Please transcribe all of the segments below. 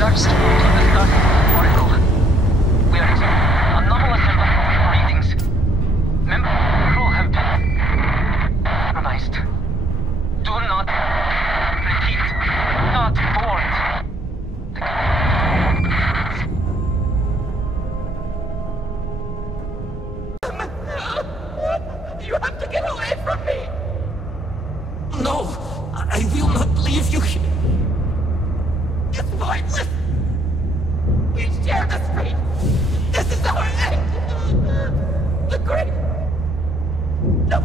Text of the third article. We are anomalous readings. Member crew have been compromised. Do not repeat. Not board. You have to get away from me! No, I will not leave you here. It's pointless. We share this fate. This is our end. The great. No,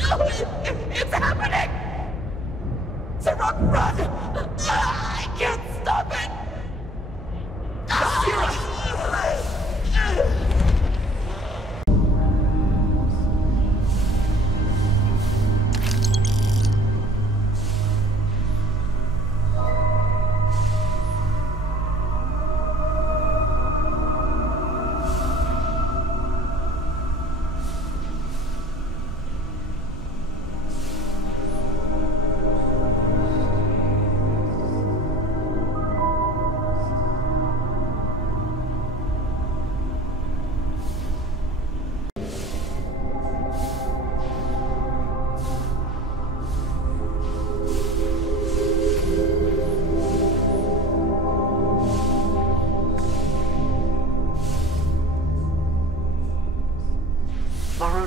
no, it's happening. Zerok, run! I can't stop it.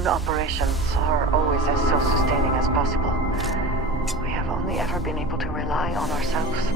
Operations are always as self-sustaining as possible. We have only ever been able to rely on ourselves.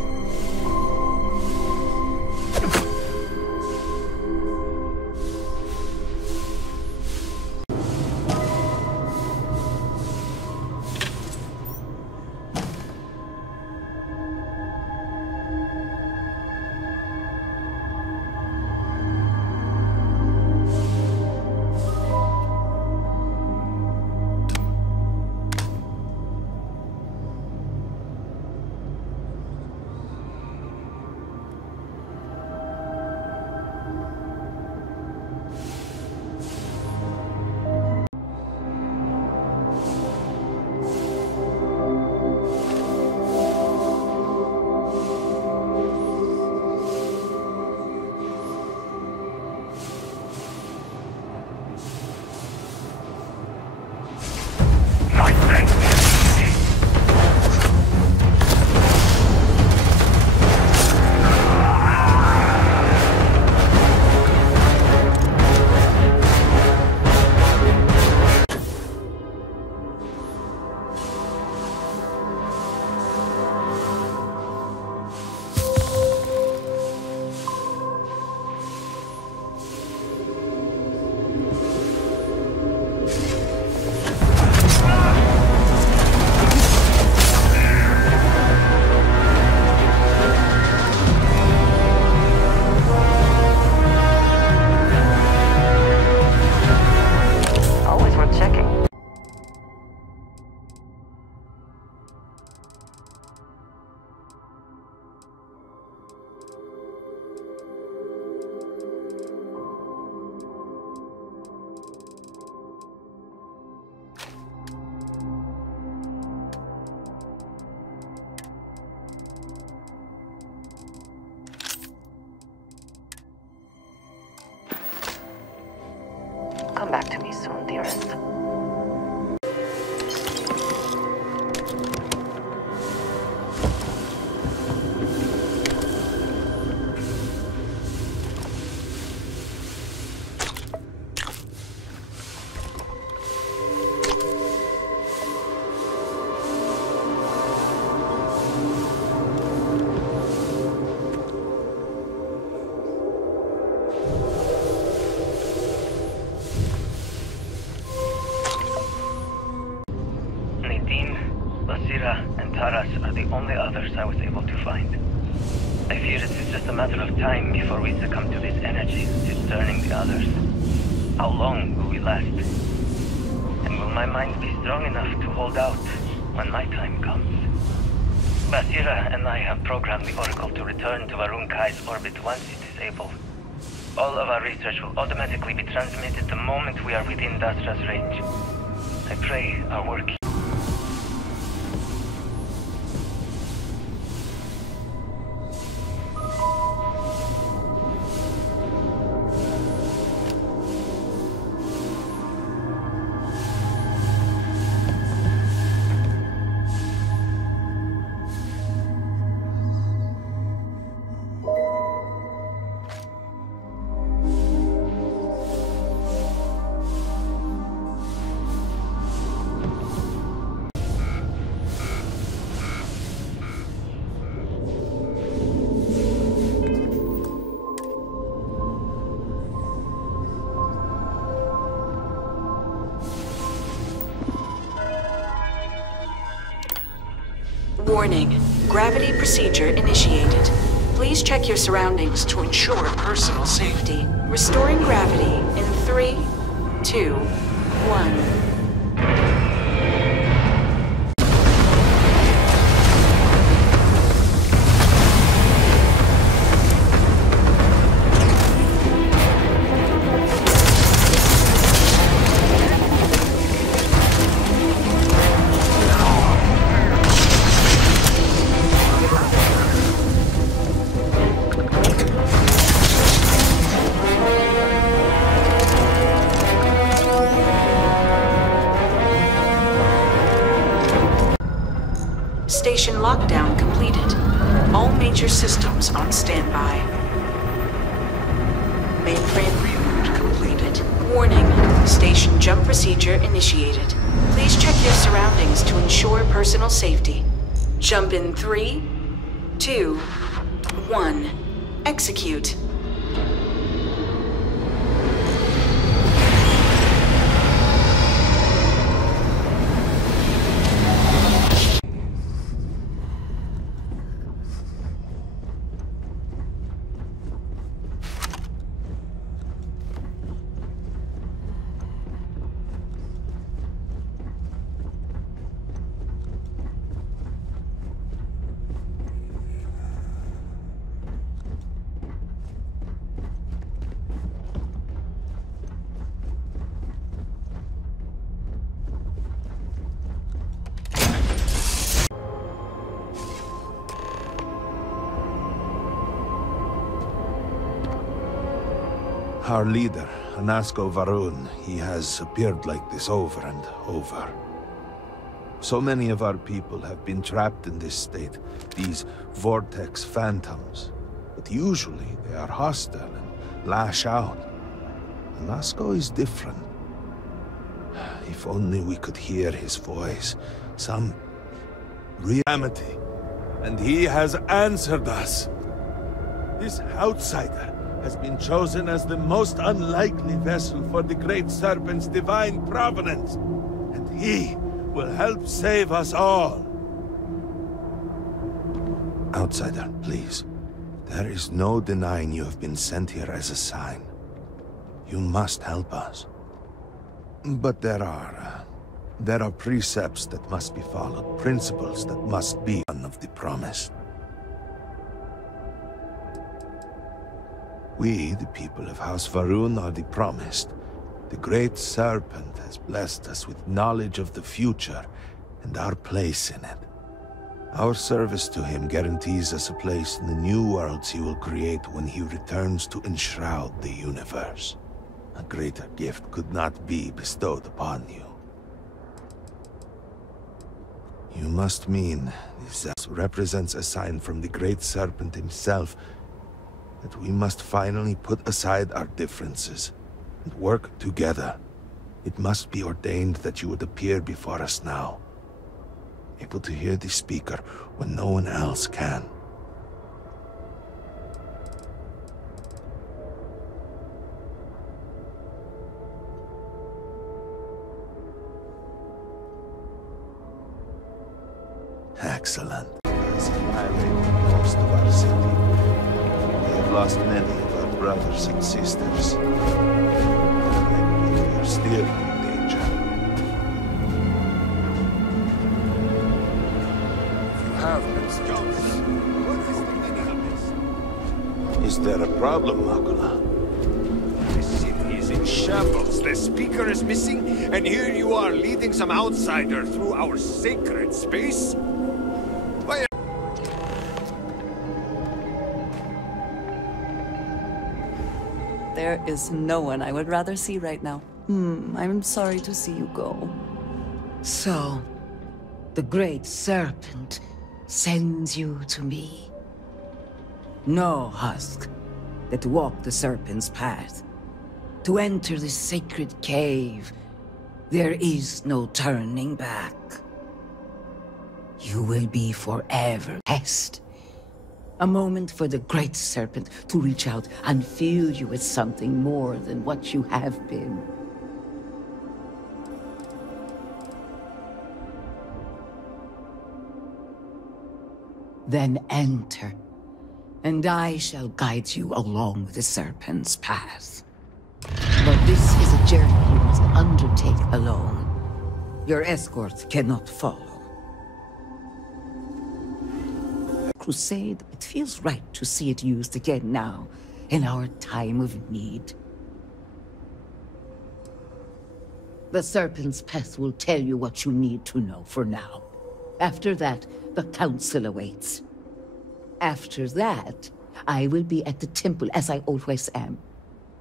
Come back to me soon, dearest. Are the only others I was able to find. I fear it is just a matter of time before we succumb to this energy discerning the others. How long will we last? And will my mind be strong enough to hold out when my time comes? Basira and I have programmed the Oracle to return to Varun Kai's orbit once it is able. All of our research will automatically be transmitted the moment we are within Dasra's range. I pray our work Warning. Gravity procedure initiated. Please check your surroundings to ensure personal safety. Restoring gravity in 3, 2, 1. Station lockdown completed. All major systems on standby. Mainframe reboot completed. Warning. Station jump procedure initiated. Please check your surroundings to ensure personal safety. Jump in 3, 2, 1. Execute. Our leader, Anasko Varun, he has appeared like this over and over. So many of our people have been trapped in this state, these vortex phantoms. But usually they are hostile and lash out. Anasko is different. If only we could hear his voice, some reality. And he has answered us. This outsider has been chosen as the most unlikely vessel for the Great Serpent's divine providence, and he will help save us all. Outsider, please. There is no denying you have been sent here as a sign. You must help us. But there are precepts that must be followed, principles that must be one of the promised. We, the people of House Varun, are the promised. The Great Serpent has blessed us with knowledge of the future and our place in it. Our service to him guarantees us a place in the new worlds he will create when he returns to enshroud the universe. A greater gift could not be bestowed upon you. You must mean this represents a sign from the Great Serpent himself that we must finally put aside our differences and work together. It must be ordained that you would appear before us now, able to hear the speaker when no one else can. Excellent. As violated most of our city. We have lost many of our brothers and sisters. I believe we are still in danger. If you have Miss Jones, what is the meaning of this? Is there a problem, Makula? The city is in shambles. The speaker is missing, and here you are leading some outsider through our sacred space? Why? There is no one I would rather see right now. I'm sorry to see you go. So, the Great Serpent sends you to me. Know, Husk, that to walk the Serpent's path, to enter the sacred cave, there is no turning back. You will be forever test. A moment for the Great Serpent to reach out and fill you with something more than what you have been. Then enter, and I shall guide you along the serpent's path. But this is a journey you must undertake alone. Your escort cannot follow. Crusade, it feels right to see it used again now, in our time of need. The Serpent's Path will tell you what you need to know for now. After that, the Council awaits. After that, I will be at the temple as I always am.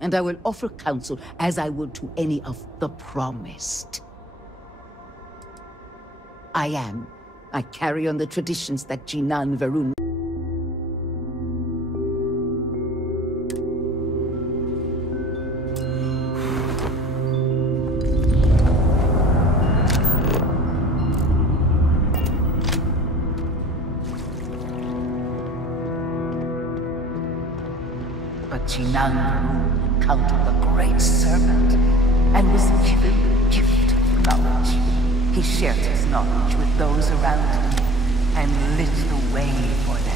And I will offer counsel as I would to any of the promised. I carry on the traditions that Jinan Varun. But Jinan Varun encountered the great serpent and was given the gift of knowledge. He shared his knowledge with those around him and lit the way for them.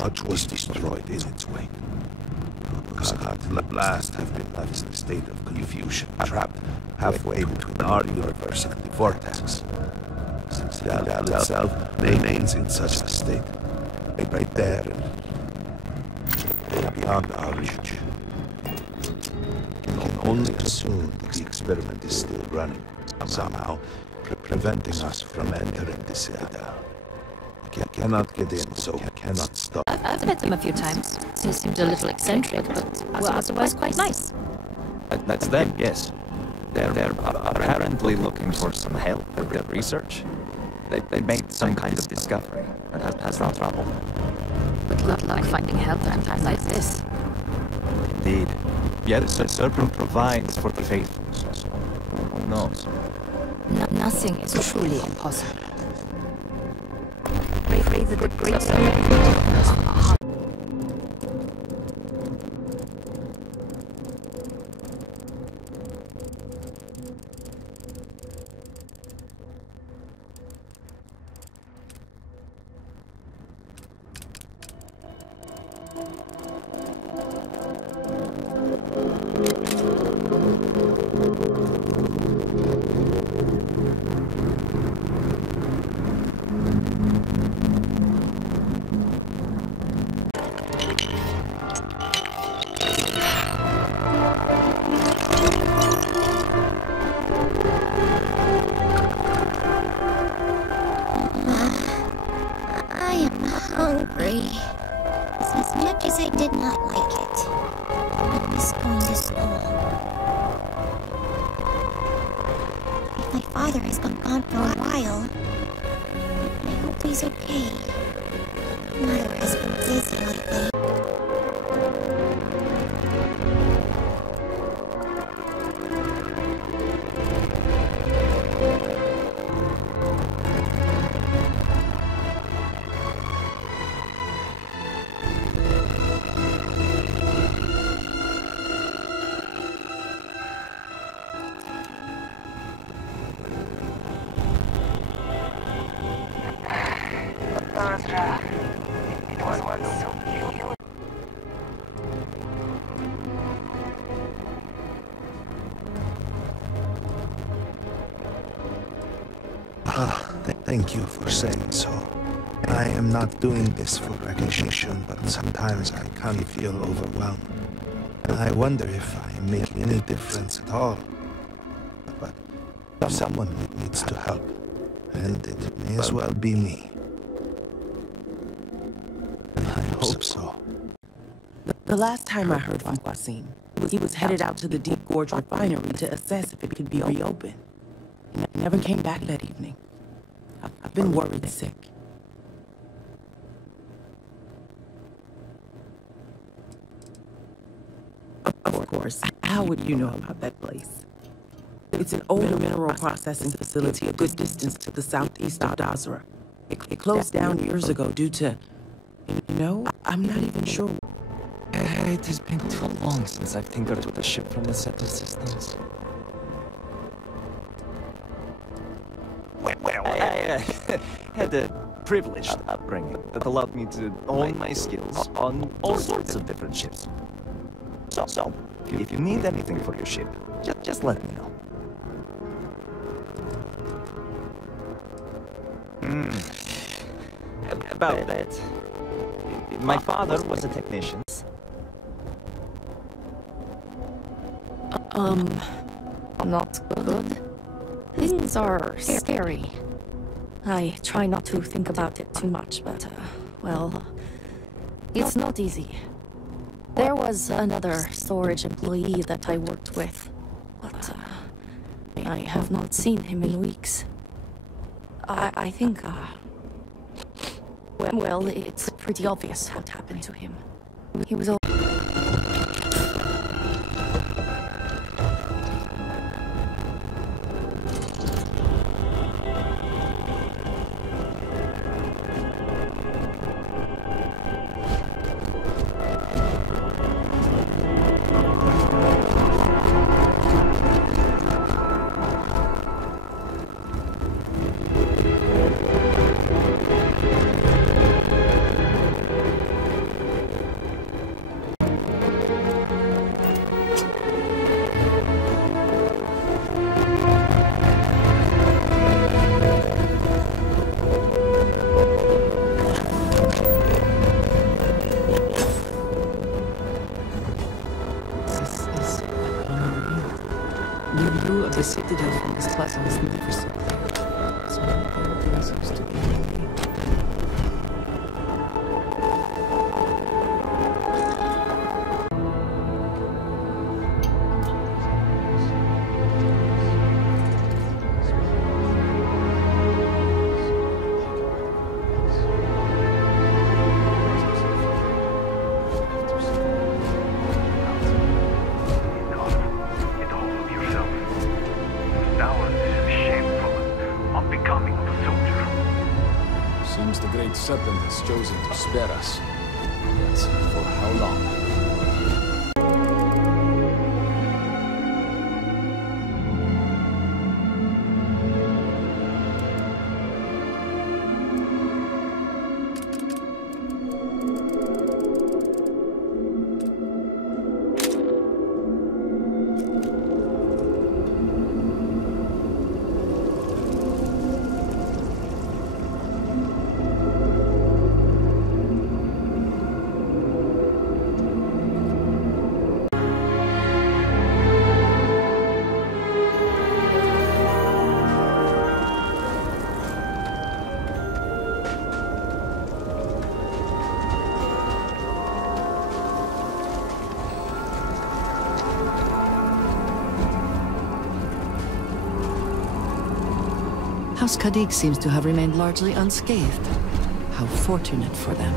Much was destroyed in its wake. God, at last have been left in a state of confusion, trapped halfway between our universe and the vortex. Since the island itself remains in such a state, right there and beyond our reach. Can only assume that the experiment is still running, somehow preventing us from entering the citadel. Cannot get in, so cannot stop. I've met him a few times. He seemed a little eccentric, but otherwise quite nice. That's them, yes. They're apparently looking for some help with their research. They made some kind of discovery and has some trouble. But not like finding help at a time like this. Indeed. Yet the serpent provides for the faithful, so who knows? Nothing is truly impossible. The great hungry. As much as I did not like it, I miss going to school. My father has been gone for a while. I hope he's okay. Mother has been busy lately. Thank you for saying so. I am not doing this for recognition, but sometimes I can feel overwhelmed. I wonder if I am making any difference at all. But someone needs to help, and it may as well be me. I hope so. The last time I heard from Qasim, he was headed out to the Deep Gorge refinery to assess if it could be reopened. He never came back that evening. I've been worried sick. Of course, how would you know about that place? It's an old mineral processing facility a good distance to the southeast of Dazra. It closed down years ago due to... I'm not even sure. It has been too long since I've tinkered with a ship from the set of systems. Well, I had a privileged upbringing that allowed me to hone my skills on all sorts of different ships. So, if you need anything for your ship, just let me know. About that, my father was a technician. Not good. Things are scary. I try not to think about it too much, but, well, it's not easy. There was another storage employee that I worked with, but, I have not seen him in weeks. I think, well, it's pretty obvious what happened to him. He was all... The citadel from this plaza was never so clear. So everything seems to be... Seems the Great Serpent has chosen to spare us. But for how long? House Kadik seems to have remained largely unscathed. How fortunate for them.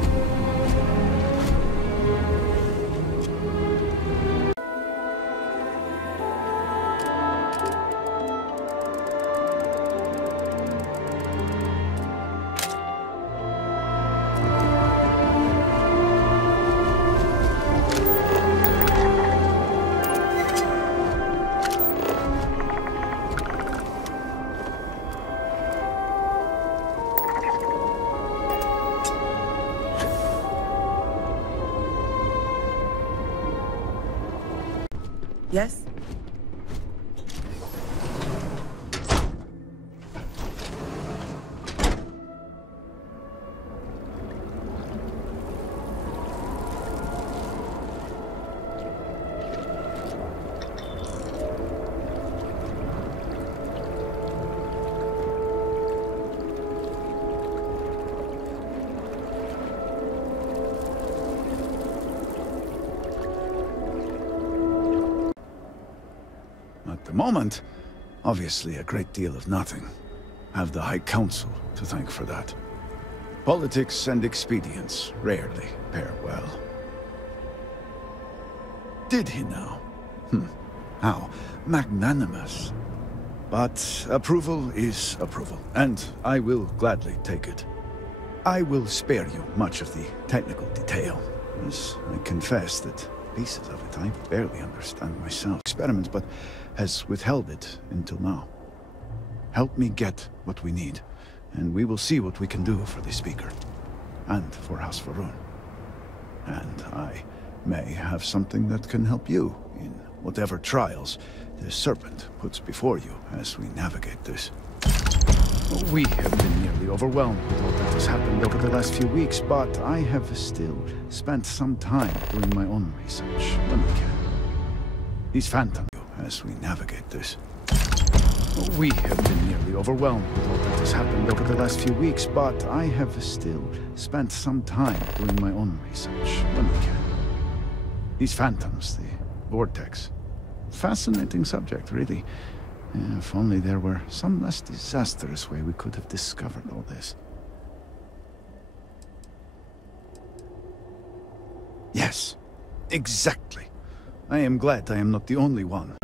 Yes? moment, obviously a great deal of nothing. Have the High Council to thank for that. Politics and expedience rarely pair well. Did he now? How magnanimous. But approval is approval, and I will gladly take it. I will spare you much of the technical detail, as I confess that pieces of it I barely understand myself. Experiment, but has withheld it until now. Help me get what we need, and we will see what we can do for the Speaker, and for House Varun. And I may have something that can help you in whatever trials the Serpent puts before you as we navigate this. We have been nearly overwhelmed with all that has happened over the last few weeks, but I have still spent some time doing my own research when I can. These phantoms, as we navigate this. We have been nearly overwhelmed with all that has happened over the last few weeks, but I have still spent some time doing my own research when I can. These phantoms, the vortex. Fascinating subject, really. If only there were some less disastrous way we could have discovered all this. Yes, exactly. I am glad I am not the only one.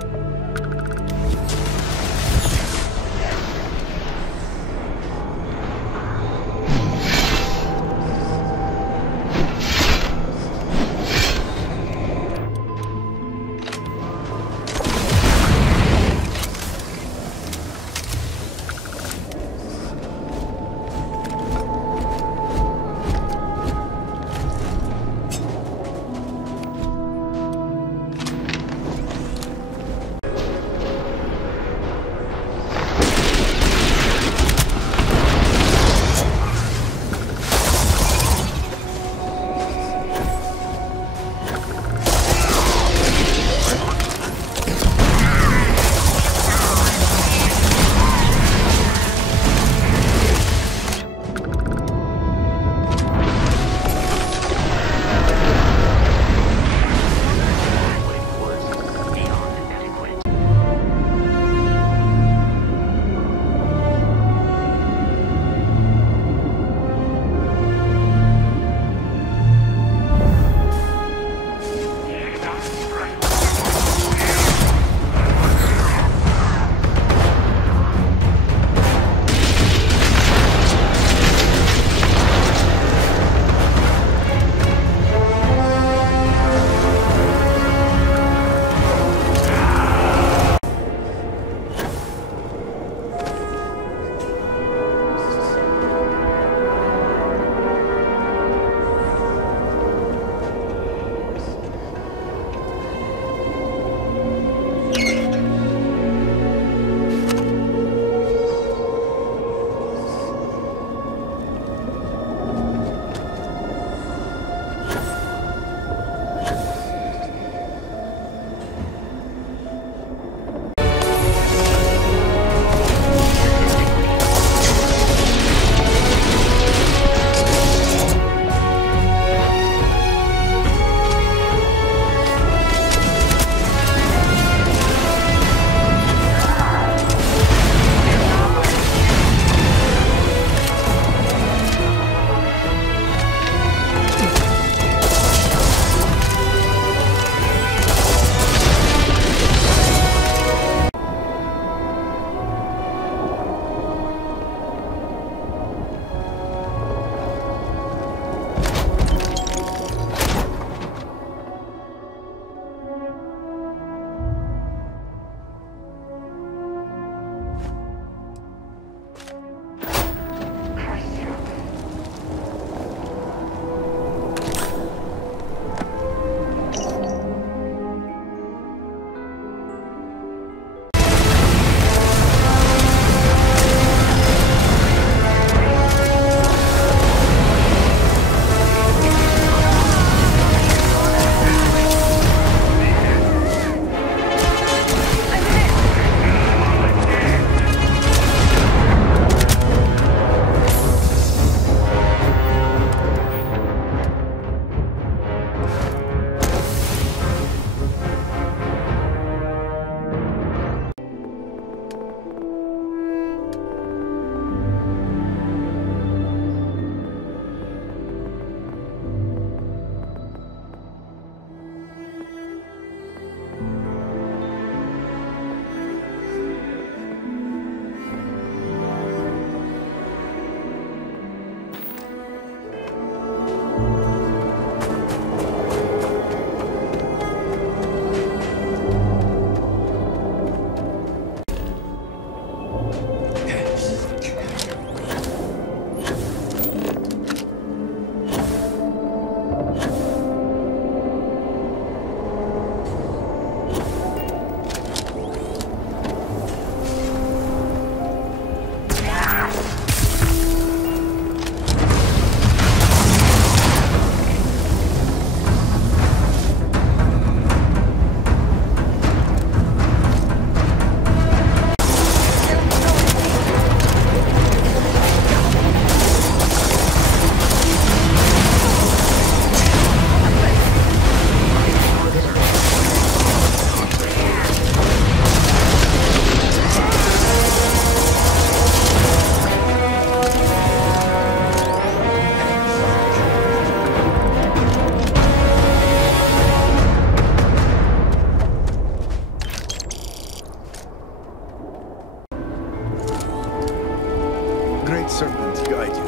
great serpent guide you.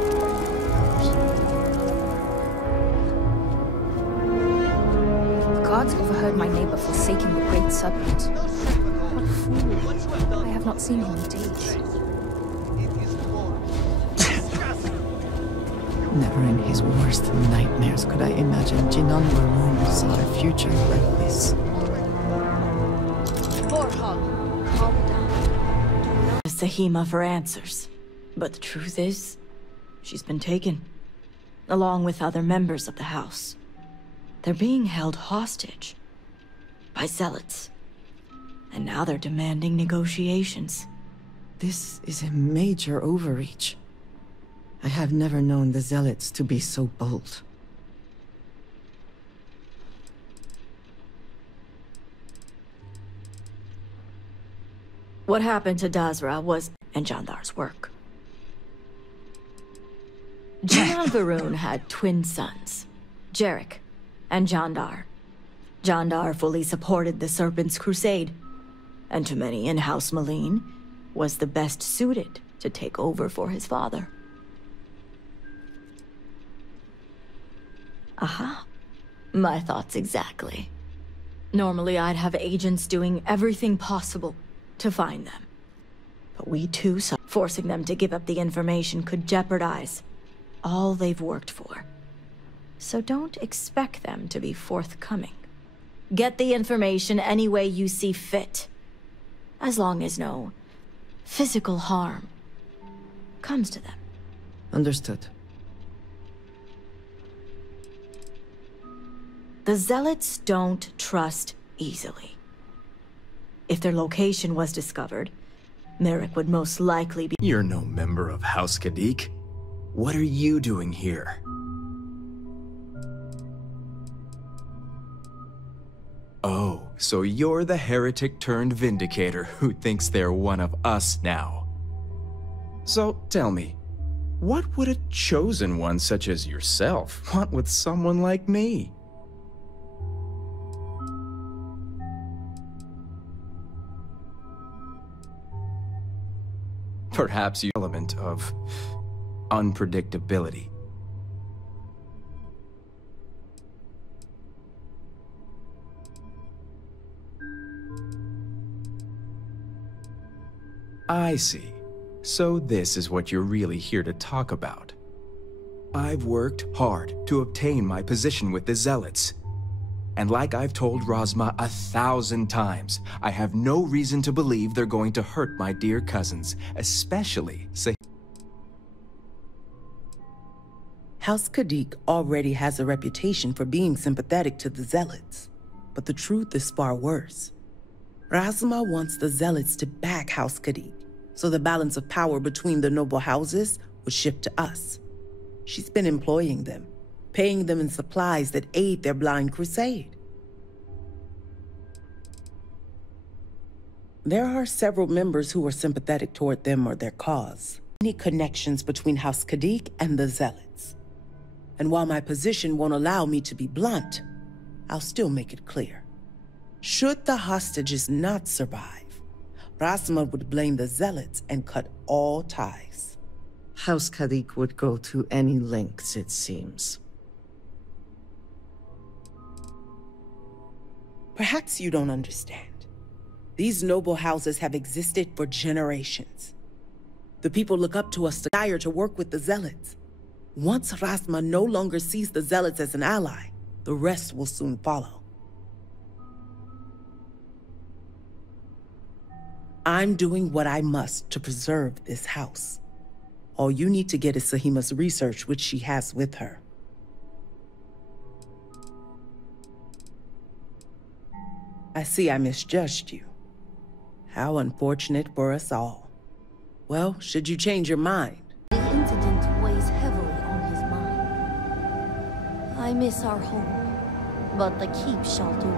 The gods overheard my neighbor forsaking the great serpent. What a fool. I have not seen him in days. Never in his worst nightmares could I imagine Jinan Varun saw a future like this. Sahima for answers. But the truth is, she's been taken, along with other members of the house. They're being held hostage by zealots. And now they're demanding negotiations. This is a major overreach. I have never known the zealots to be so bold. What happened to Dazra was Jandar's work. Jinan Varun had twin sons, Jarek and Jandar. Jandar fully supported the Serpent's crusade, and to many in House Malene, was the best suited to take over for his father. Aha. My thoughts exactly. Normally I'd have agents doing everything possible to find them. But we too saw forcing them to give up the information could jeopardize all they've worked for. So don't expect them to be forthcoming. Get the information any way you see fit, as long as no physical harm comes to them. Understood. The Zealots don't trust easily. If their location was discovered, Merrick would most likely be— You're no member of House Kadik. What are you doing here? Oh, so you're the heretic turned vindicator who thinks they're one of us now. So tell me, what would a chosen one such as yourself want with someone like me? Perhaps an element of unpredictability. I see. So this is what you're really here to talk about. I've worked hard to obtain my position with the Zealots. And like I've told Rosma 1,000 times, I have no reason to believe they're going to hurt my dear cousins, especially House Kadik already has a reputation for being sympathetic to the Zealots, but the truth is far worse. Razma wants the Zealots to back House Kadik, so the balance of power between the noble houses would shift to us. She's been employing them, paying them in supplies that aid their blind crusade. There are several members who are sympathetic toward them or their cause. Many connections between House Kadik and the Zealots. And while my position won't allow me to be blunt, I'll still make it clear. Should the hostages not survive, Rasma would blame the Zealots and cut all ties. House Kadik would go to any lengths, it seems. Perhaps you don't understand. These noble houses have existed for generations. The people look up to us to desire to work with the Zealots. Once Rasma no longer sees the Zealots as an ally, the rest will soon follow. I'm doing what I must to preserve this house. All you need to get is Sahima's research, which she has with her. I see I misjudged you. How unfortunate for us all. Well, should you change your mind? The incident weighs heavily on his mind. I miss our home, but the keep shall do.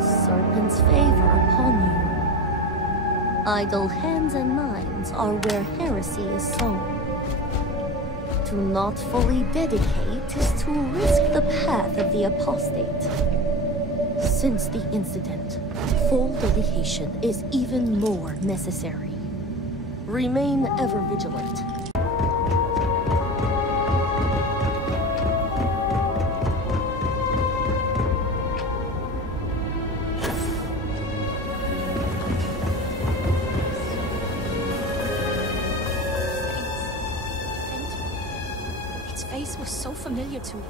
Serpent's favor upon you. Idle hands and minds are where heresy is sown. To not fully dedicate is to risk the path of the apostate. Since the incident, full dedication is even more necessary. Remain ever vigilant. Its face was so familiar to me.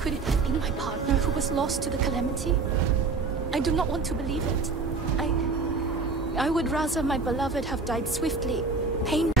Could it have been my partner who was lost to the calamity? I do not want to believe it. I would rather my beloved have died swiftly, painfully.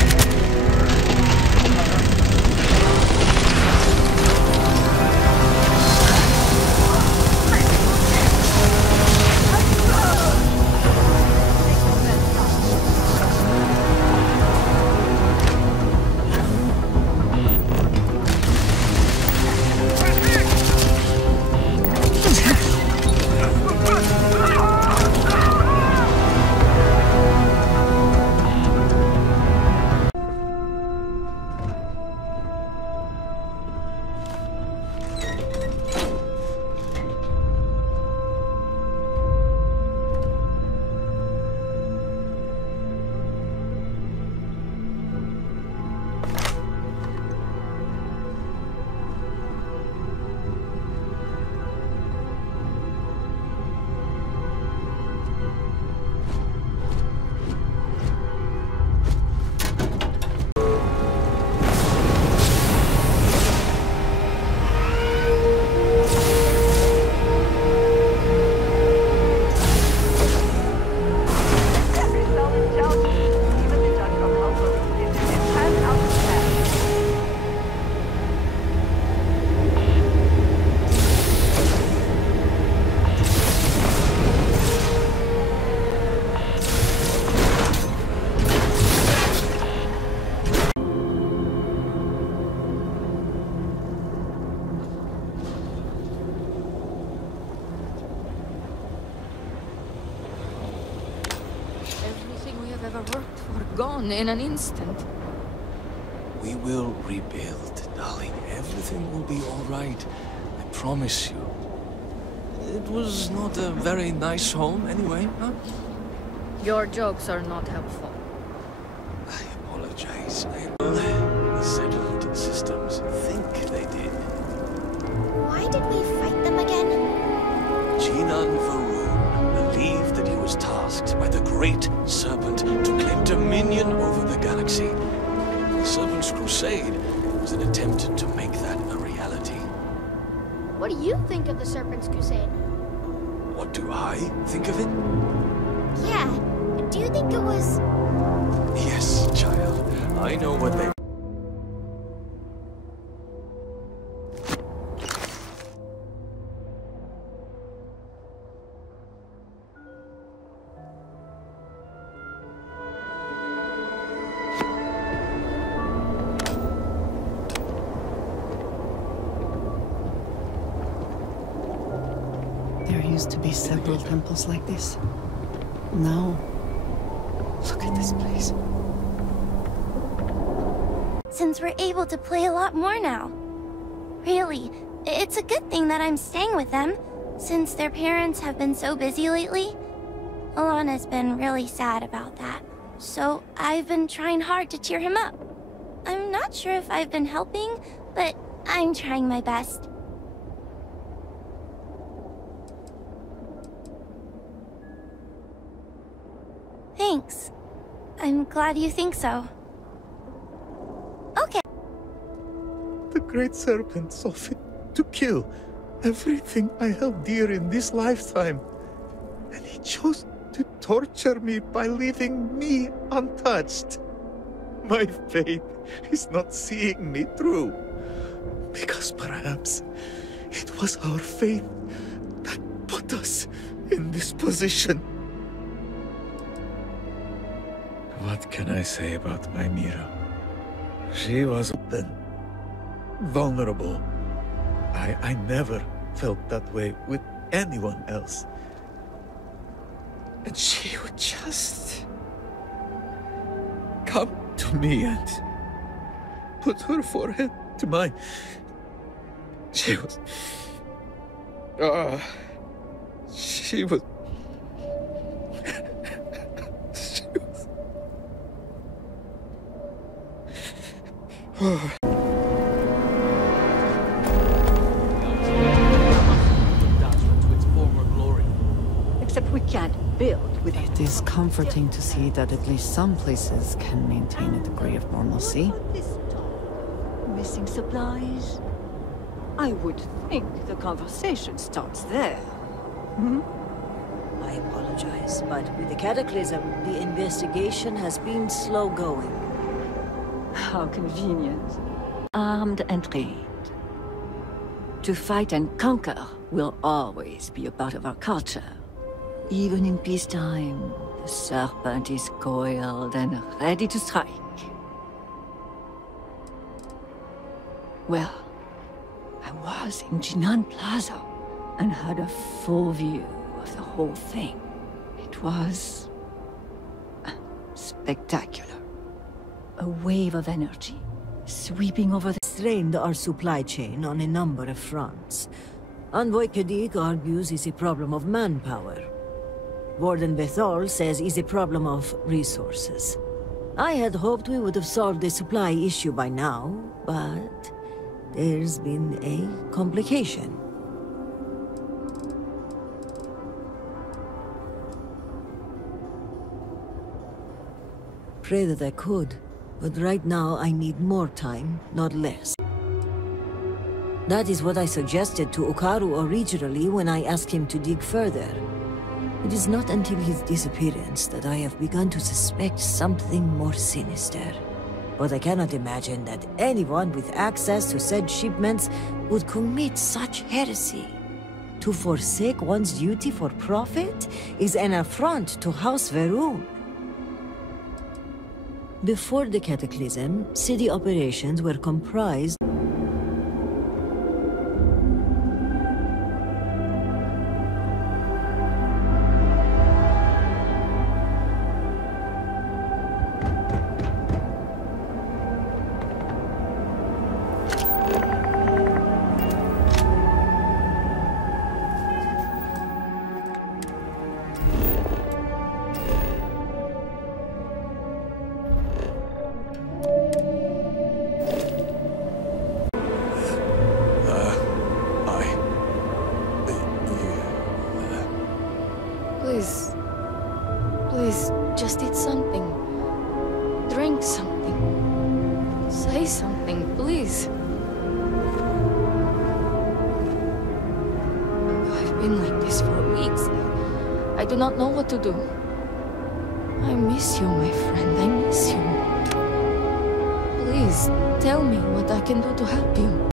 Gone in an instant. We will rebuild, darling. Everything will be all right. I promise you. It was not a very nice home anyway, huh? Your jokes are not helpful. I apologize. The settled systems think they did. Why did we fight them again? Jinan Varun believed that he was tasked by the Great Serpent to claim dominion over the galaxy. The Serpent's crusade was an attempt to make that a reality. What do you think of the Serpent's Crusade? What do I think of it? Yeah. Do you think it was... Yes, child. I know what they... There used to be several temples like this. Now, look at this place. Since we're able to play a lot more now. Really, it's a good thing that I'm staying with them, since their parents have been so busy lately. Alana's been really sad about that, so I've been trying hard to cheer him up. I'm not sure if I've been helping, but I'm trying my best. Thanks. I'm glad you think so. Okay. The Great Serpent saw fit to kill everything I held dear in this lifetime. And he chose to torture me by leaving me untouched. My fate is not seeing me through. Because perhaps it was our faith that put us in this position. What can I say about my Mira? She was open, vulnerable. I never felt that way with anyone else. And she would just come to me and put her forehead to mine. She was... she was... she was... Except we can't build with It is comforting to see that at least some places can maintain a degree of normalcy. Missing supplies? I would think the conversation starts there. Hmm? I apologize, but with the Cataclysm, the investigation has been slow going. How convenient. Armed and trained. To fight and conquer will always be a part of our culture. Even in peacetime, the serpent is coiled and ready to strike. Well, I was in Jinan Plaza and had a full view of the whole thing. It was spectacular. A wave of energy sweeping over the... Strained our supply chain on a number of fronts. Envoy Kadik argues it's a problem of manpower. Warden Bethol says it's a problem of resources. I had hoped we would have solved the supply issue by now, but there's been a complication. Pray that I could, but right now I need more time, not less. That is what I suggested to Okaru originally when I asked him to dig further. It is not until his disappearance that I have begun to suspect something more sinister. But I cannot imagine that anyone with access to said shipments would commit such heresy. To forsake one's duty for profit is an affront to House Verun. Before the Cataclysm, city operations were comprised Please, just eat something. Drink something. Say something, please. I've been like this for weeks. I do not know what to do. I miss you, my friend. I miss you. Please, tell me what I can do to help you.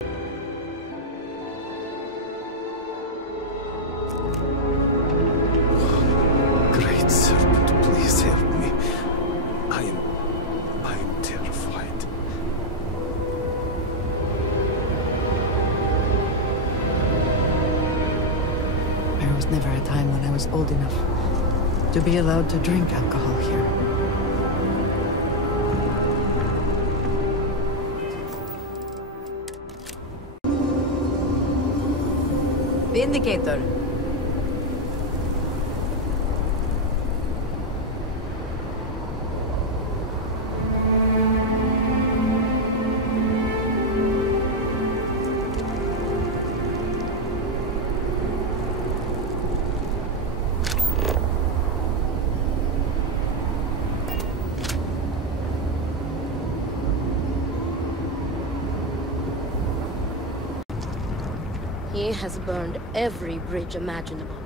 Great Serpent, please help me. I am terrified. There was never a time when I was old enough to be allowed to drink alcohol here. Vindicator. He has burned every bridge imaginable.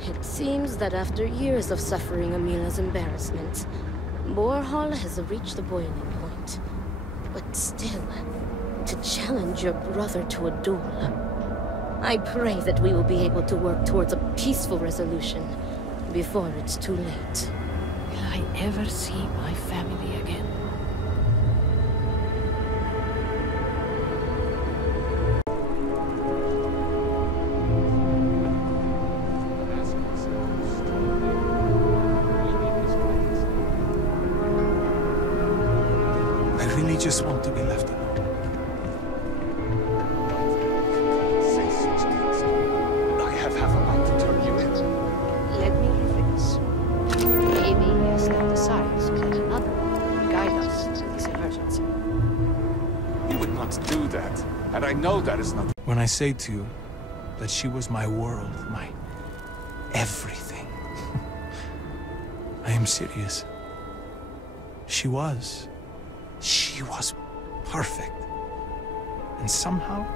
It seems that after years of suffering Amila's embarrassments, Borhall has reached the boiling point. But still, to challenge your brother to a duel... I pray that we will be able to work towards a peaceful resolution before it's too late. Will I ever see my family again? I really just want to be left alone. I have half a mind to turn you in. Let me rephrase. Maybe he has stepped aside so that another will guide us through this emergency. I know that is not... When I say to you that she was my world, my everything, I am serious. She was perfect. And somehow,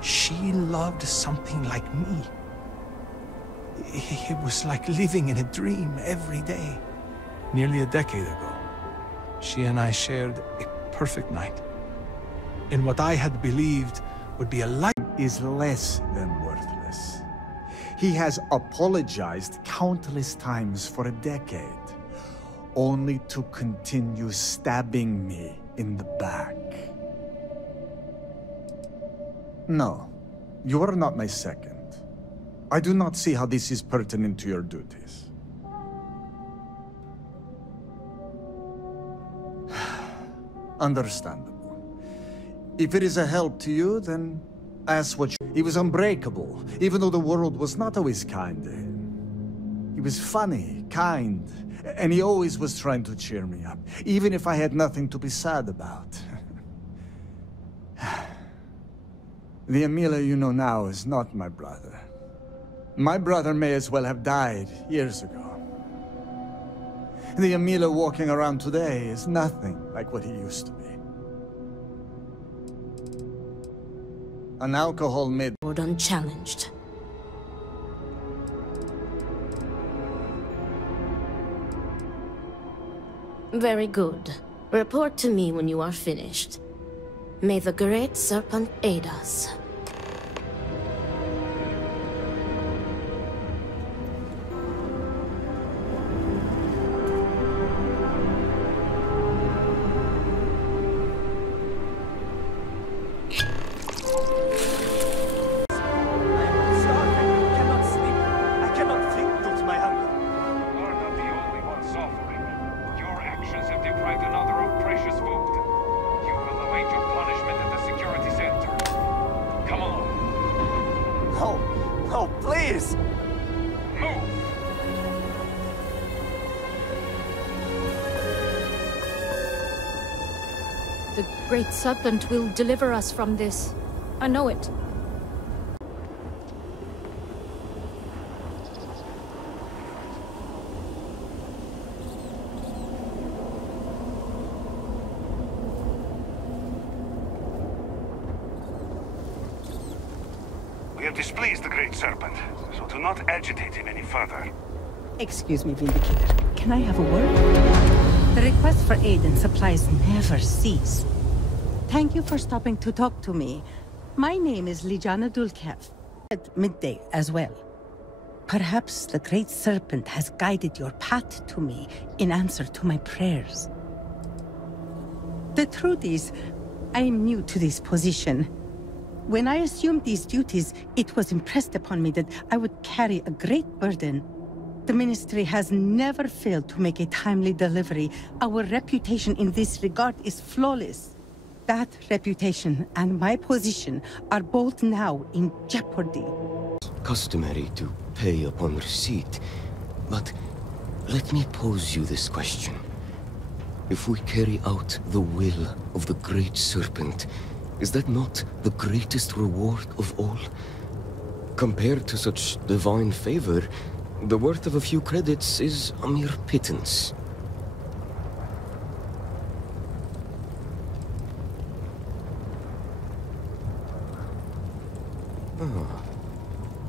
she loved something like me. It was like living in a dream every day. Nearly a decade ago, she and I shared a perfect night. In what I had believed would be a life is less than worthless. He has apologized countless times for a decade, only to continue stabbing me in the back. No, you are not my second. I do not see how this is pertinent to your duties. Understandable. If it is a help to you, then ask what you... He was unbreakable, even though the world was not always kind to him. He was funny, kind, and he always was trying to cheer me up, even if I had nothing to be sad about. The Emilia you know now is not my brother. My brother may as well have died years ago. The Emilia walking around today is nothing like what he used to be. An alcohol made... unchallenged. Very good. Report to me when you are finished. May the Great Serpent aid us. The Great Serpent will deliver us from this. I know it. We have displeased the Great Serpent, so do not agitate him any further. Excuse me, Vindicator. Can I have a word? The requests for aid and supplies never cease. Thank you for stopping to talk to me. My name is Lijana Dulkev. At midday as well. Perhaps the Great Serpent has guided your path to me in answer to my prayers. The truth is, I am new to this position. When I assumed these duties, it was impressed upon me that I would carry a great burden. The Ministry has never failed to make a timely delivery. Our reputation in this regard is flawless. That reputation and my position are both now in jeopardy. Customary to pay upon receipt, but let me pose you this question. If we carry out the will of the Great Serpent, is that not the greatest reward of all? Compared to such divine favor, the worth of a few credits is a mere pittance.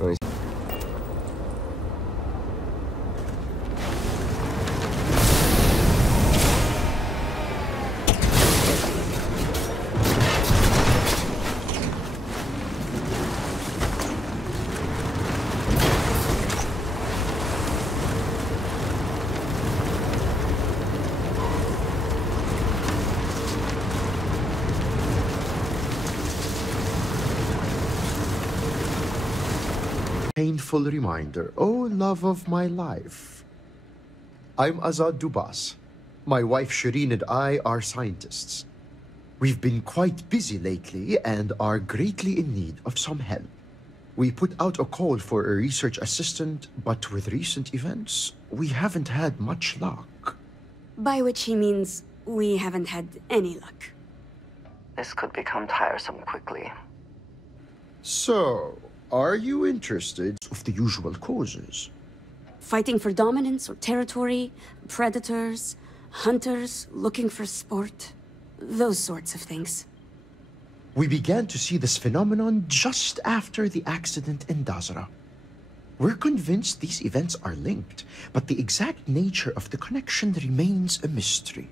I... Painful reminder. Oh, love of my life. I'm Azad Dubas. My wife Shireen and I are scientists. We've been quite busy lately and are greatly in need of some help. We put out a call for a research assistant, but with recent events, we haven't had much luck. By which he means we haven't had any luck. This could become tiresome quickly. So, are you interested of the usual causes? Fighting for dominance or territory, predators, hunters looking for sport, those sorts of things. We began to see this phenomenon just after the accident in Dazra. We're convinced these events are linked, but the exact nature of the connection remains a mystery.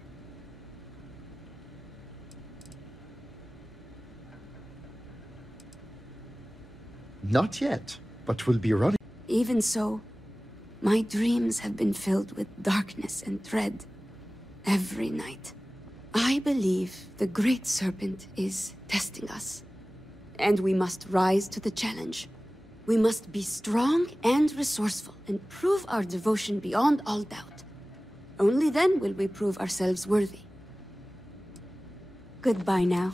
Not yet, but we'll be running. Even so, my dreams have been filled with darkness and dread every night. I believe the Great Serpent is testing us, and we must rise to the challenge. We must be strong and resourceful and prove our devotion beyond all doubt. Only then will we prove ourselves worthy. Goodbye now.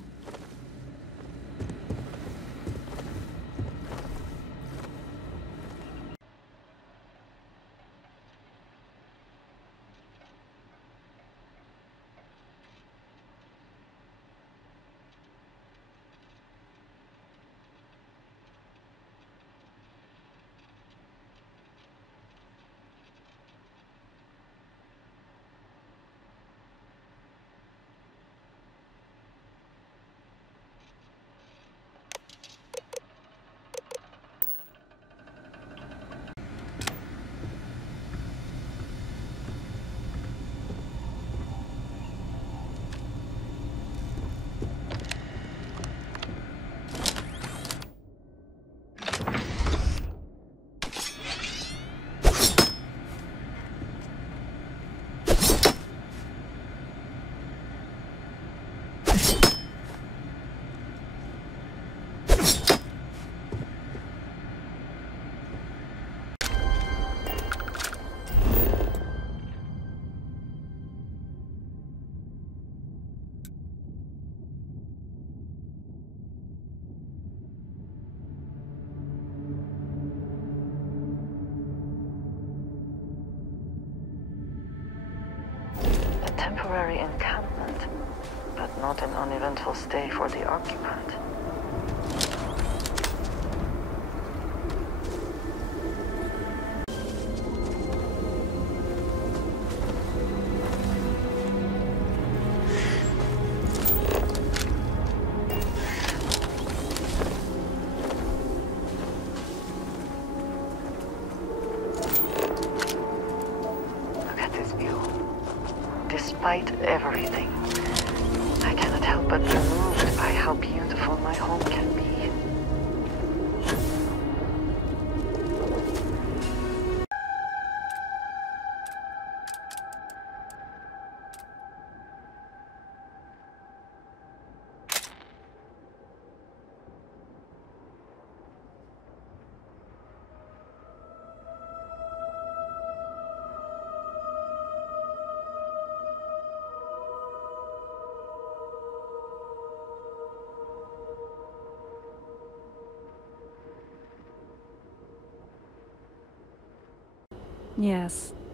Temporary encampment, but not an uneventful stay for the occupant. Despite everything, I cannot help but be moved by how beautiful my home can be.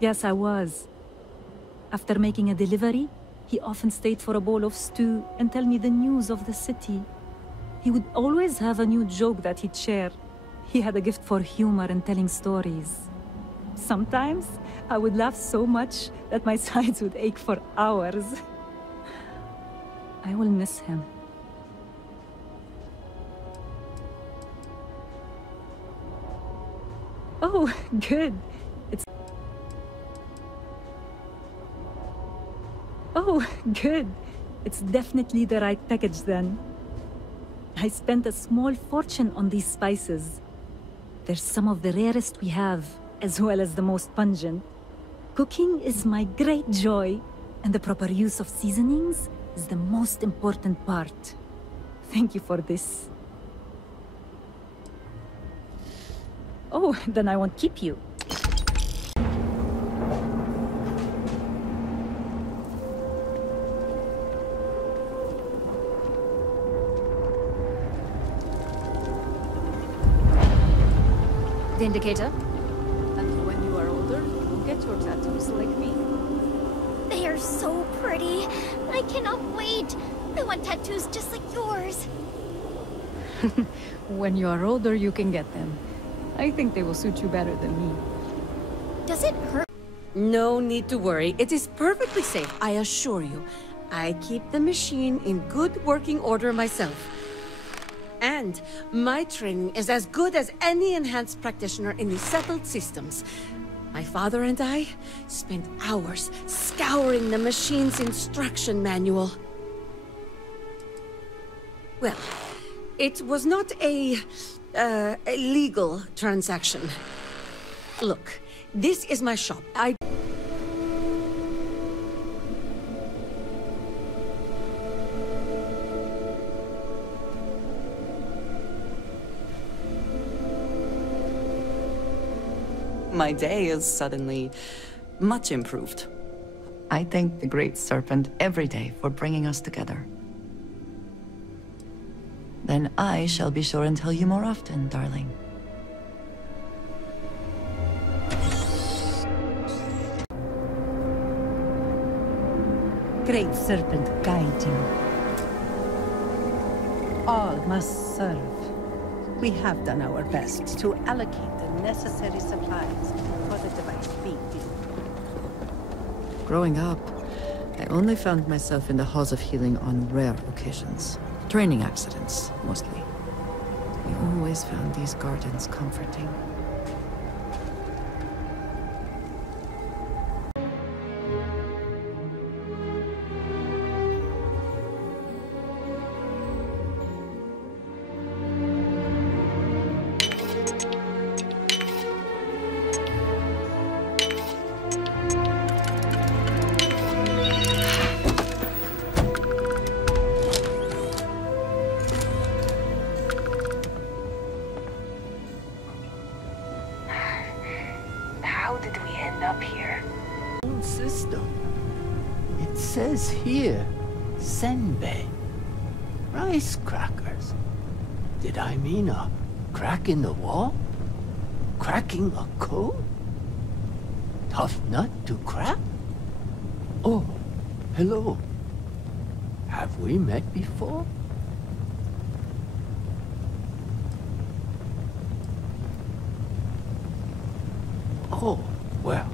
Yes, I was. After making a delivery, he often stayed for a bowl of stew and tell me the news of the city. He would always have a new joke that he'd share. He had a gift for humor and telling stories. Sometimes, I would laugh so much that my sides would ache for hours. I will miss him. Oh, good. Oh, good. It's definitely the right package then. I spent a small fortune on these spices. They're some of the rarest we have, as well as the most pungent. Cooking is my great joy, and the proper use of seasonings is the most important part. Thank you for this. Oh, then I won't keep you. The indicator? And when you are older, you will get your tattoos like me. They are so pretty. I cannot wait. I want tattoos just like yours. When you are older, you can get them. I think they will suit you better than me. Does it hurt? No need to worry. It is perfectly safe, I assure you. I keep the machine in good working order myself. And my training is as good as any enhanced practitioner in the settled systems. My father and I spent hours scouring the machine's instruction manual. Well, it was not a legal transaction. Look, this is my shop. My day is suddenly much improved. I thank the Great Serpent every day for bringing us together. Then I shall be sure and tell you more often, darling. Great Serpent guide you. All must serve. We have done our best to allocate the necessary supplies for the device being built. Growing up, I only found myself in the halls of healing on rare occasions. Training accidents, mostly. We always found these gardens comforting. System. It says here, senbei. Rice crackers. Did I mean a crack in the wall? Cracking a code? Tough nut to crack? Oh, hello. Have we met before? Oh, well,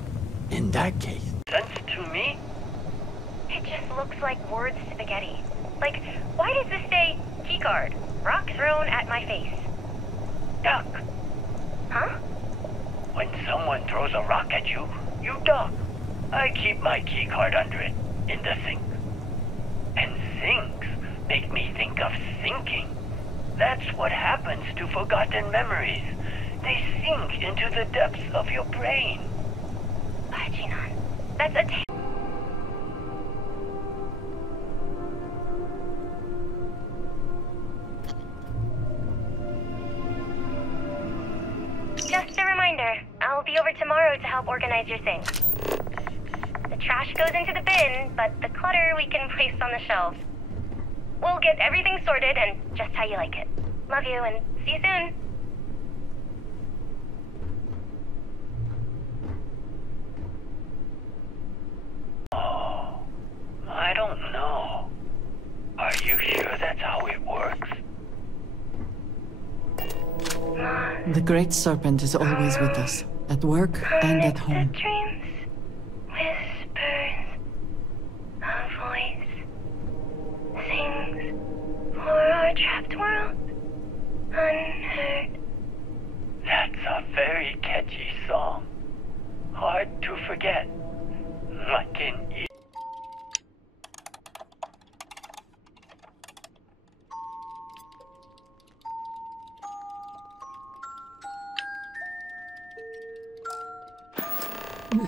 in that case. Sense to me? It just looks like word spaghetti. Like, why does this say keycard? Rock thrown at my face. Duck. Huh? When someone throws a rock at you, you duck. I keep my keycard under it, in the sink. And sinks make me think of sinking. That's what happens to forgotten memories. They sink into the depths of your brain. Jinan, that's a Just a reminder, I'll be over tomorrow to help organize your things. The trash goes into the bin, but the clutter we can place on the shelves. We'll get everything sorted and just how you like it. Love you and see you soon. I don't know. Are you sure that's how it works? The Great Serpent is always with us, at work and at home. Dreams, whispers, a voice sings for our trapped world, unheard. That's a very catchy song. Hard to forget. Like in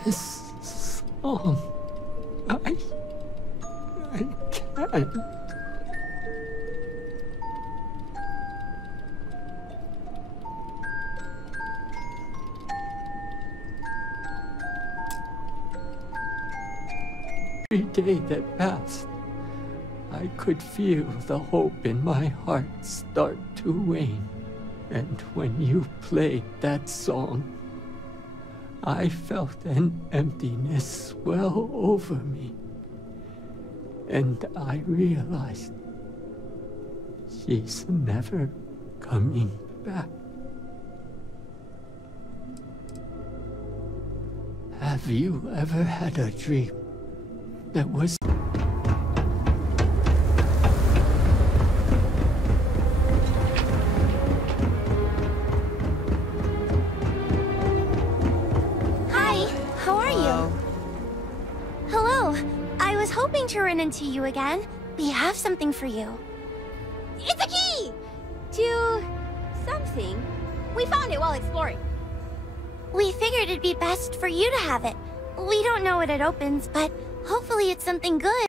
this song. I can't. Every day that passed, I could feel the hope in my heart start to wane. And when you played that song, I felt an emptiness swell over me. And I realized she's never coming back. Have you ever had a dream that was... Hi, how are you? Hello, I was hoping to run into you again. We have something for you. It's a key! To... something. We found it while exploring. We figured it'd be best for you to have it. We don't know what it opens, but hopefully it's something good.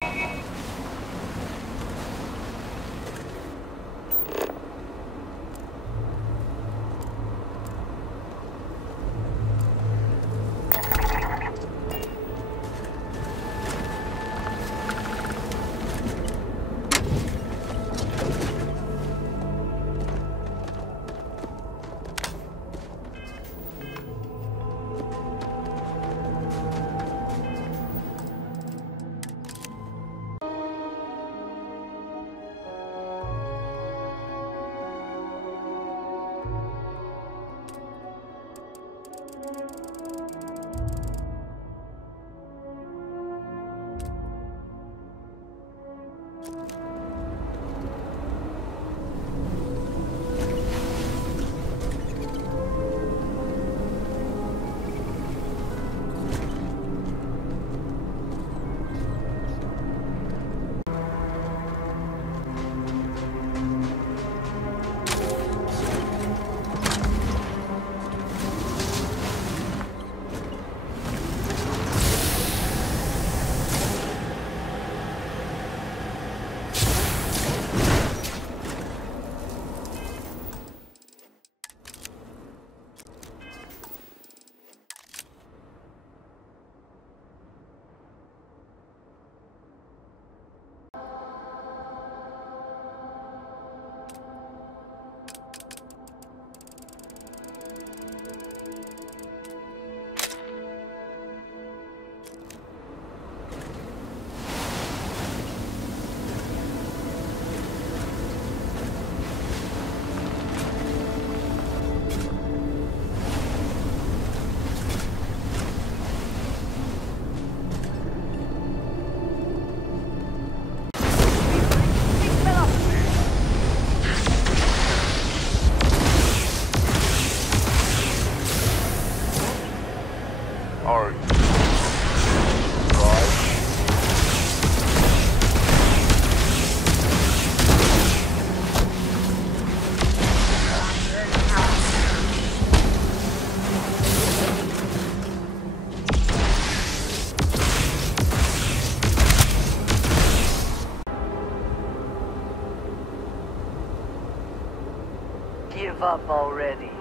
Give up already.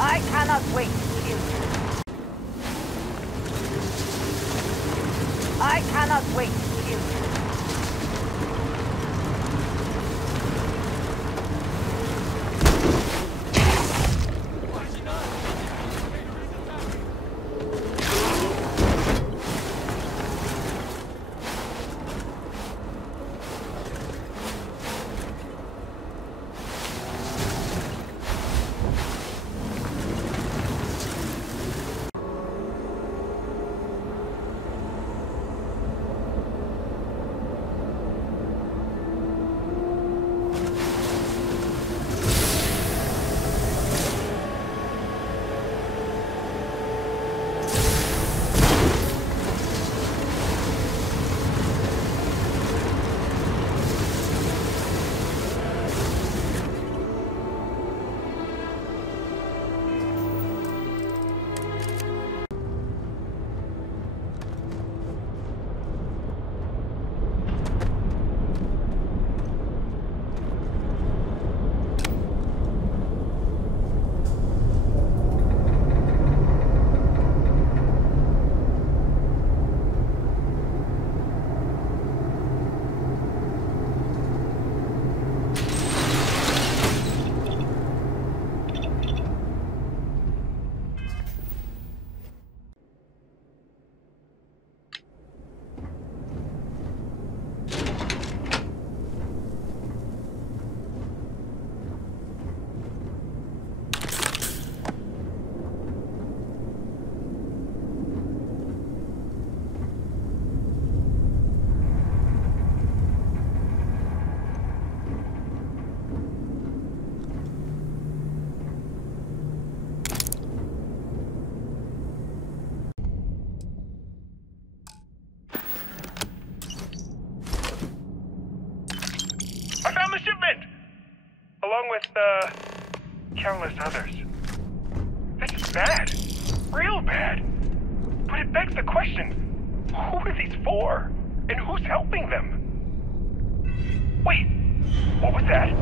I cannot wait to kill you. I cannot wait to kill you. countless others. This is bad. Real bad. But it begs the question, who are these for? And who's helping them? Wait, what was that?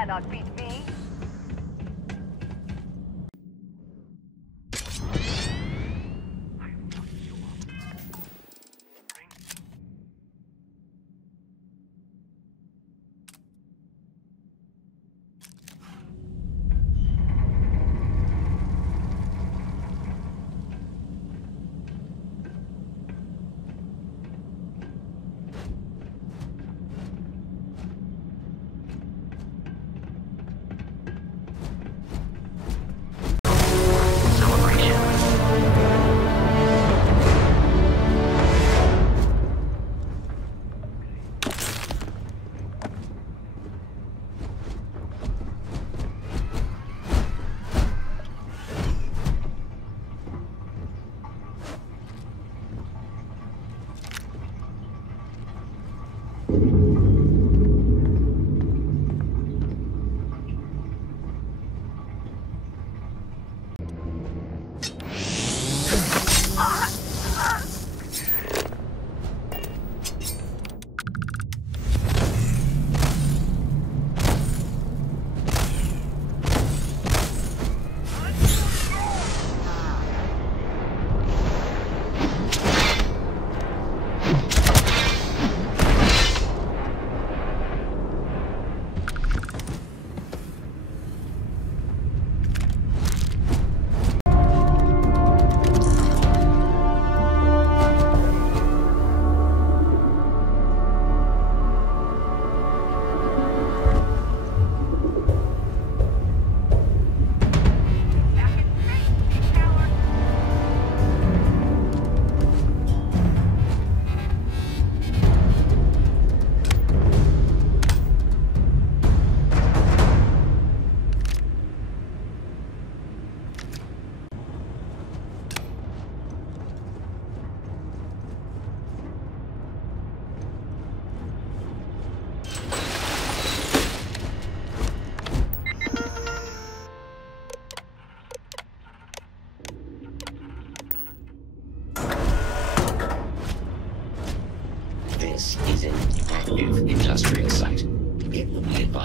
cannot beat me.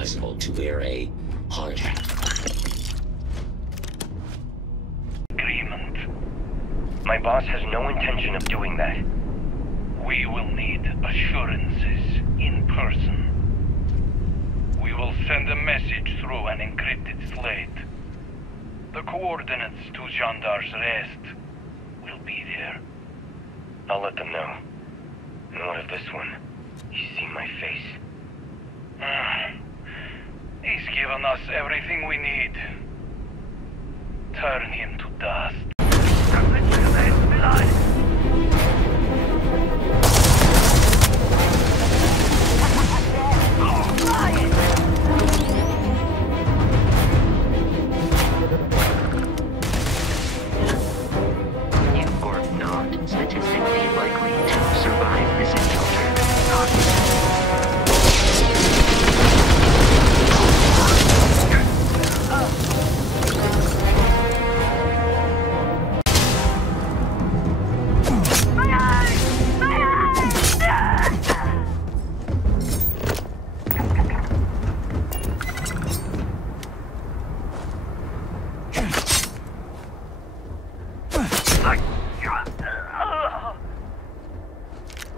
advisable to wear a hard hat. Agreement. My boss has no intention of doing that. We will need assurances in person. We will send a message through an encrypted slate. The coordinates to Gendar's Rest will be there. I'll let them know. And what of this one? He's seen my face. He's given us everything we need. Turn him to dust. You are not statistically likely to survive this encounter.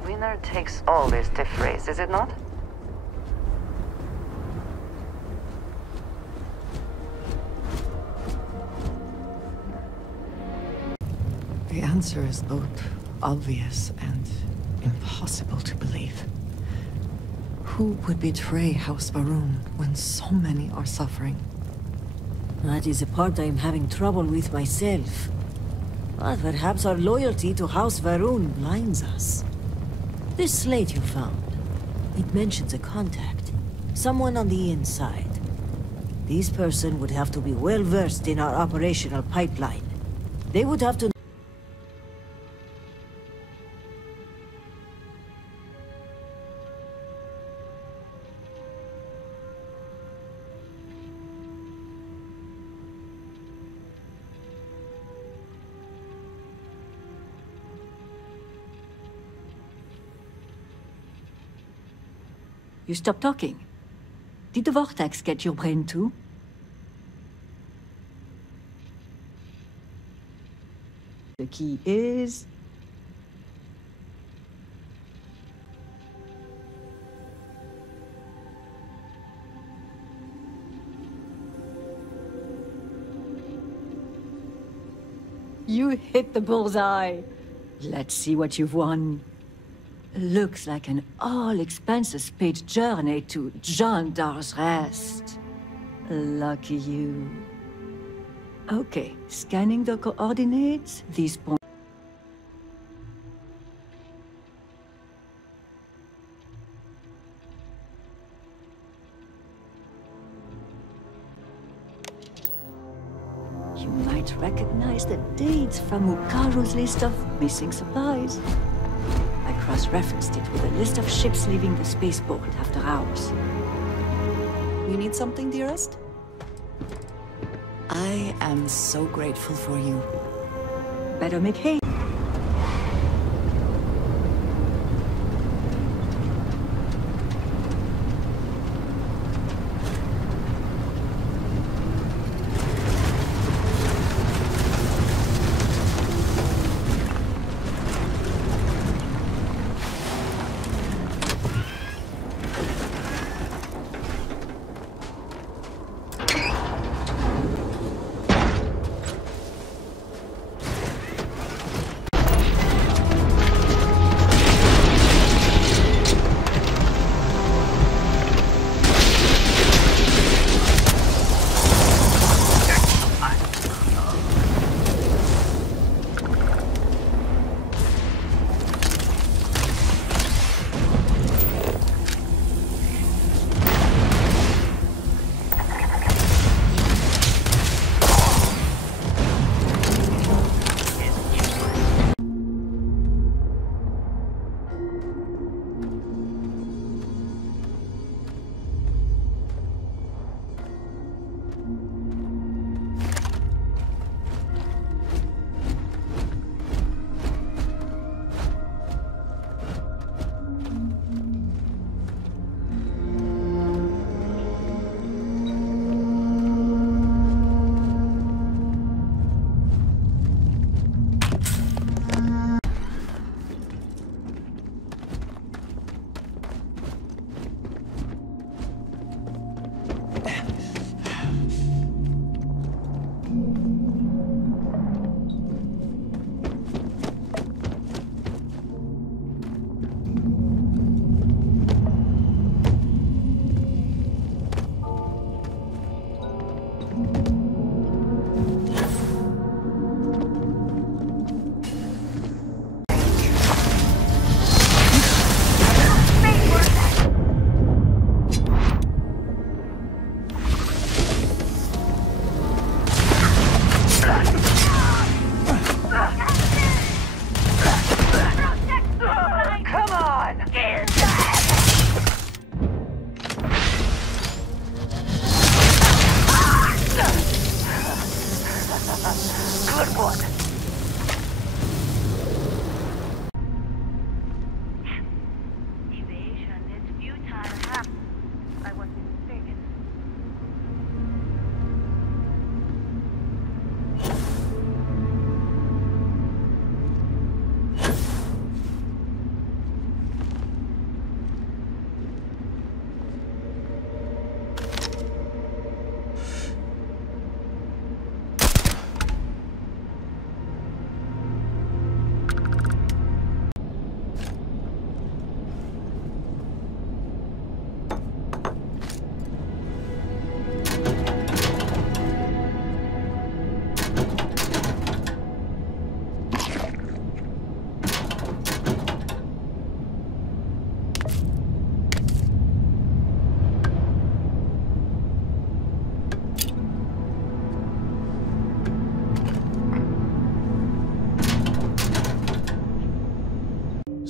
Winner takes all this to phrase, is it not? The answer is both obvious and impossible to believe. Who would betray House Varun when so many are suffering? That is the part I'm having trouble with myself. But perhaps our loyalty to House Varun blinds us. This slate you found, it mentions a contact. Someone on the inside. This person would have to be well versed in our operational pipeline. They would have to... You stopped talking. Did the vortex get your brain too? The key is... You hit the bullseye. Let's see what you've won. Looks like an all-expenses paid journey to Gendar's Rest. Lucky you. Okay, scanning the coordinates, these points. You might recognize the dates from Mukaru's list of missing supplies. I cross-referenced it with a list of ships leaving the spaceport after hours. You need something, dearest? I am so grateful for you. Better make hay.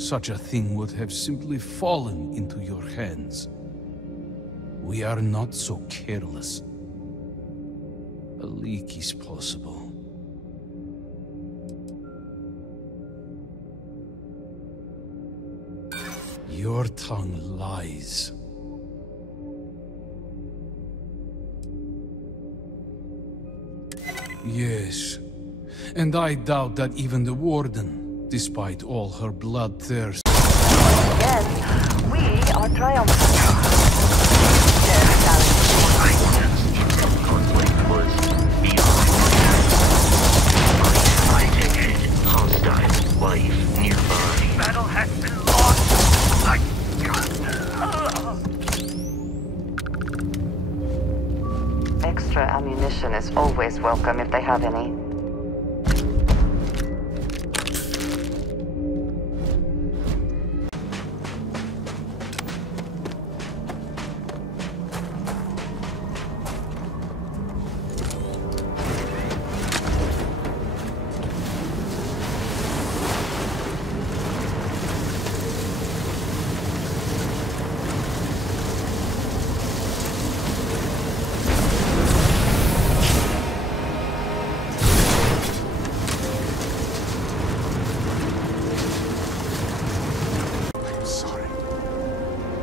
such a thing would have simply fallen into your hands. We are not so careless. A leak is possible. Your tongue lies. Yes, and I doubt that even the warden, despite all her bloodthirst... Yes, we are triumphant. Hostile life nearby. Battle has been lost. Extra ammunition is always welcome if they have any.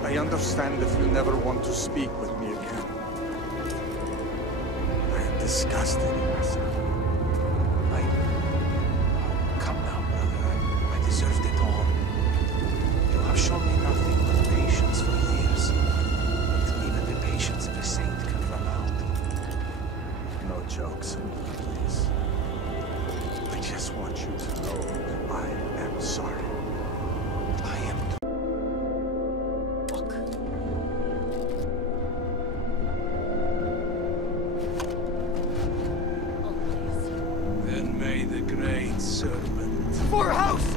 I understand if you never want to speak with me again. I am disgusted in myself. Come now, brother. I deserved it all. You have shown me nothing but patience for years. But even the patience of a saint can run out. No jokes, please. I just want you to know that I am sorry. I am too. Then may the great serpent... For house!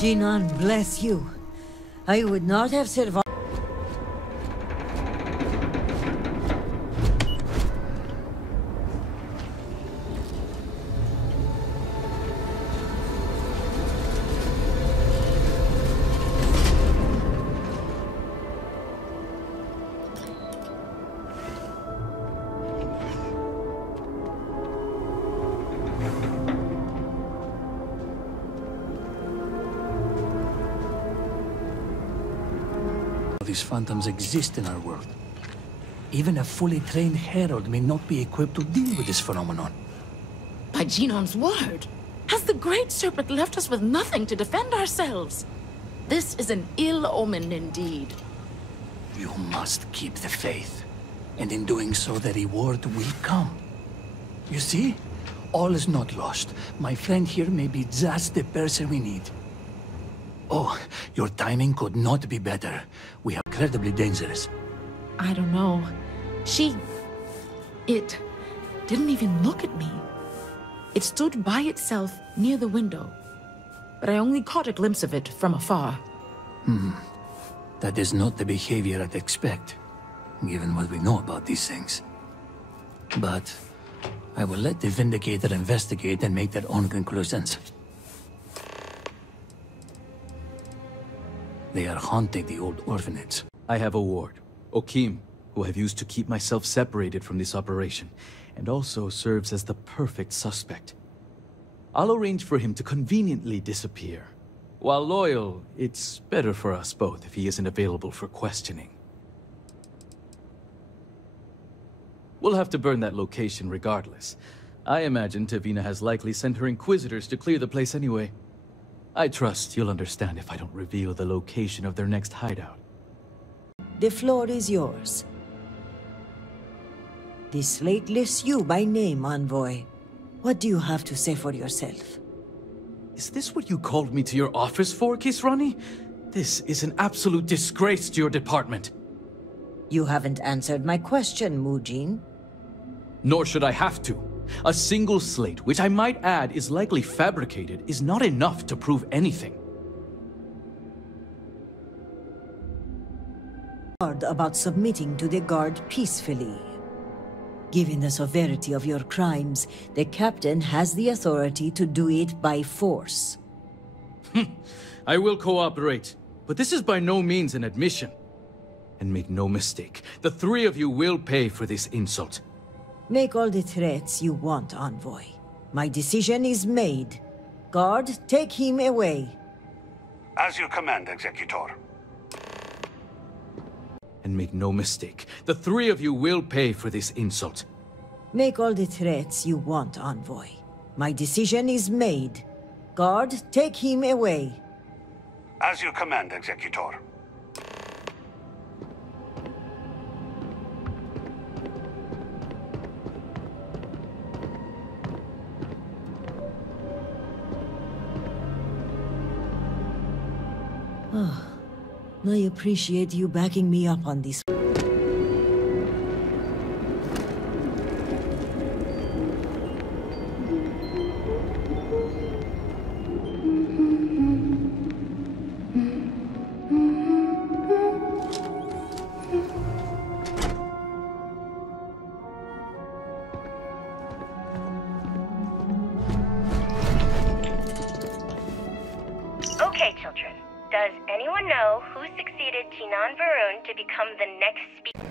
Jinan, bless you. I would not have survived. These phantoms exist in our world. Even a fully trained herald may not be equipped to deal with this phenomenon. By Jinon's word, has the Great Serpent left us with nothing to defend ourselves? This is an ill omen indeed. You must keep the faith, and in doing so the reward will come. You see? All is not lost. My friend here may be just the person we need. Oh, your timing could not be better. We are incredibly dangerous. I don't know. It didn't even look at me. It stood by itself near the window, but I only caught a glimpse of it from afar. That is not the behavior I'd expect, given what we know about these things. But I will let the Vindicator investigate and make their own conclusions. They are haunting the old orphanage. I have a ward, Okim, who I've used to keep myself separated from this operation, and also serves as the perfect suspect. I'll arrange for him to conveniently disappear. While loyal, it's better for us both if he isn't available for questioning. We'll have to burn that location regardless. I imagine Tavina has likely sent her inquisitors to clear the place anyway. I trust you'll understand if I don't reveal the location of their next hideout. The floor is yours. This slate lists you by name, Envoy. What do you have to say for yourself? Is this what you called me to your office for, Kisrani? This is an absolute disgrace to your department. You haven't answered my question, Mujin. Nor should I have to. A single slate, which I might add is likely fabricated, is not enough to prove anything. About submitting to the guard peacefully. Given the severity of your crimes, the captain has the authority to do it by force. I will cooperate, but this is by no means an admission. And make no mistake, the three of you will pay for this insult. Make all the threats you want, Envoy. My decision is made. Guard, take him away. As you command, Executor. And make no mistake, the three of you will pay for this insult. Make all the threats you want, Envoy. My decision is made. Guard, take him away. As you command, Executor. I appreciate you backing me up on this. Okay, children. Does anyone know who succeeded Tinan Varun to become the next speaker?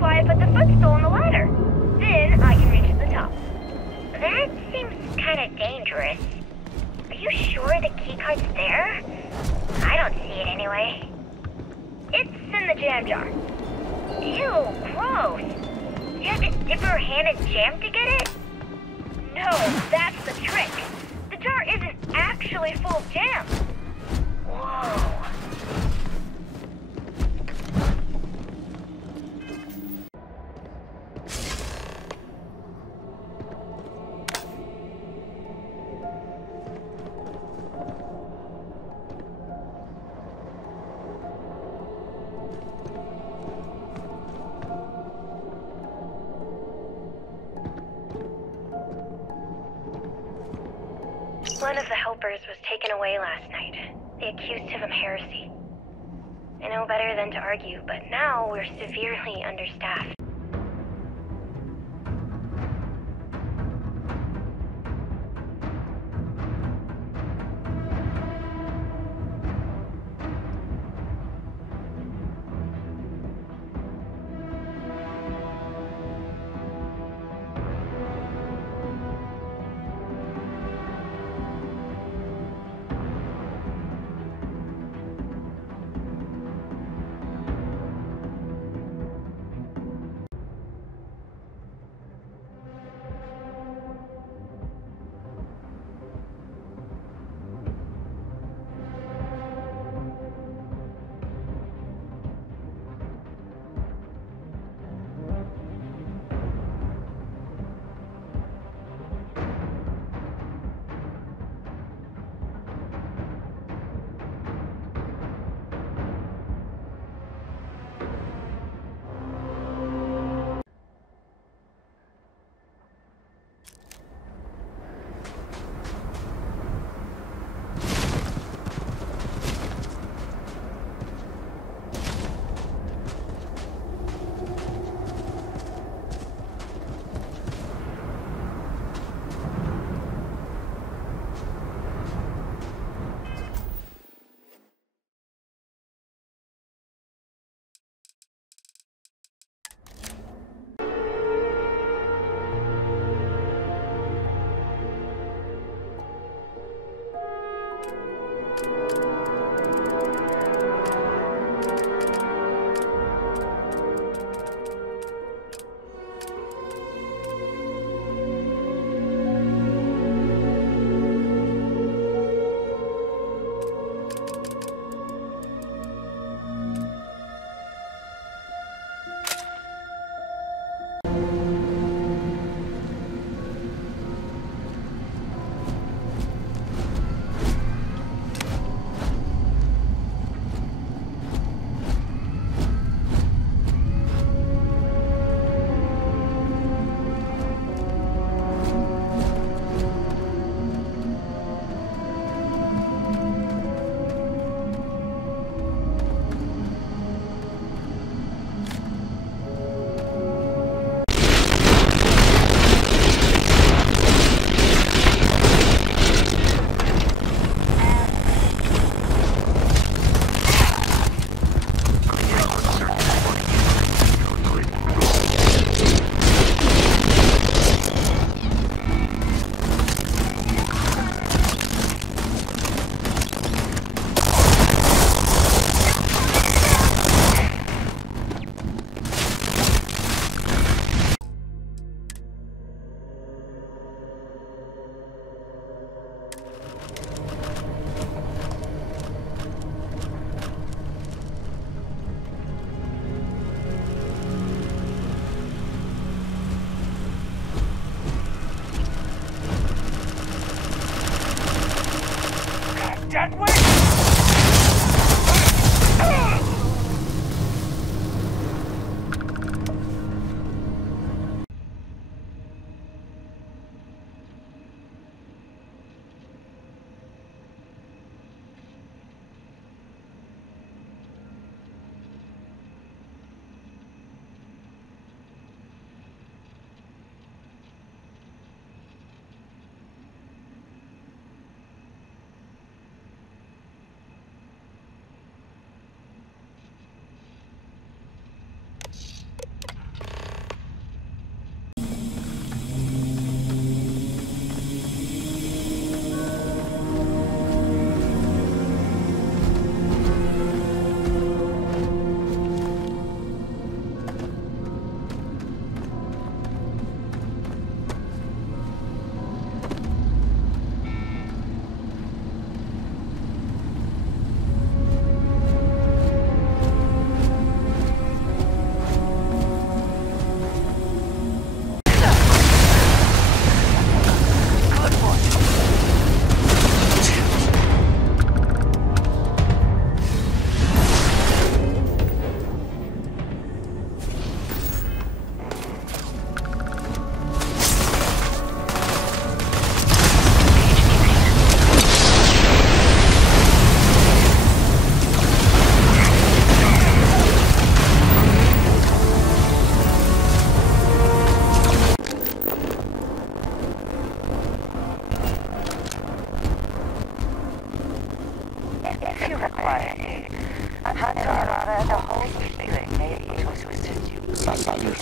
Why I put the footstool on the ladder. Then I can reach the top. That seems kind of dangerous. Are you sure the keycard's there? I don't see it anyway. It's in the jam jar. Ew, gross. You have to dip your hand in jam to get it? No, that's the trick. The jar isn't actually full of jam. Whoa. One of the helpers was taken away last night. They accused him of heresy. I know better than to argue, but now we're severely understaffed.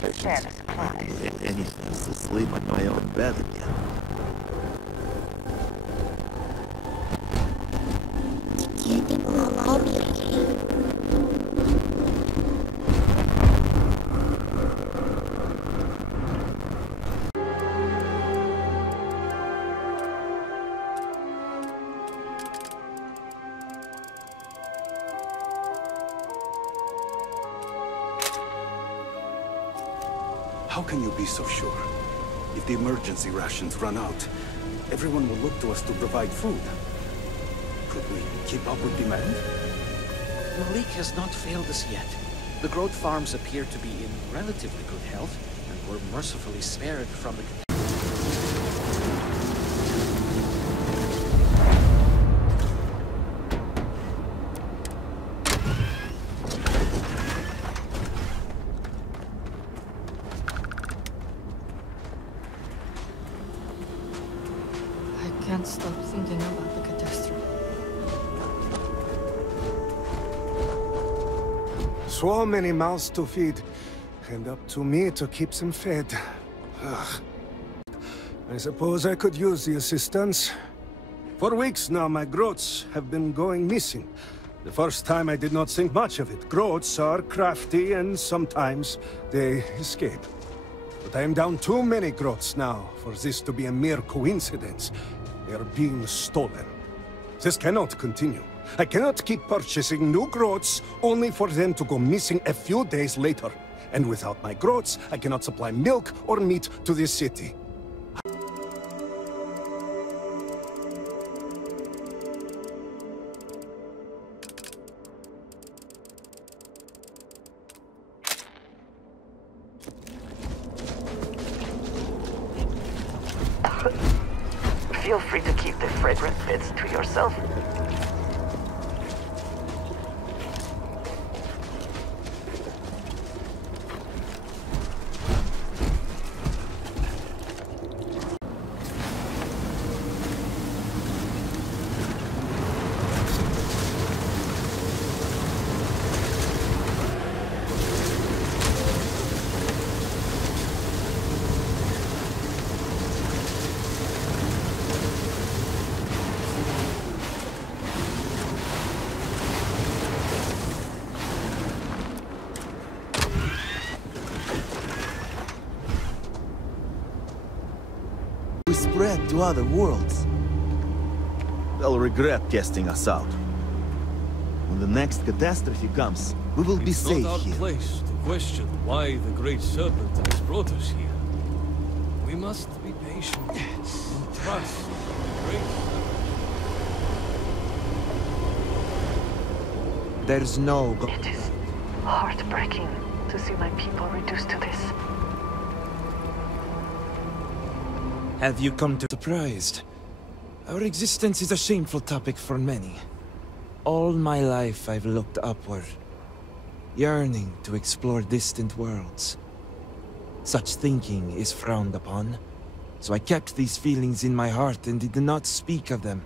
Share the supplies. Anything to sleep on my own bed again. Do you think we'll all be okay? How can you be so sure? If the emergency rations run out, everyone will look to us to provide food. Could we keep up with demand? The leak has not failed us yet. The growth farms appear to be in relatively good health, and were mercifully spared from the... I can't stop thinking about the catastrophe. So many mouths to feed, and up to me to keep them fed. Ugh. I suppose I could use the assistance. For weeks now, my groats have been going missing. The first time I did not think much of it. Groats are crafty, and sometimes they escape. But I am down too many groats now for this to be a mere coincidence. They are being stolen. This cannot continue. I cannot keep purchasing new groats only for them to go missing a few days later. And without my groats, I cannot supply milk or meat to this city. Feel free to keep the fragrant bits to yourself. We spread to other worlds. They'll regret casting us out. When the next catastrophe comes, we will be safe It's not our here. place to question why the Great Serpent has brought us here. We must be patient and trust the Great Serpent. There's no... It is heartbreaking to see my people reduced to this. Have you come to... Surprised? Our existence is a shameful topic for many. All my life I've looked upward, yearning to explore distant worlds. Such thinking is frowned upon, so I kept these feelings in my heart and did not speak of them.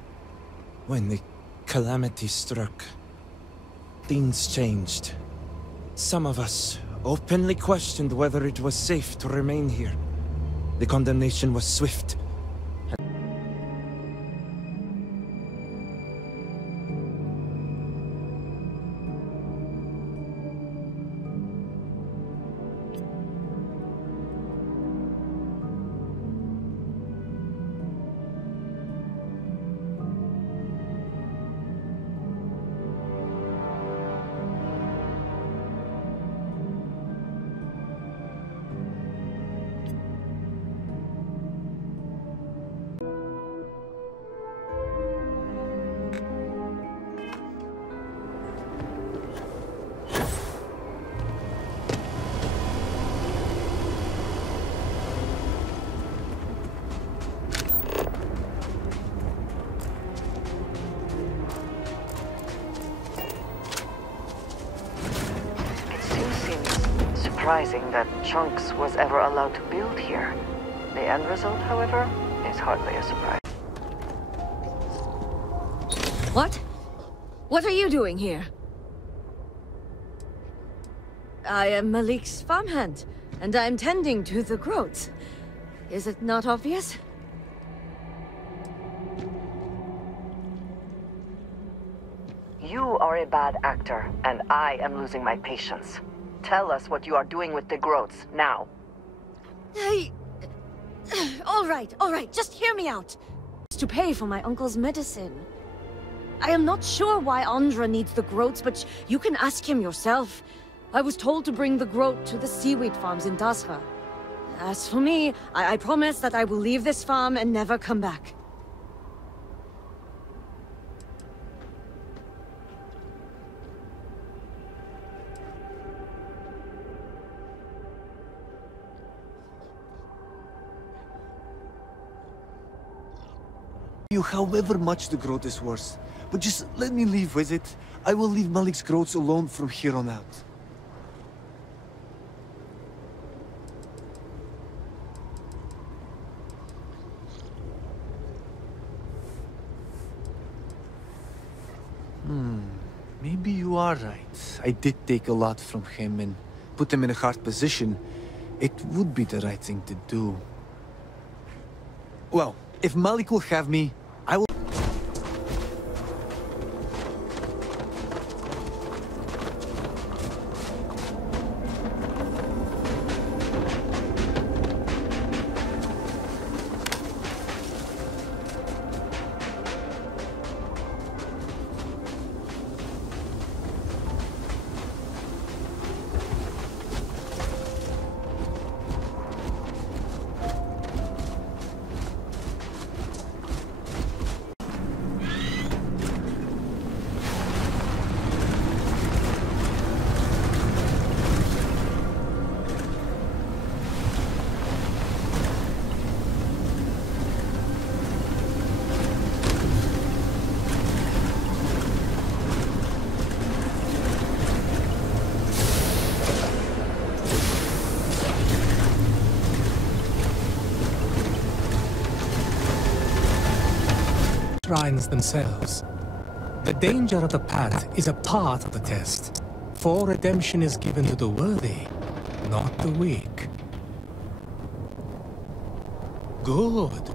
When the calamity struck, things changed. Some of us openly questioned whether it was safe to remain here. The condemnation was swift. Surprising that Chunks was ever allowed to build here. The end result, however, is hardly a surprise. What? What are you doing here? I am Malik's farmhand. and I'm tending to the growths. Is it not obvious? You are a bad actor, and I am losing my patience. Tell us what you are doing with the growths, now. All right, just hear me out. It's to pay for my uncle's medicine. I am not sure why Andra needs the growths, but you can ask him yourself. I was told to bring the growth to the seaweed farms in Dasra. As for me, I promise that I will leave this farm and never come back. You, however much the growth is worth, but just let me leave with it. I will leave Malik's growths alone from here on out. Maybe you are right. I did take a lot from him and put him in a hard position. It would be the right thing to do. Well, if Malik will have me, I will... Shrines themselves. The danger of the path is a part of the test, for redemption is given to the worthy, not the weak. Good.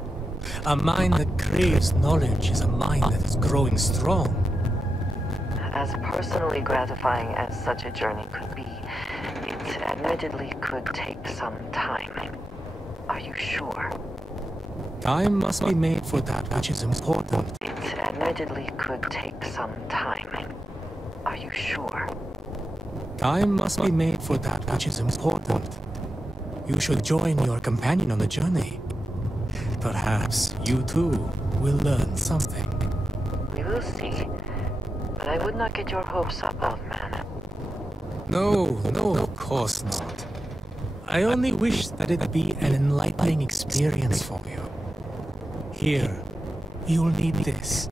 A mind that craves knowledge is a mind that is growing strong. As personally gratifying as such a journey could be, it admittedly could take some time. Are you sure? Time must be made for that which is important. It admittedly could take some time. Are you sure? Time must be made for that which is important. You should join your companion on the journey. Perhaps you too will learn something. We will see. But I would not get your hopes up, old man. No, of course not. I only wish that it be an enlightening experience for you. Here, you'll need this.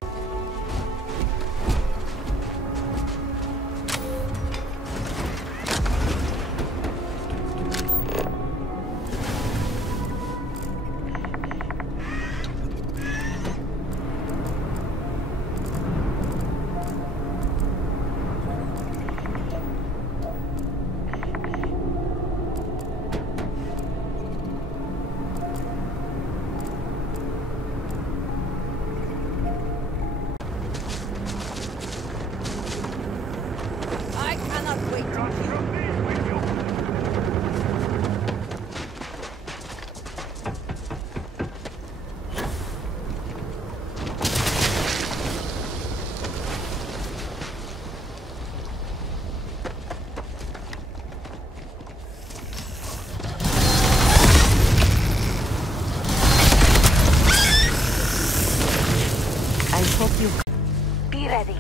Be ready.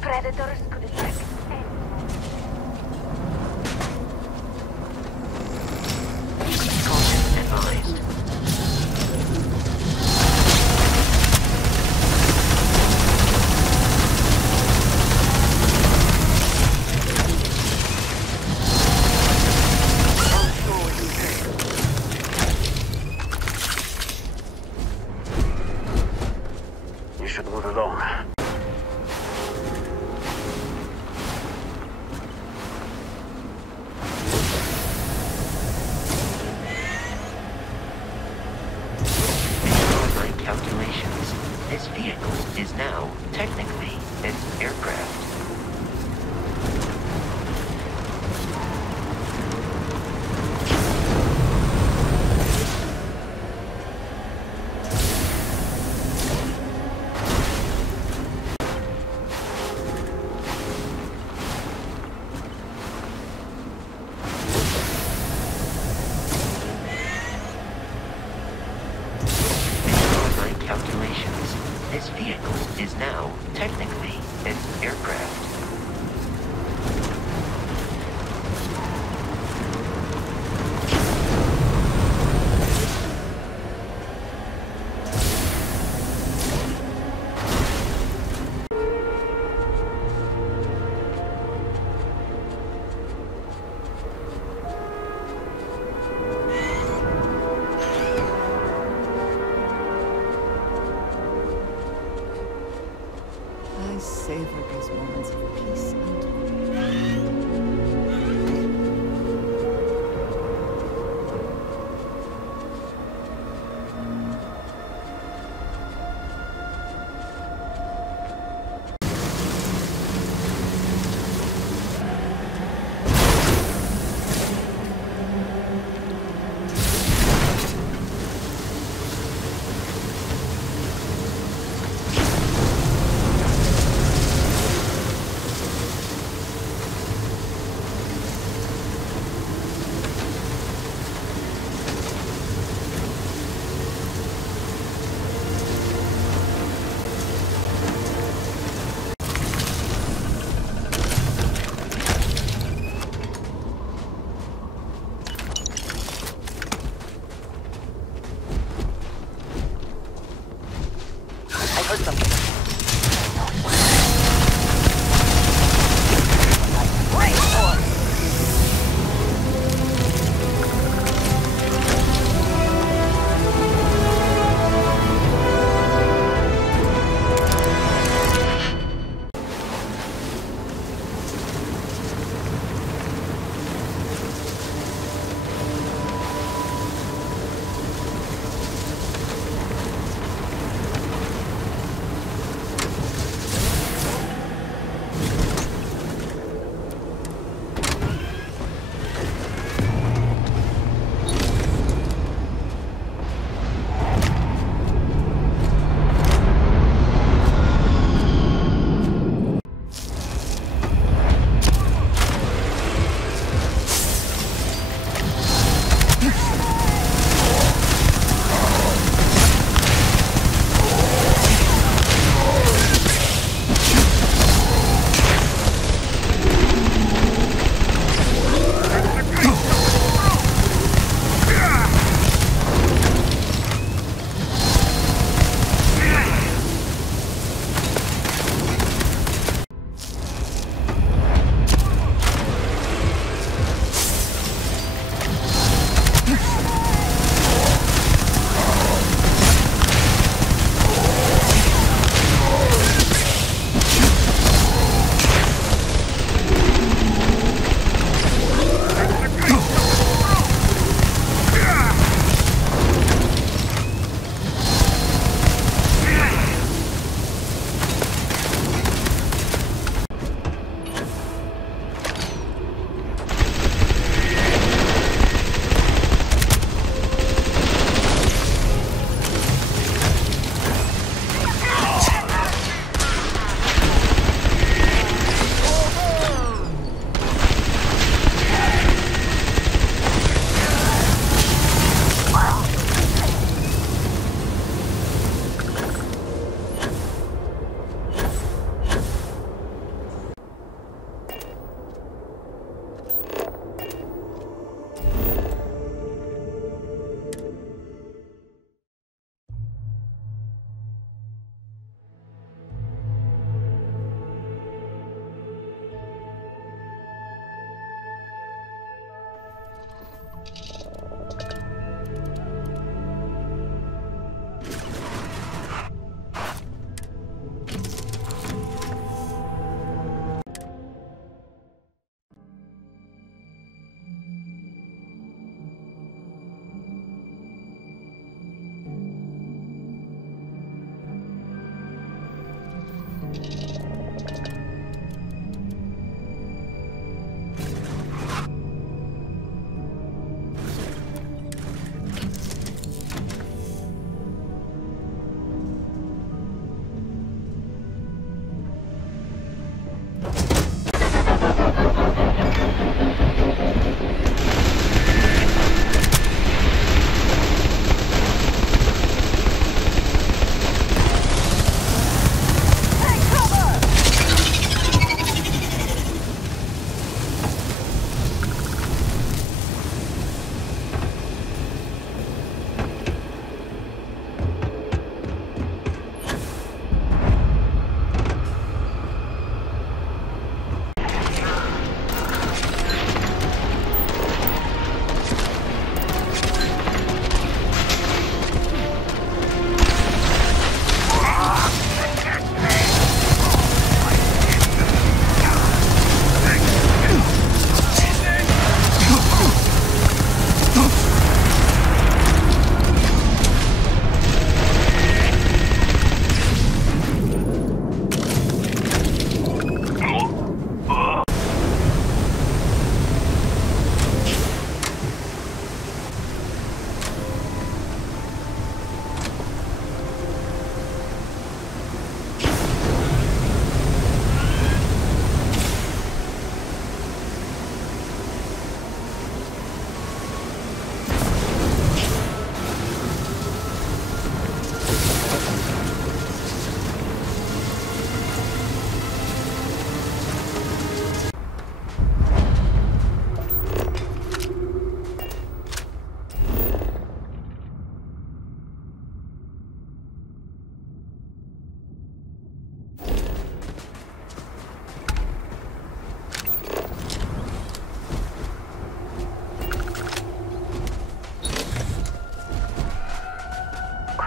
Predators could attack You should move along. This vehicle is now technically an aircraft. This vehicle is now technically an aircraft. Savor these moments of peace and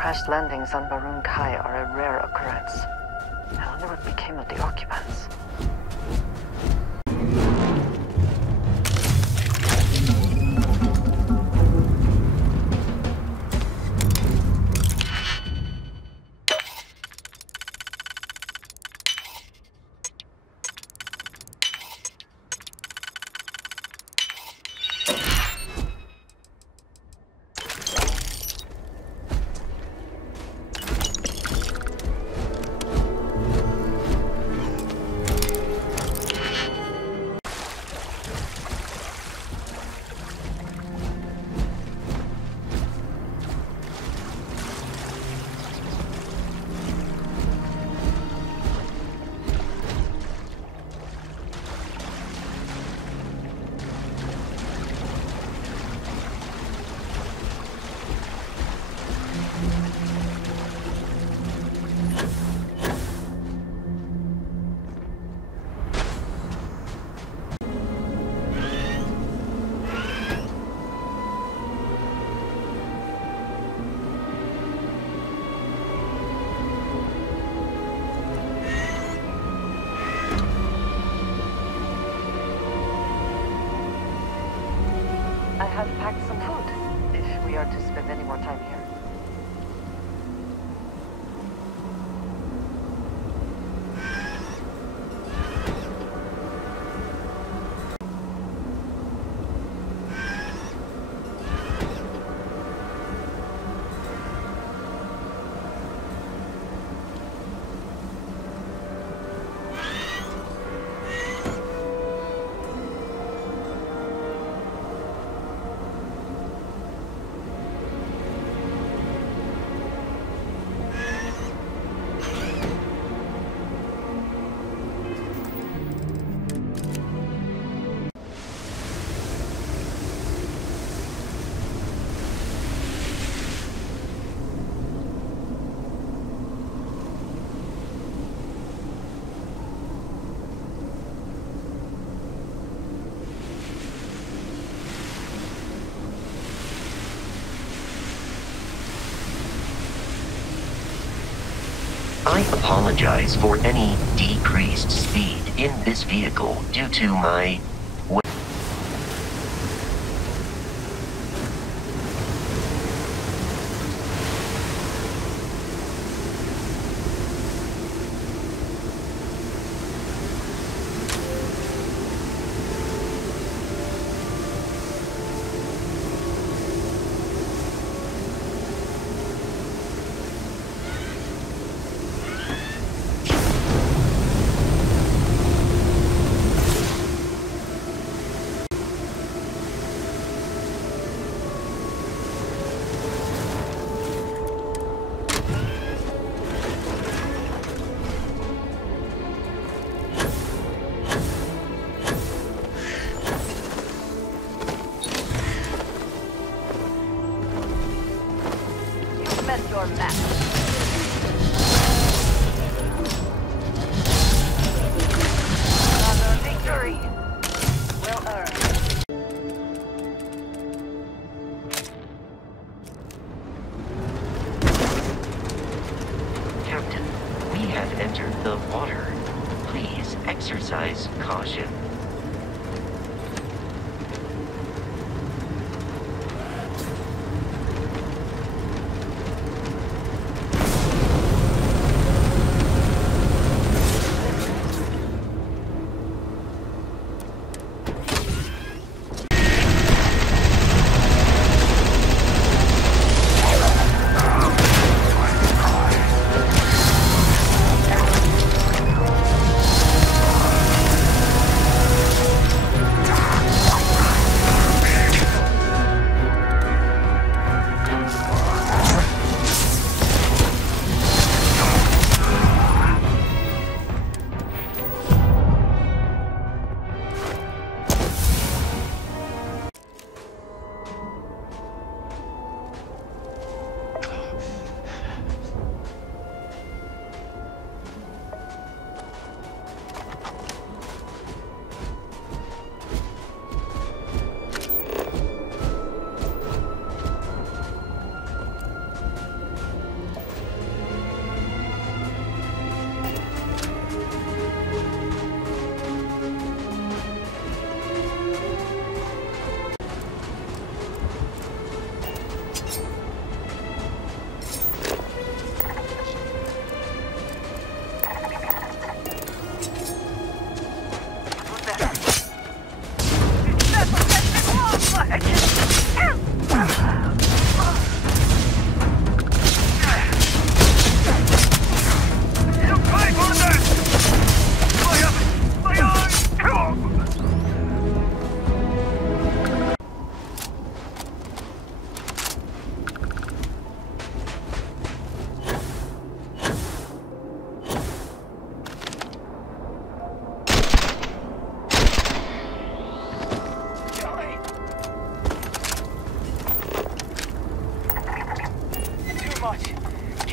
crashed landings on Barun Kai are a rare occurrence. I wonder what became of the occupants. I have packed some food, if we are to spend any more time here. I apologize for any decreased speed in this vehicle due to my... Your match. Another victory. Well earned. Captain, we have entered the water. Please exercise caution.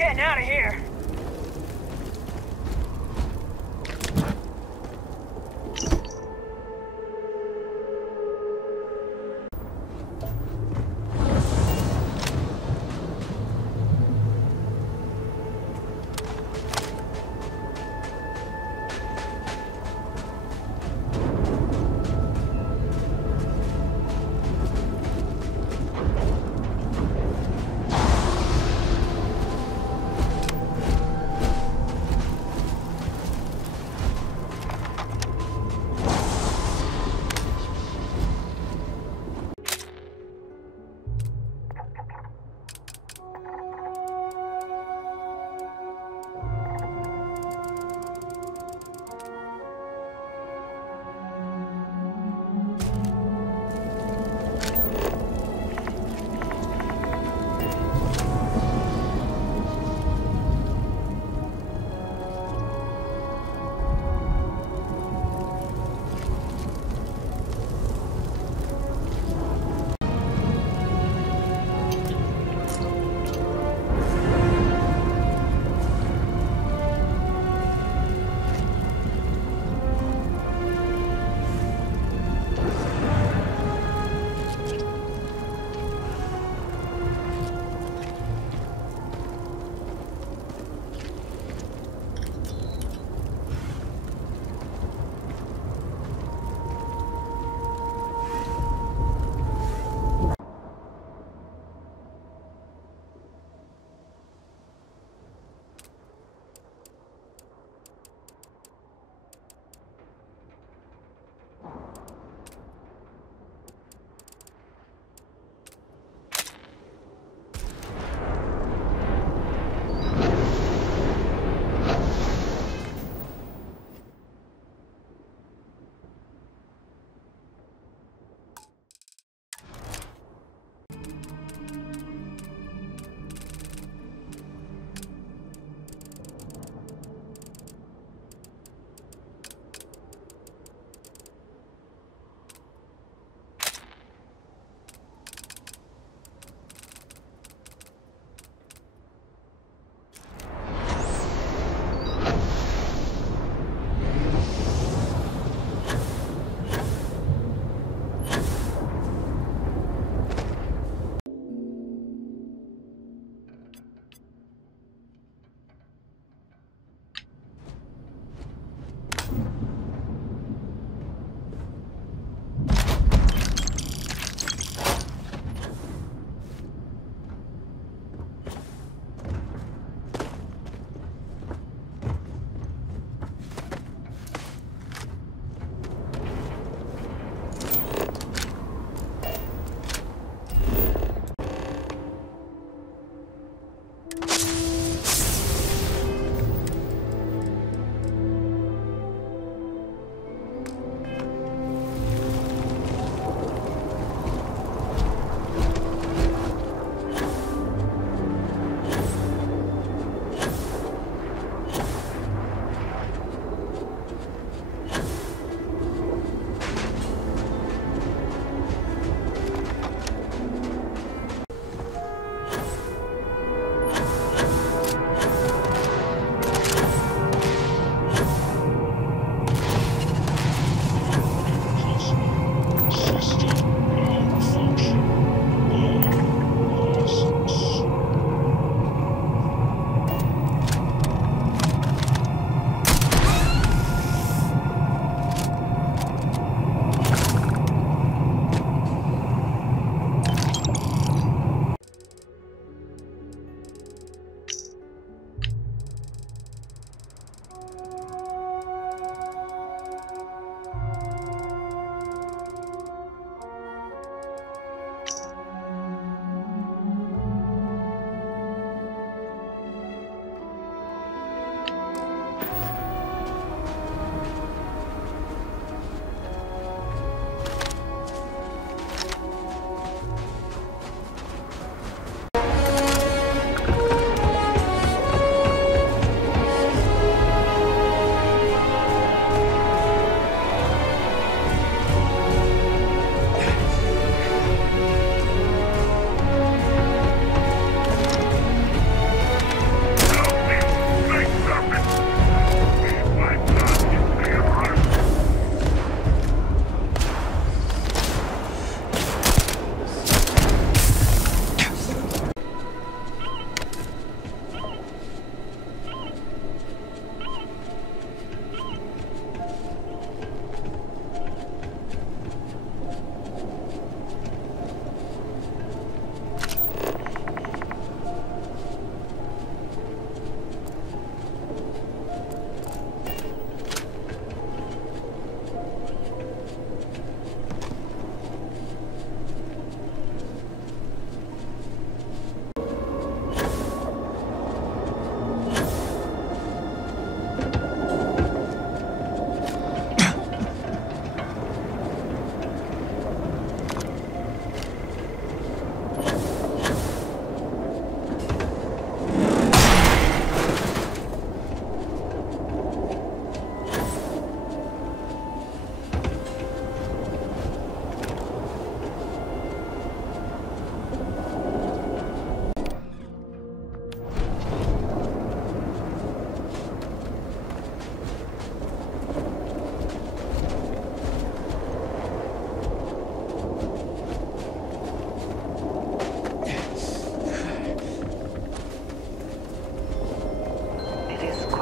getting out of here.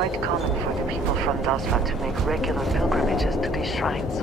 quite common for the people from Dasva to make regular pilgrimages to these shrines.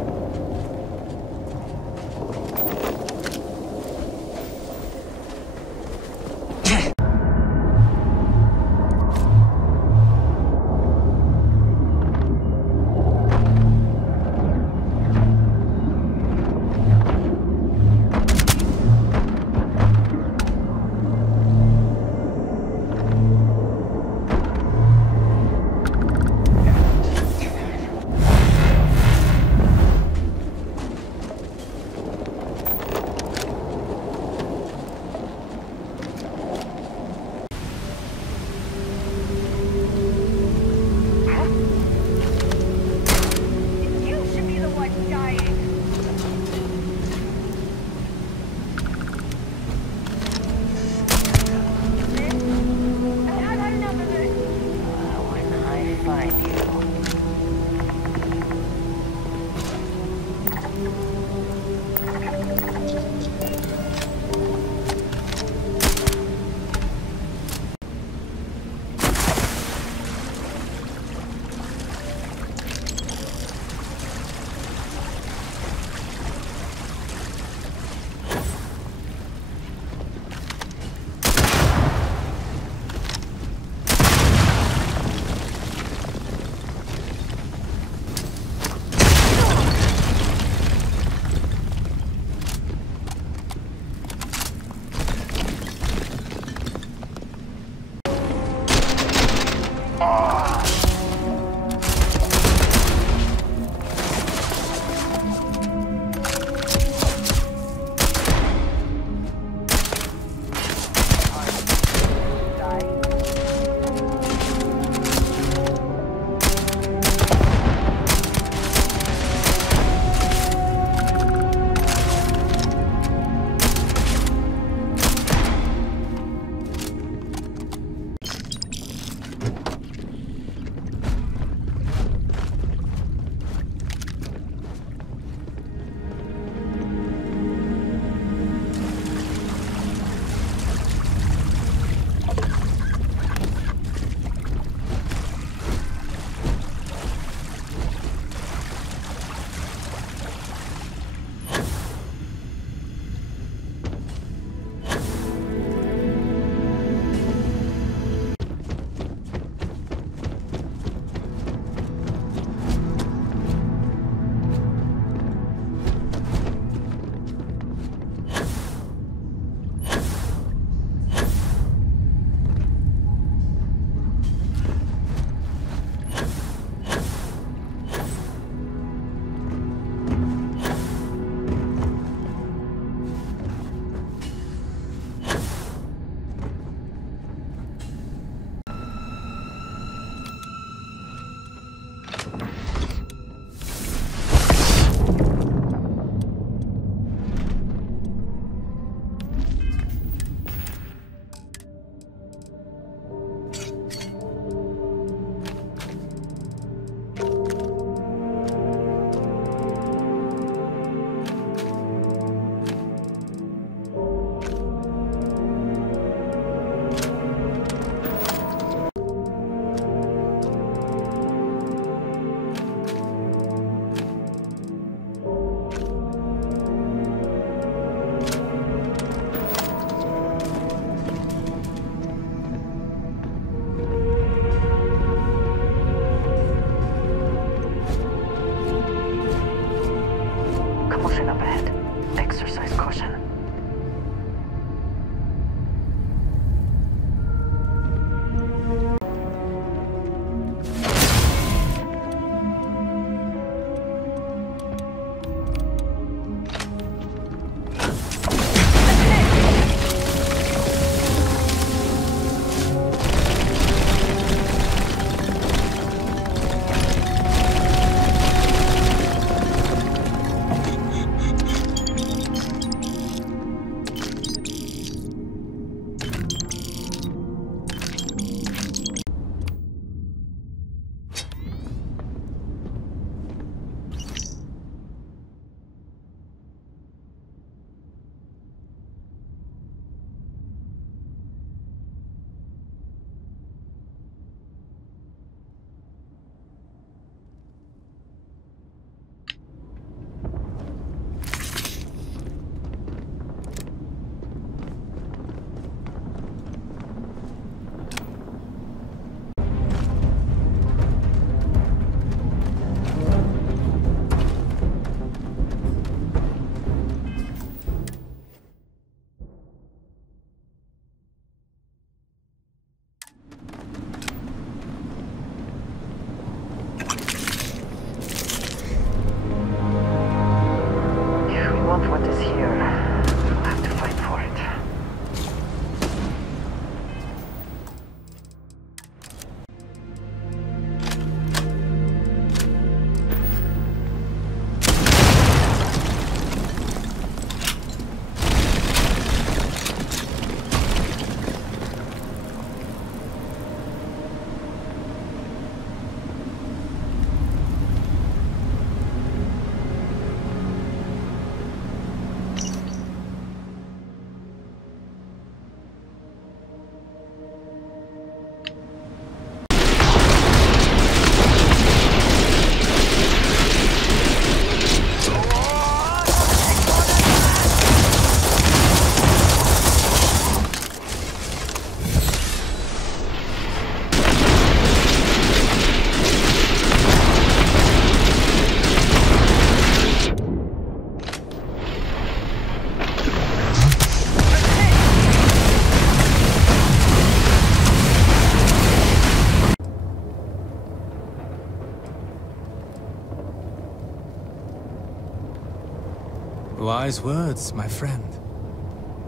Wise words, my friend.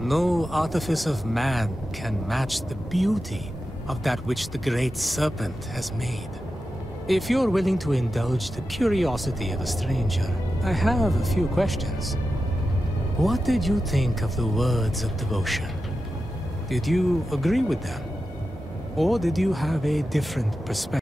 No artifice of man can match the beauty of that which the great serpent has made. If you're willing to indulge the curiosity of a stranger, I have a few questions. What did you think of the words of devotion? Did you agree with them? Or did you have a different perspective?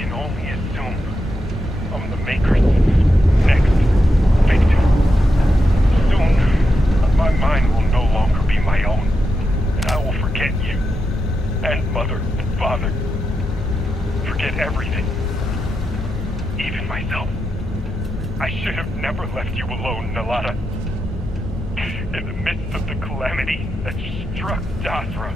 can only assume I'm the Maker's next victim. Soon, my mind will no longer be my own, and I will forget you, and Mother and Father. Forget everything. Even myself. I should have never left you alone, Nalata. In the midst of the calamity that struck Dasra,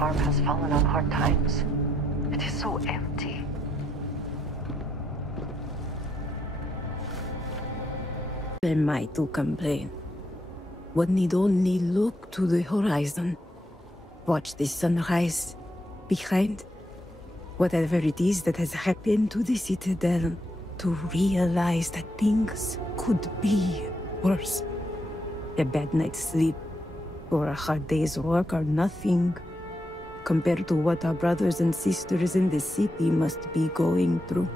farm has fallen on hard times. It is so empty. Am I to complain? One need only look to the horizon. Watch the sunrise behind. Whatever it is that has happened to the Citadel, to realize that things could be worse. A bad night's sleep or a hard day's work are nothing compared to what our brothers and sisters in the city must be going through.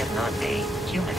am not a human.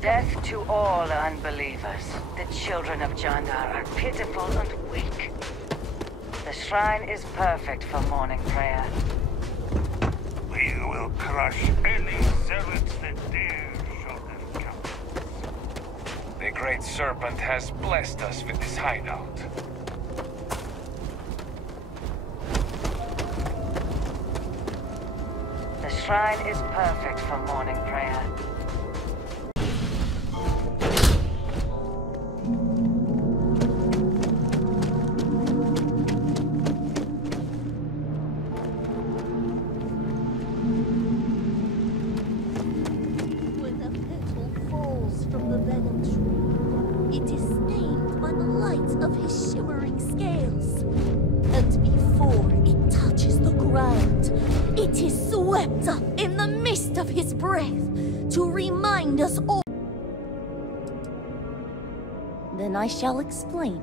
Death to all unbelievers. The children of Jandar are pitiful and weak. The shrine is perfect for morning prayer. We will crush any zealots that dare show their countenance. The Great Serpent has blessed us with this hideout. The shrine is perfect for morning prayer. Then I shall explain.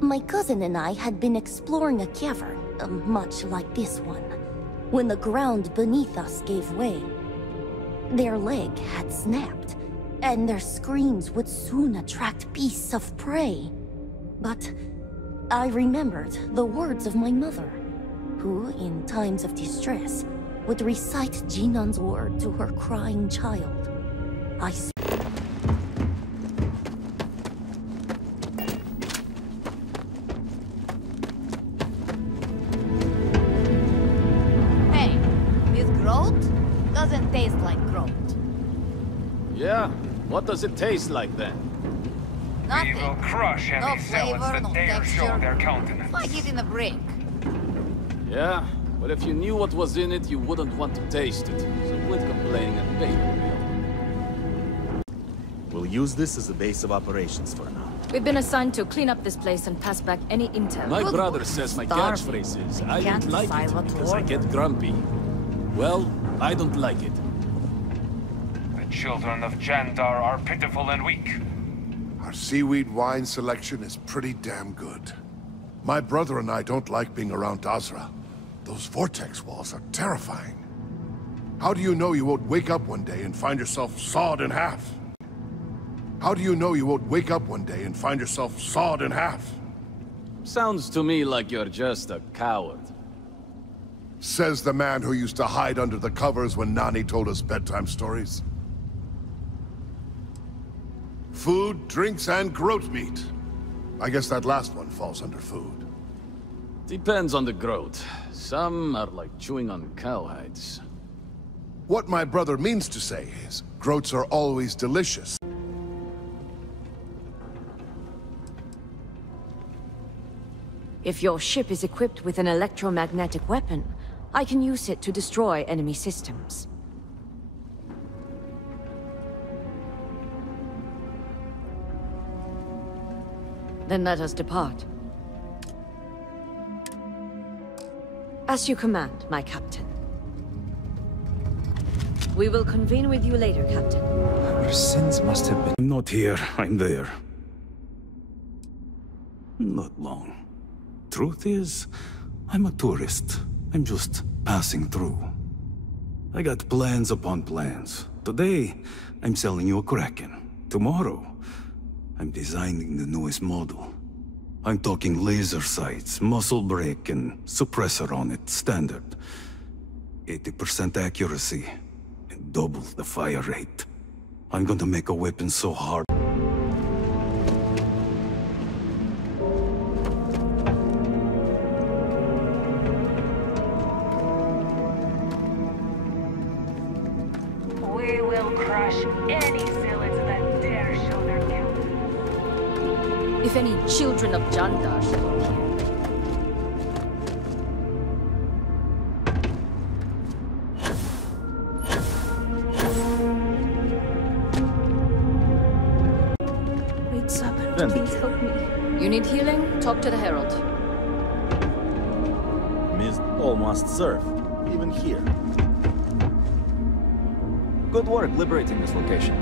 My cousin and I had been exploring a cavern, much like this one, when the ground beneath us gave way. Their leg had snapped, and their screams would soon attract beasts of prey. But I remembered the words of my mother, who, in times of distress, would recite Jinan's word to her crying child. Hey, this groat doesn't taste like groat. Yeah? What does it taste like then? Nothing. We will crush any No zealots flavor, that no dare show texture. their countenance. It's like eating a brick. Yeah? But if you knew what was in it, you wouldn't want to taste it. So quit complaining and pay your bill. We'll use this as a base of operations for now. We've been assigned to clean up this place and pass back any intel. My brother says my catchphrase is, I don't like it because I get grumpy. Well, I don't like it. The children of Jandar are pitiful and weak. Our seaweed wine selection is pretty damn good. My brother and I don't like being around Azra. Those vortex walls are terrifying. How do you know you won't wake up one day and find yourself sawed in half? How do you know you won't wake up one day and find yourself sawed in half? Sounds to me like you're just a coward. Says the man who used to hide under the covers when Nani told us bedtime stories. Food, drinks, and groat meat. I guess that last one falls under food. Depends on the groat. Some are like chewing on cowhides. What my brother means to say is, groats are always delicious. If your ship is equipped with an electromagnetic weapon, I can use it to destroy enemy systems. Then let us depart. As you command, my captain. We will convene with you later, Captain. Our sins must have been... I'm not here, I'm there. Not long. Truth is, I'm a tourist. I'm just passing through. I got plans upon plans. Today, I'm selling you a Kraken. Tomorrow, I'm designing the newest model. I'm talking laser sights, muzzle brake, and suppressor on it, standard. 80% accuracy, and double the fire rate. I'm gonna make a weapon so hard. We will crush any zealots that dare show their guilt. If any children of Jandar show up here. Great Serpent, please help me. You need healing? Talk to the Herald. Missed all must serve, even here. Good work liberating this location.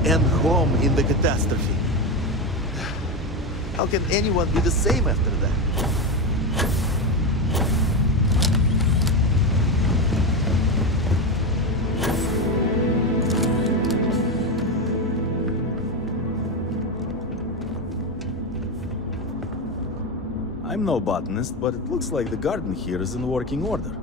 And home in the catastrophe. How can anyone be the same after that? I'm no botanist, but it looks like the garden here is in working order.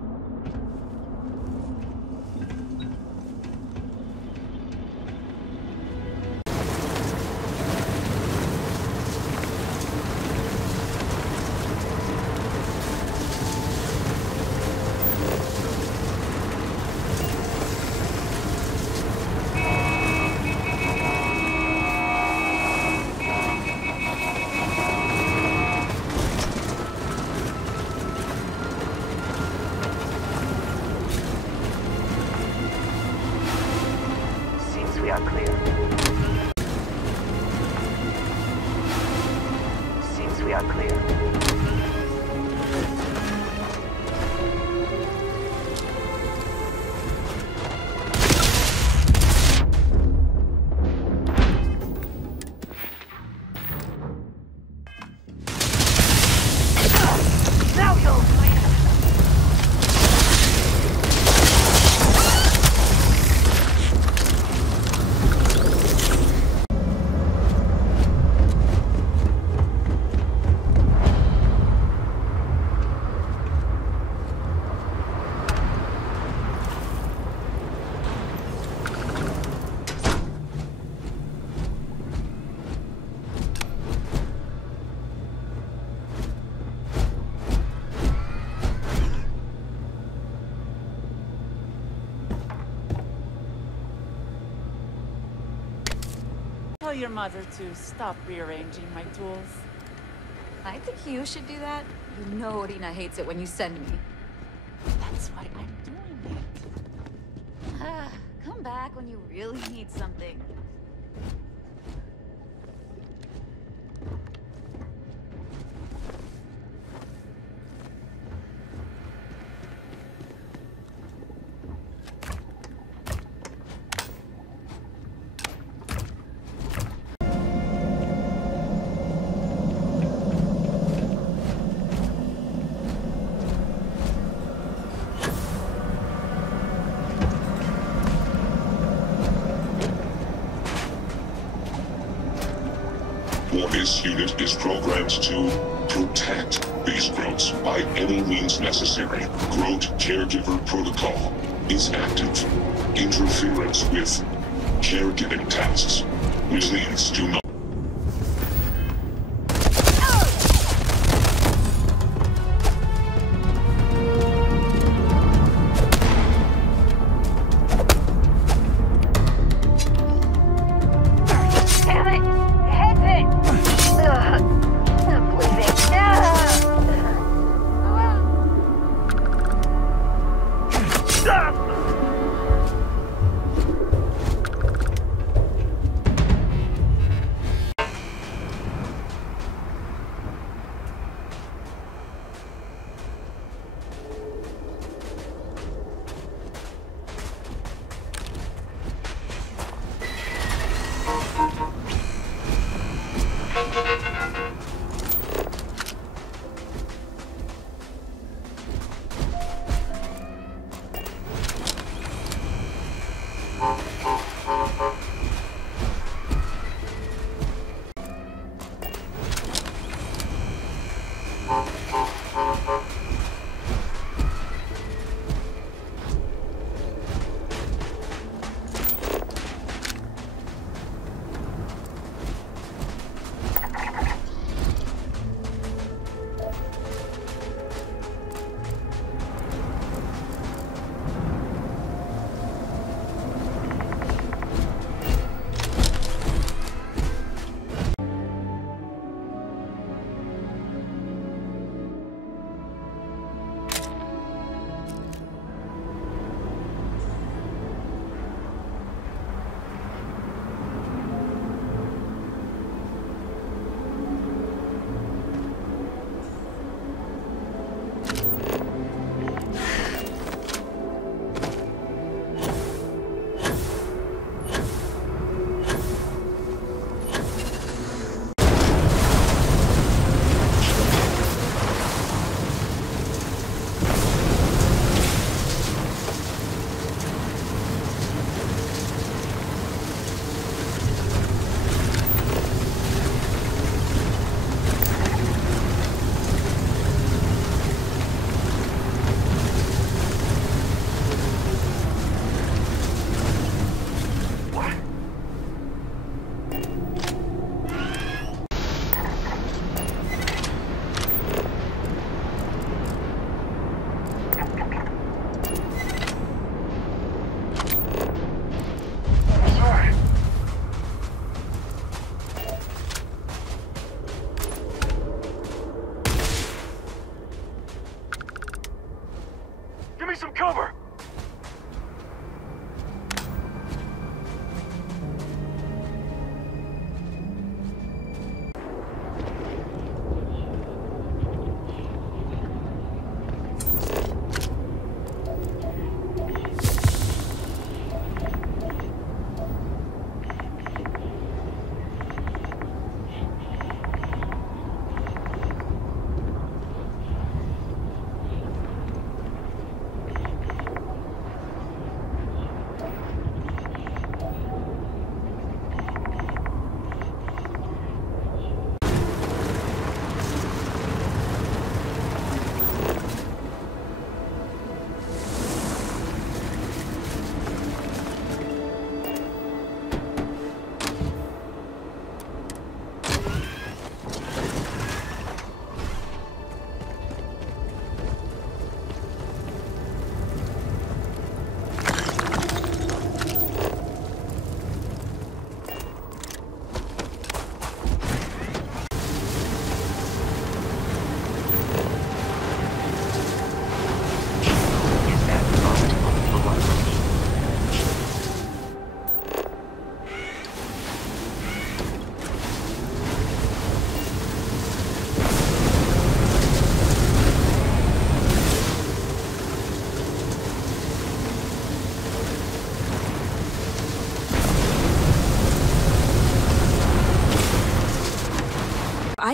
We are clear. Seems we are clear. Now you'll bleed. Tell your mother to stop rearranging my tools. I think you should do that. You know Rina hates it when you send me. That's why I'm doing it. Come back when you really need something. This unit is programmed to protect these Groats by any means necessary. Groat Caregiver Protocol is active. Interference with caregiving tasks. Please do not.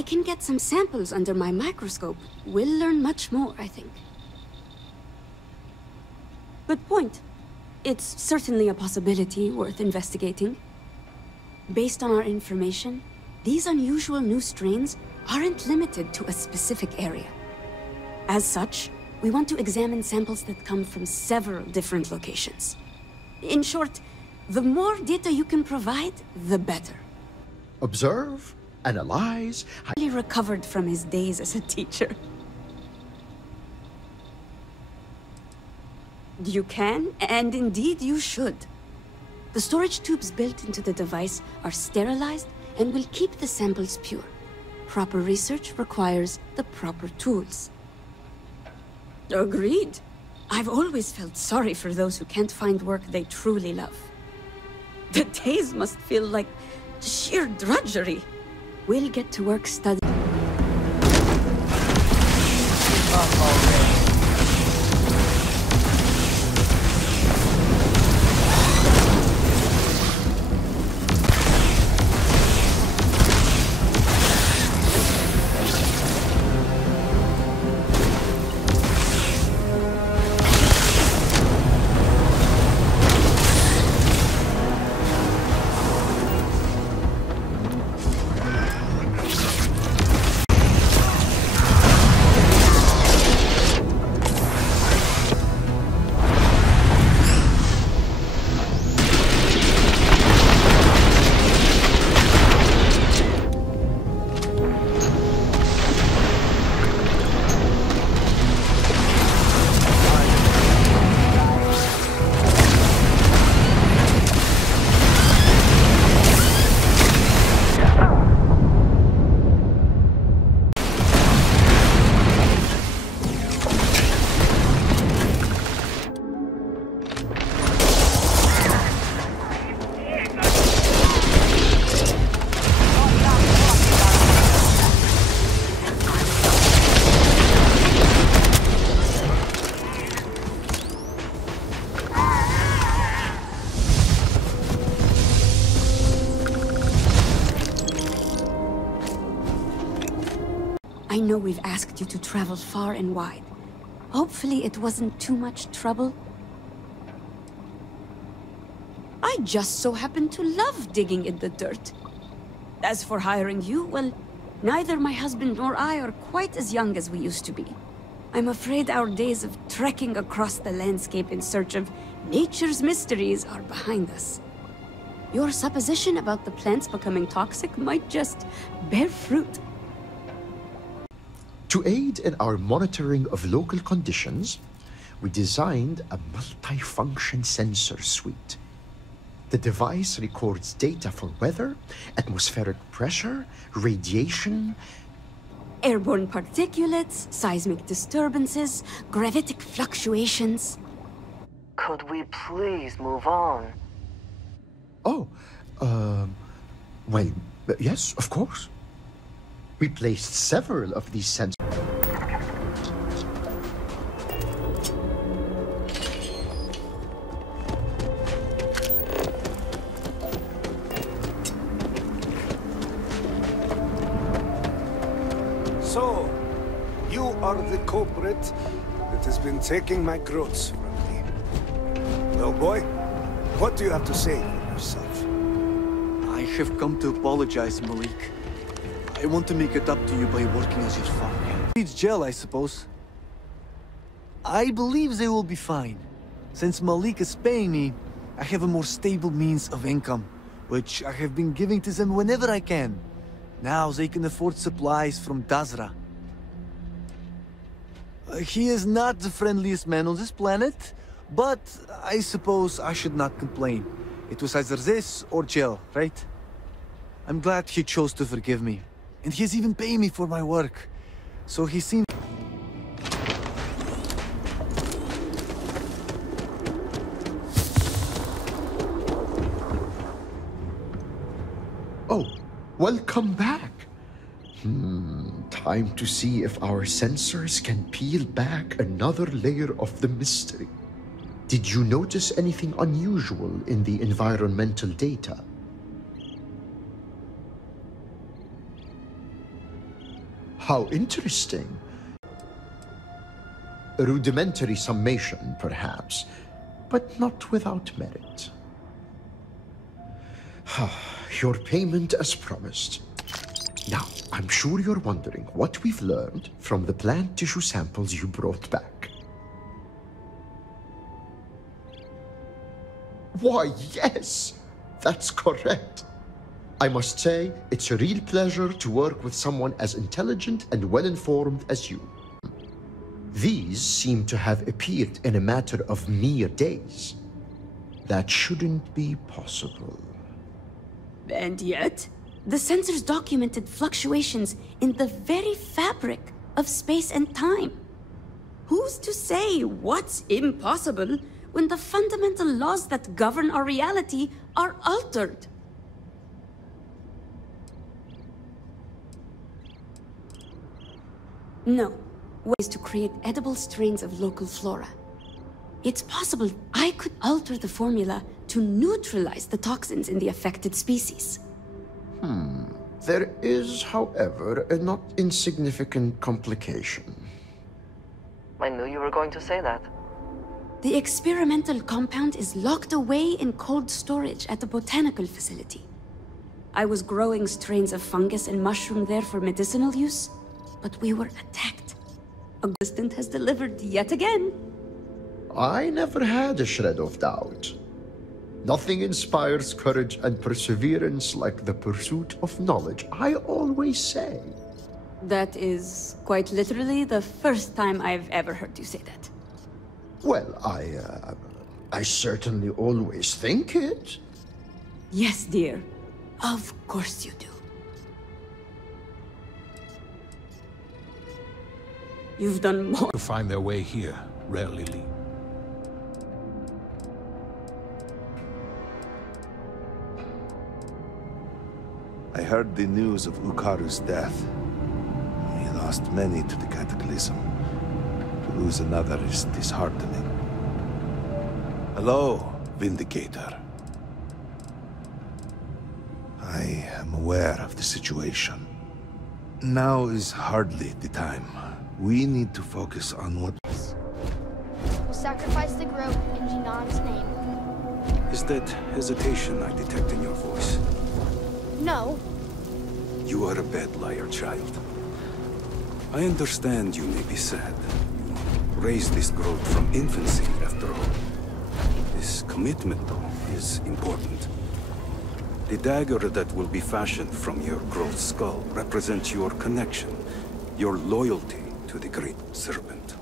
I can get some samples under my microscope, we'll learn much more, I think. Good point. It's certainly a possibility worth investigating. Based on our information, these unusual new strains aren't limited to a specific area. As such, we want to examine samples that come from several different locations. In short, the more data you can provide, the better. Observe, analyze. He recovered from his days as a teacher. You can, and indeed you should. The storage tubes built into the device are sterilized and will keep the samples pure. Proper research requires the proper tools. Agreed. I've always felt sorry for those who can't find work they truly love. The days must feel like sheer drudgery. We'll get to work studying. I know we've asked you to travel far and wide. Hopefully it wasn't too much trouble. I just so happen to love digging in the dirt. As for hiring you, well, neither my husband nor I are quite as young as we used to be. I'm afraid our days of trekking across the landscape in search of nature's mysteries are behind us. Your supposition about the plants becoming toxic might just bear fruit. To aid in our monitoring of local conditions, we designed a multi-function sensor suite. The device records data for weather, atmospheric pressure, radiation, airborne particulates, seismic disturbances, gravitic fluctuations. Could we please move on? Oh, well, yes, of course. We placed several of these sensors. So, you are the culprit that has been taking my groats from me. Well, boy, what do you have to say for yourself? I have come to apologize, Malik. I want to make it up to you by working as your father. Needs jail, I suppose. I believe they will be fine. Since Malik is paying me, I have a more stable means of income, which I have been giving to them whenever I can. Now they can afford supplies from Dazra. He is not the friendliest man on this planet, but I suppose I should not complain. It was either this or jail, right? I'm glad he chose to forgive me. And he's even paying me for my work. So he seems... Oh, welcome back. Time to see if our sensors can peel back another layer of the mystery. Did you notice anything unusual in the environmental data? How interesting. A rudimentary summation, perhaps, but not without merit. Your payment as promised. Now, I'm sure you're wondering what we've learned from the plant tissue samples you brought back. Why, yes, that's correct. I must say, it's a real pleasure to work with someone as intelligent and well-informed as you. These seem to have appeared in a matter of mere days. That shouldn't be possible. And yet, the sensors documented fluctuations in the very fabric of space and time. Who's to say what's impossible when the fundamental laws that govern our reality are altered? No. Ways to create edible strains of local flora. It's possible I could alter the formula to neutralize the toxins in the affected species. There is, however, a not insignificant complication. I knew you were going to say that. The experimental compound is locked away in cold storage at the botanical facility. I was growing strains of fungus and mushroom there for medicinal use, but we were attacked. A distant has delivered yet again. I never had a shred of doubt. Nothing inspires courage and perseverance like the pursuit of knowledge, I always say. That is quite literally the first time I've ever heard you say that. Well, I certainly always think it. Yes, dear. Of course you do. You've done more to find their way here, rarely leave. I heard the news of Ukaru's death. He lost many to the Cataclysm. To lose another is disheartening. Hello, Vindicator. I am aware of the situation. Now is hardly the time. We need to focus on what... We'll sacrifice the grove in Jinan's name. Is that hesitation I detect in your voice? No. You are a bad liar, child. I understand you may be sad. You raised this growth from infancy, after all. This commitment, though, is important. The dagger that will be fashioned from your growth skull represents your connection, your loyalty to the Great Serpent.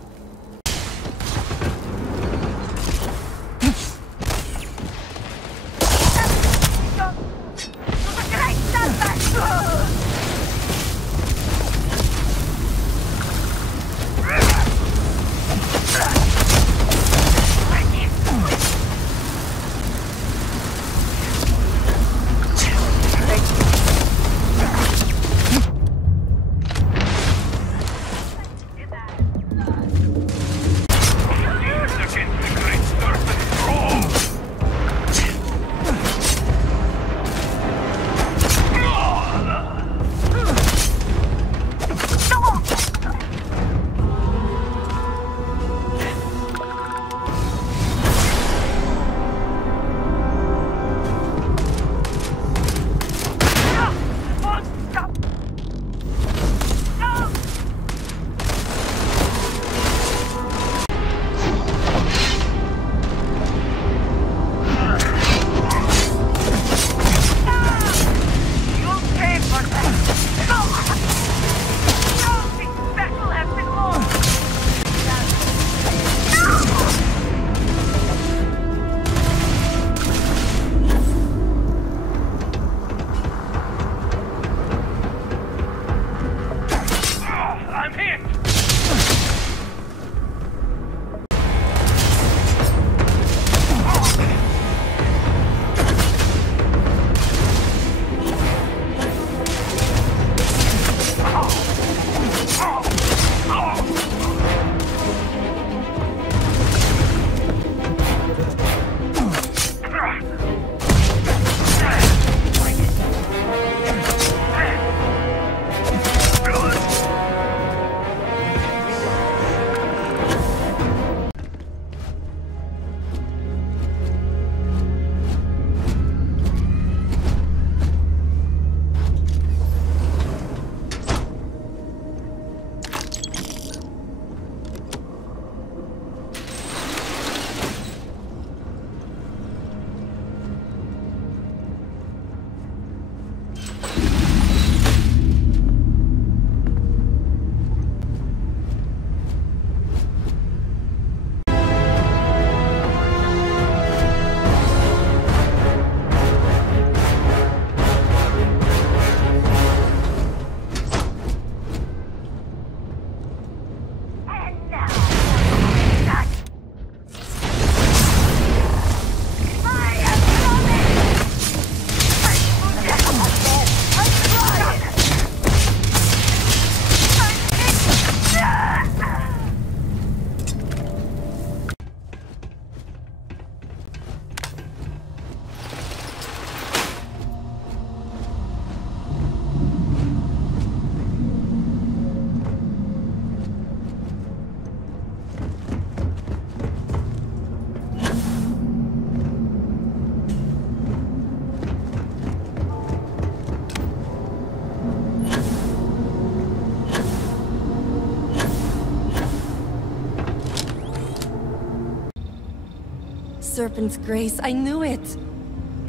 Serpent's grace, I knew it!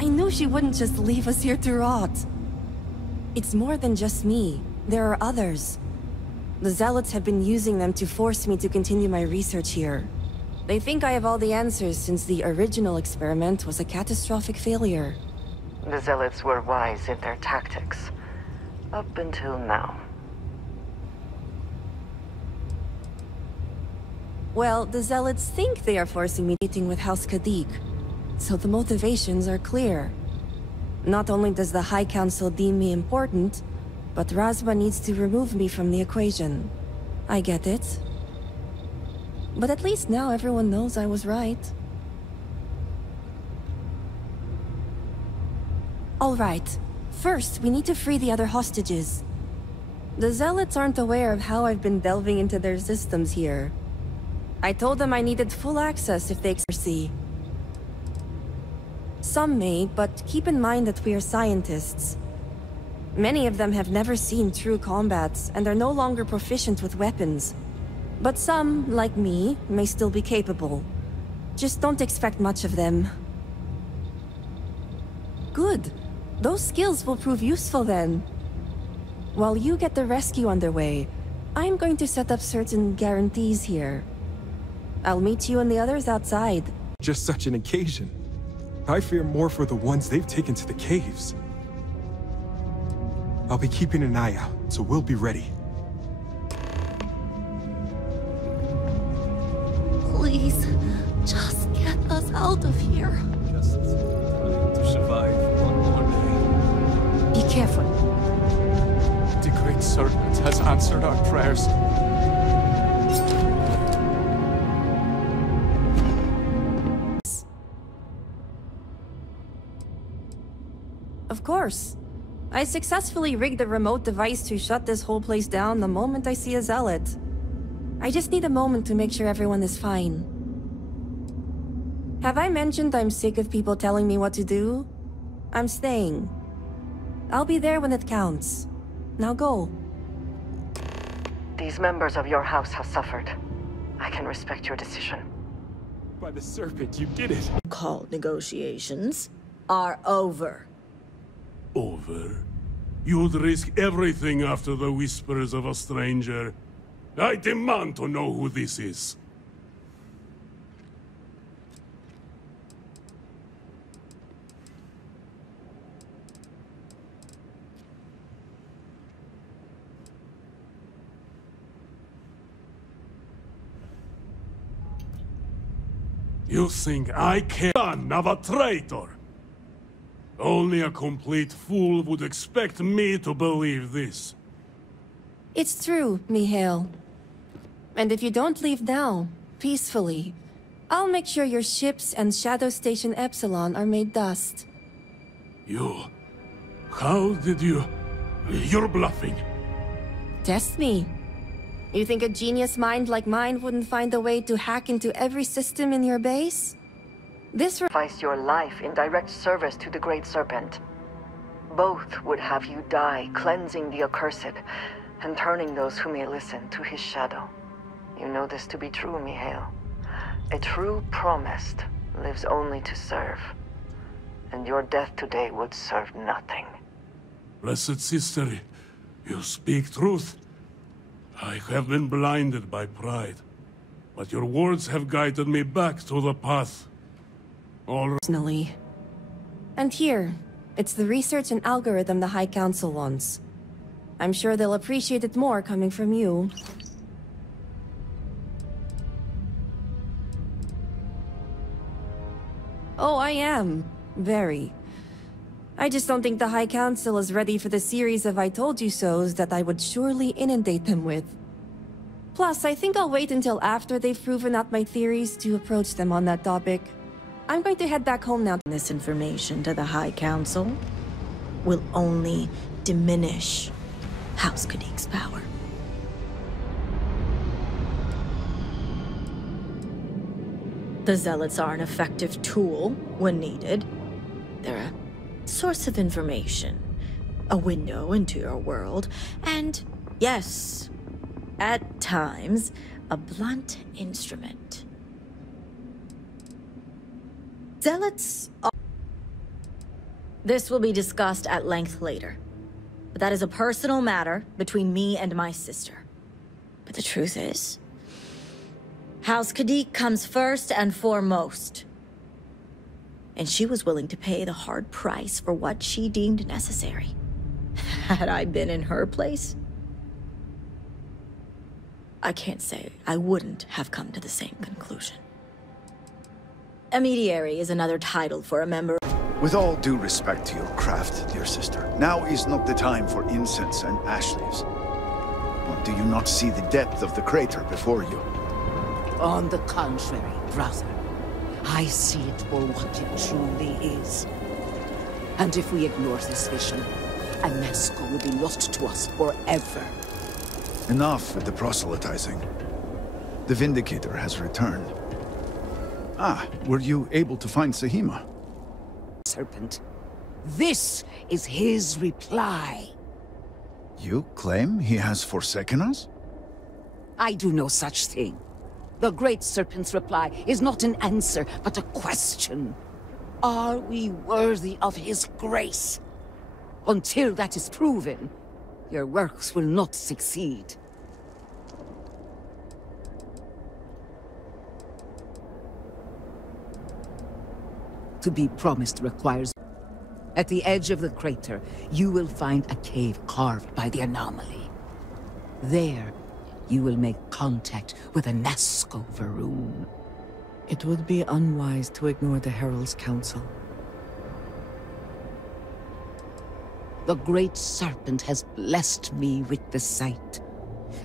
I knew she wouldn't just leave us here to rot. It's more than just me. There are others. The Zealots have been using them to force me to continue my research here. They think I have all the answers since the original experiment was a catastrophic failure. The Zealots were wise in their tactics. Up until now. Well, the Zealots think they are forcing me meeting with House Kadik, so the motivations are clear. Not only does the High Council deem me important, but Razma needs to remove me from the equation. I get it. But at least now everyone knows I was right. All right. First, we need to free the other hostages. The Zealots aren't aware of how I've been delving into their systems here. I told them I needed full access if they see. Some may, but keep in mind that we are scientists. Many of them have never seen true combats and are no longer proficient with weapons. But some, like me, may still be capable. Just don't expect much of them. Good. Those skills will prove useful then. While you get the rescue underway, I'm going to set up certain guarantees here. I'll meet you and the others outside. Just such an occasion. I fear more for the ones they've taken to the caves. I'll be keeping an eye out, so we'll be ready. Please, just get us out of here. Just trying to survive one more day. Be careful. The Great Serpent has answered our prayers. Of course. I successfully rigged a remote device to shut this whole place down the moment I see a Zealot. I just need a moment to make sure everyone is fine. Have I mentioned I'm sick of people telling me what to do? I'm staying. I'll be there when it counts. Now go. These members of your house have suffered. I can respect your decision. By the Serpent, you did it! Call negotiations are over. Over? You'd risk everything after the whispers of a stranger. I demand to know who this is. You think I care? Son of a traitor! Only a complete fool would expect me to believe this. It's true, Mihail. And if you don't leave now, peacefully, I'll make sure your ships and Shadow Station Epsilon are made dust. You... How did you... You're bluffing. Test me. You think a genius mind like mine wouldn't find a way to hack into every system in your base? This sacrifice your life in direct service to the Great Serpent. Both would have you die, cleansing the accursed, and turning those who may listen to his shadow. You know this to be true, Mihail. A true promised lives only to serve. And your death today would serve nothing. Blessed sister, you speak truth. I have been blinded by pride, but your words have guided me back to the path. Personally. And here, it's the research and algorithm the High Council wants. I'm sure they'll appreciate it more coming from you. Oh, I am. Very. I just don't think the High Council is ready for the series of I told you so's that I would surely inundate them with. Plus, I think I'll wait until after they've proven out my theories to approach them on that topic. I'm going to head back home now. This information to the High Council will only diminish House Kadik's power. The Zealots are an effective tool when needed. They're a source of information, a window into your world, and yes, at times, a blunt instrument. Zealots... This will be discussed at length later. But that is a personal matter between me and my sister. But the truth is, House Kadik comes first and foremost. And she was willing to pay the hard price for what she deemed necessary. Had I been in her place, I can't say I wouldn't have come to the same conclusion. Intermediary is another title for a member. With all due respect to your craft, dear sister, now is not the time for incense and ash leaves. Or do you not see the depth of the crater before you? On the contrary, brother. I see it for what it truly is. And if we ignore this vision, Anesco will be lost to us forever. Enough with the proselytizing. The Vindicator has returned. Ah, were you able to find Sahima? Serpent. This is his reply. You claim he has forsaken us? I do no such thing. The Great Serpent's reply is not an answer, but a question. Are we worthy of his grace? Until that is proven, your works will not succeed. To be promised requires... At the edge of the crater, you will find a cave carved by the anomaly. There, you will make contact with a Nasco Varun. It would be unwise to ignore the Herald's counsel. The Great Serpent has blessed me with the sight,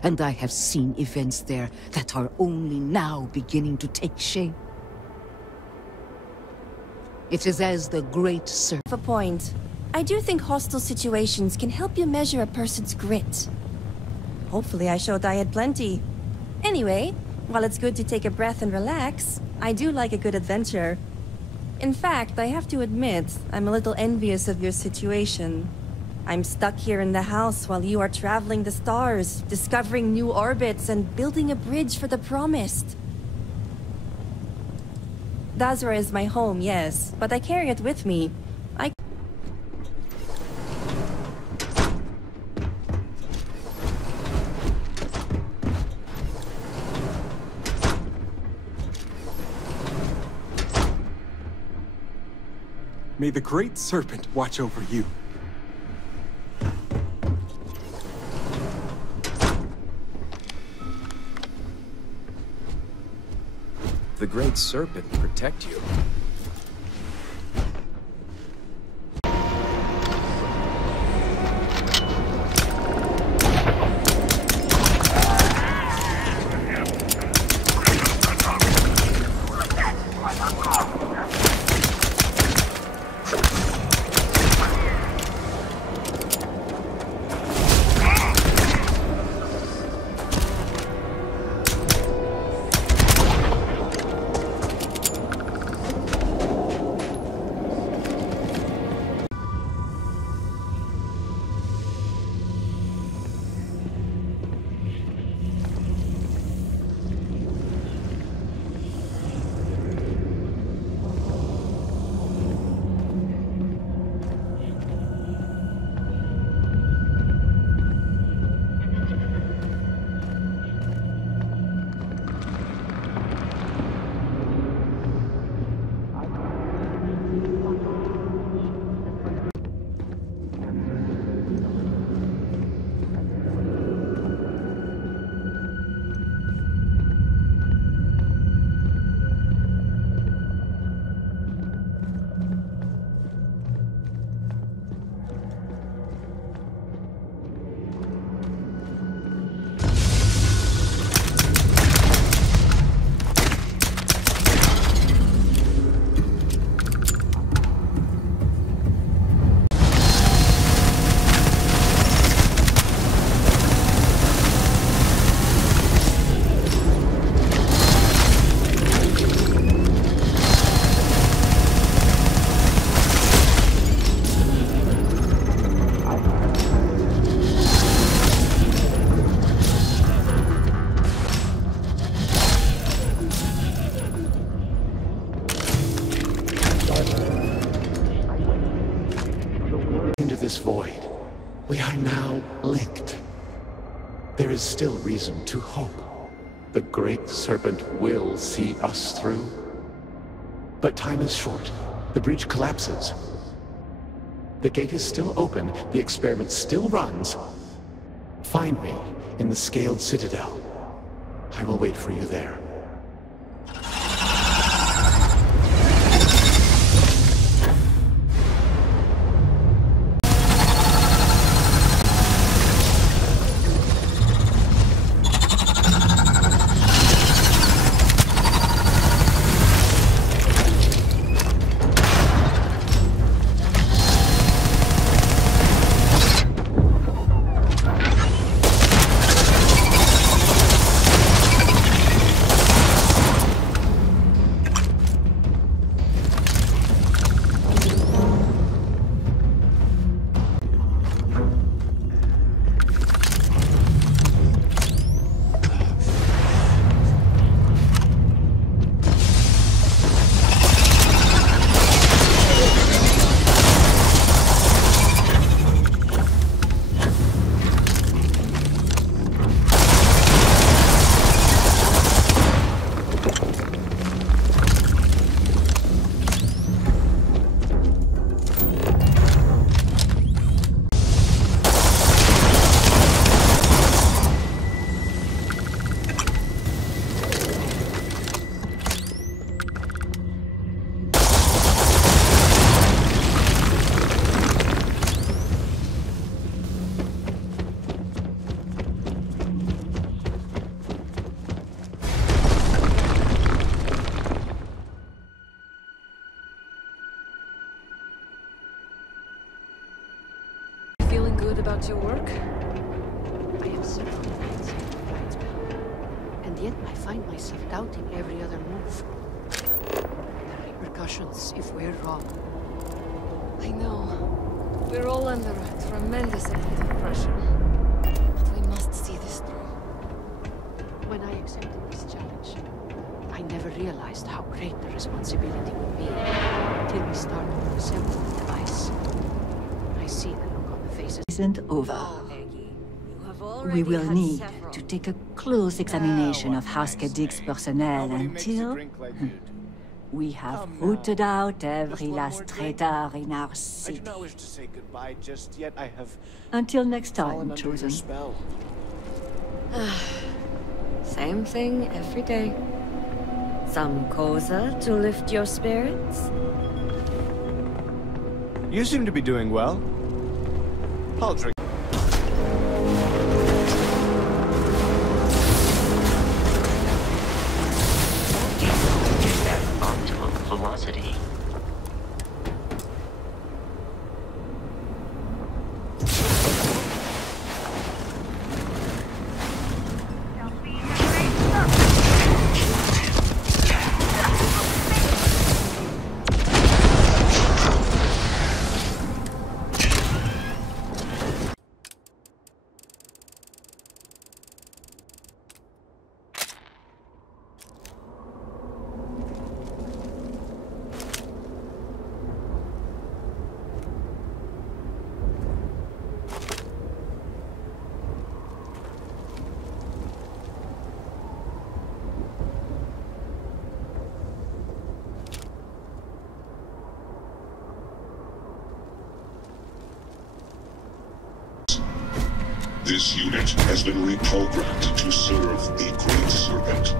and I have seen events there that are only now beginning to take shape. It is as the Great Serpent... A point. I do think hostile situations can help you measure a person's grit. Hopefully I showed I had plenty. Anyway, while it's good to take a breath and relax, I do like a good adventure. In fact, I have to admit, I'm a little envious of your situation. I'm stuck here in the house while you are traveling the stars, discovering new orbits, and building a bridge for the Promised. Dazra is my home, yes, but I carry it with me. May the Great Serpent watch over you. The Great Serpent protect you. this void. We are now linked. There is still reason to hope. The Great Serpent will see us through. But time is short. The breach collapses. The gate is still open. The experiment still runs. Find me in the Scaled Citadel. I will wait for you there. About your work? I am certain that it's well. And yet I find myself doubting every other move. The repercussions if we're wrong. I know. We're all under a tremendous amount of pressure. But we must see this through. When I accepted this challenge, I never realized how great the responsibility would be until we started to assemble the device. I see the look on the faces. Isn't over. We will need to take a close examination of House Kadig's personnel until we have rooted out every last traitor in our city. Until next time, Chosen. Same thing every day. Some causa to lift your spirits? You seem to be doing well. I'll drink. Optimum velocity. This unit has been reprogrammed to serve the Great Serpent.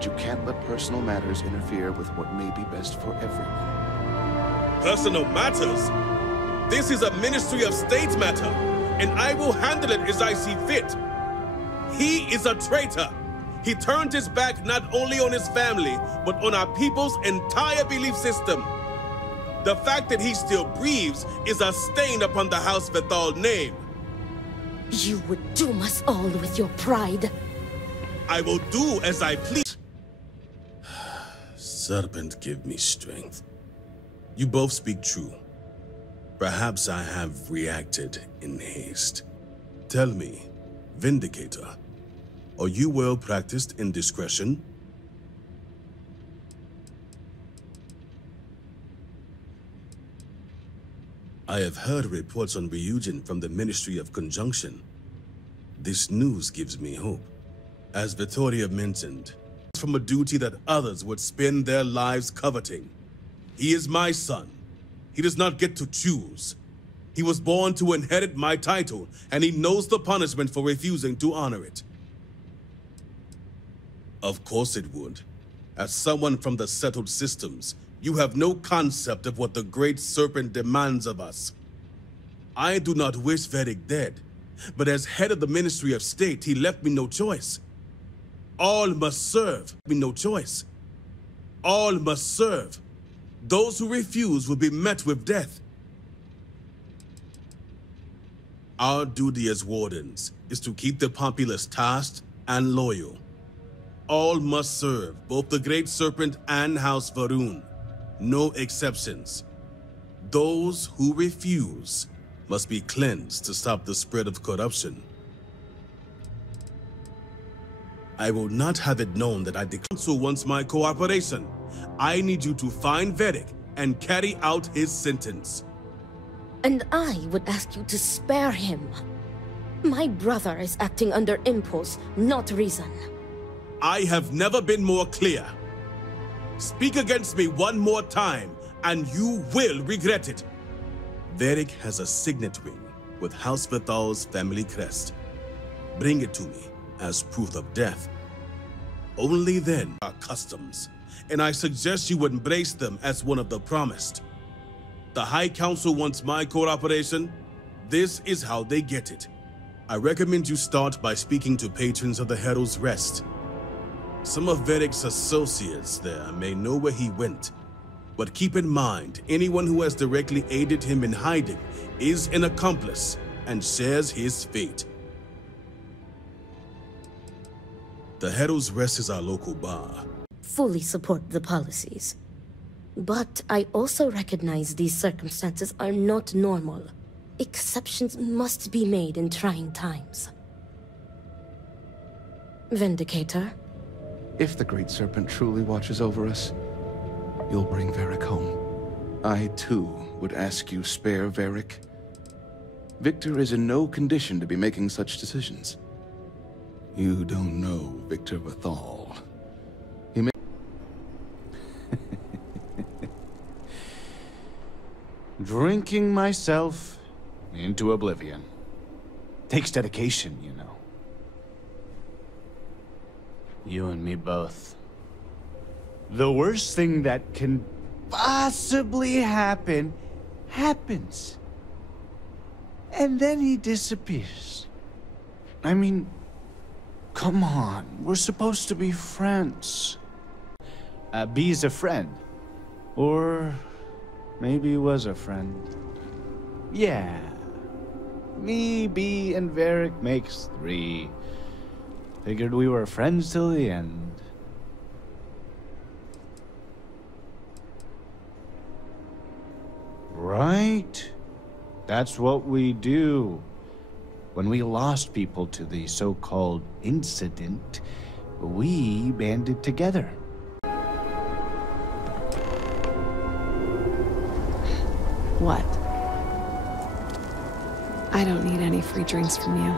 but you can't let personal matters interfere with what may be best for everyone. Personal matters? This is a Ministry of State matter, and I will handle it as I see fit. He is a traitor. He turned his back not only on his family, but on our people's entire belief system. The fact that he still breathes is a stain upon the House Vethal name. You would doom us all with your pride. I will do as I please. Serpent, give me strength. You both speak true. Perhaps I have reacted in haste. Tell me, Vindicator, are you well practiced in discretion? I have heard reports on Ryujin from the Ministry of Conjunction. This news gives me hope. As Vittoria mentioned, it's from a duty that others would spend their lives coveting. He is my son. He does not get to choose. He was born to inherit my title, and he knows the punishment for refusing to honor it. Of course it would. As someone from the settled systems, you have no concept of what the Great Serpent demands of us. I do not wish Vedic dead, but as head of the Ministry of State, he left me no choice. All must serve. Me no choice. All must serve. Those who refuse will be met with death. Our duty as wardens is to keep the populace tasked and loyal. All must serve, both the Great Serpent and House Varun. No exceptions. Those who refuse must be cleansed to stop the spread of corruption. I will not have it known that the council wants my cooperation. I need you to find Vedic and carry out his sentence. And I would ask you to spare him. My brother is acting under impulse, not reason. I have never been more clear. Speak against me one more time, and you will regret it. Vedic has a signet ring with House Bethal's family crest. Bring it to me as proof of death. Only then are customs, and I suggest you embrace them as one of the promised. The High Council wants my cooperation. This is how they get it. I recommend you start by speaking to patrons of the Herald's Rest. Some of Vedic's associates there may know where he went, but keep in mind, anyone who has directly aided him in hiding is an accomplice and shares his fate. The Herald's Rest is our local bar. Fully support the policies. But I also recognize these circumstances are not normal. Exceptions must be made in trying times. Vindicator? If the Great Serpent truly watches over us, you'll bring Varric home. I, too, would ask you spare Varric. Victor is in no condition to be making such decisions. You don't know Victor Vethal. He may... Drinking myself into oblivion. Takes dedication, you know. You and me both. The worst thing that can possibly happen, happens. And then he disappears. I mean, come on, we're supposed to be friends. B's a friend. Or maybe he was a friend. Yeah. Me, B, and Varric makes 3. Figured we were friends till the end. Right? That's what we do. When we lost people to the so-called incident, we banded together. What? I don't need any free drinks from you.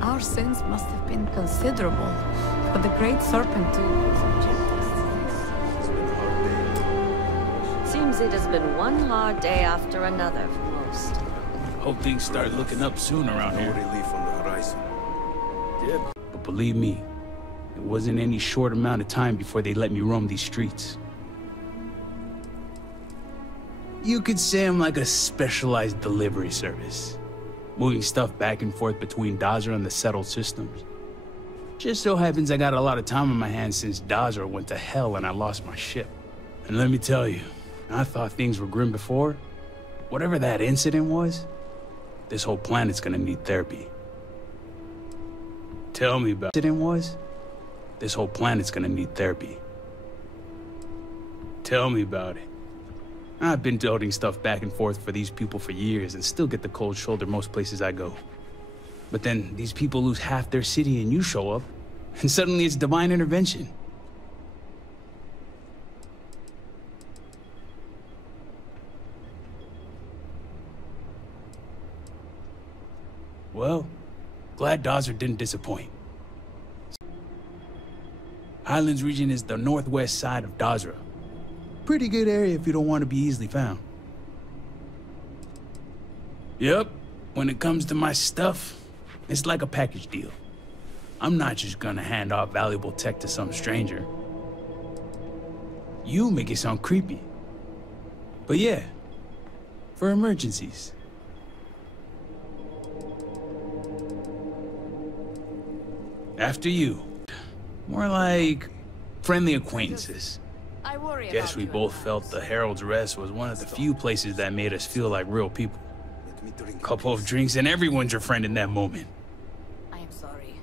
Our sins must have been considerable for the Great Serpent to subject us to this. Seems it has been one hard day after another for most. Hope things start looking up soon around here. No relief on the horizon. Yeah, but believe me, it wasn't any short amount of time before they let me roam these streets. You could say I'm like a specialized delivery service, moving stuff back and forth between Dazra and the settled systems. Just so happens I got a lot of time on my hands since Dazra went to hell and I lost my ship. And let me tell you, I thought things were grim before. Whatever that incident was, this whole planet's gonna need therapy. Tell me about it. This whole planet's gonna need therapy. Tell me about it. I've been toting stuff back and forth for these people for years and still get the cold shoulder most places I go. But then these people lose half their city and you show up, and suddenly it's divine intervention. Well, glad Dazra didn't disappoint. Highlands region is the northwest side of Dazra. Pretty good area if you don't want to be easily found. Yep, when it comes to my stuff, it's like a package deal. I'm not just gonna hand off valuable tech to some stranger. You make it sound creepy. But yeah, for emergencies. After you. More like friendly acquaintances. Guess we both felt the Herald's Rest was one of the few places that made us feel like real people. Couple of drinks and everyone's your friend in that moment. I am sorry.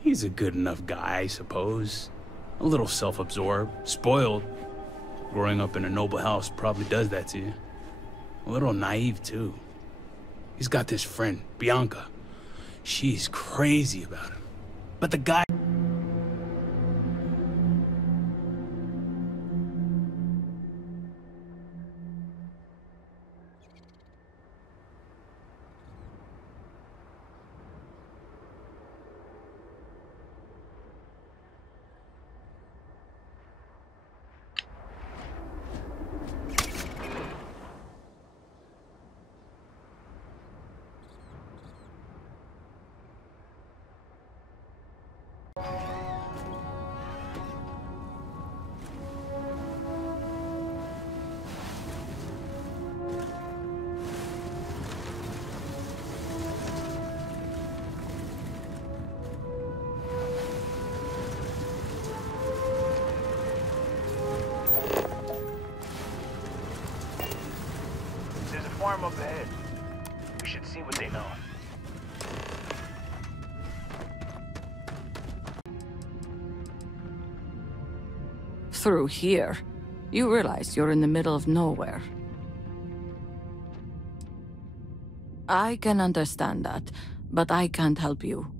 He's a good enough guy, I suppose. A little self-absorbed, spoiled. Growing up in a noble house probably does that to you. A little naive, too. He's got this friend, Bianca. She's crazy about him. But the guy... There's a farm up ahead. We should see what they know. Through here, you realize you're in the middle of nowhere. I can understand that, but I can't help you.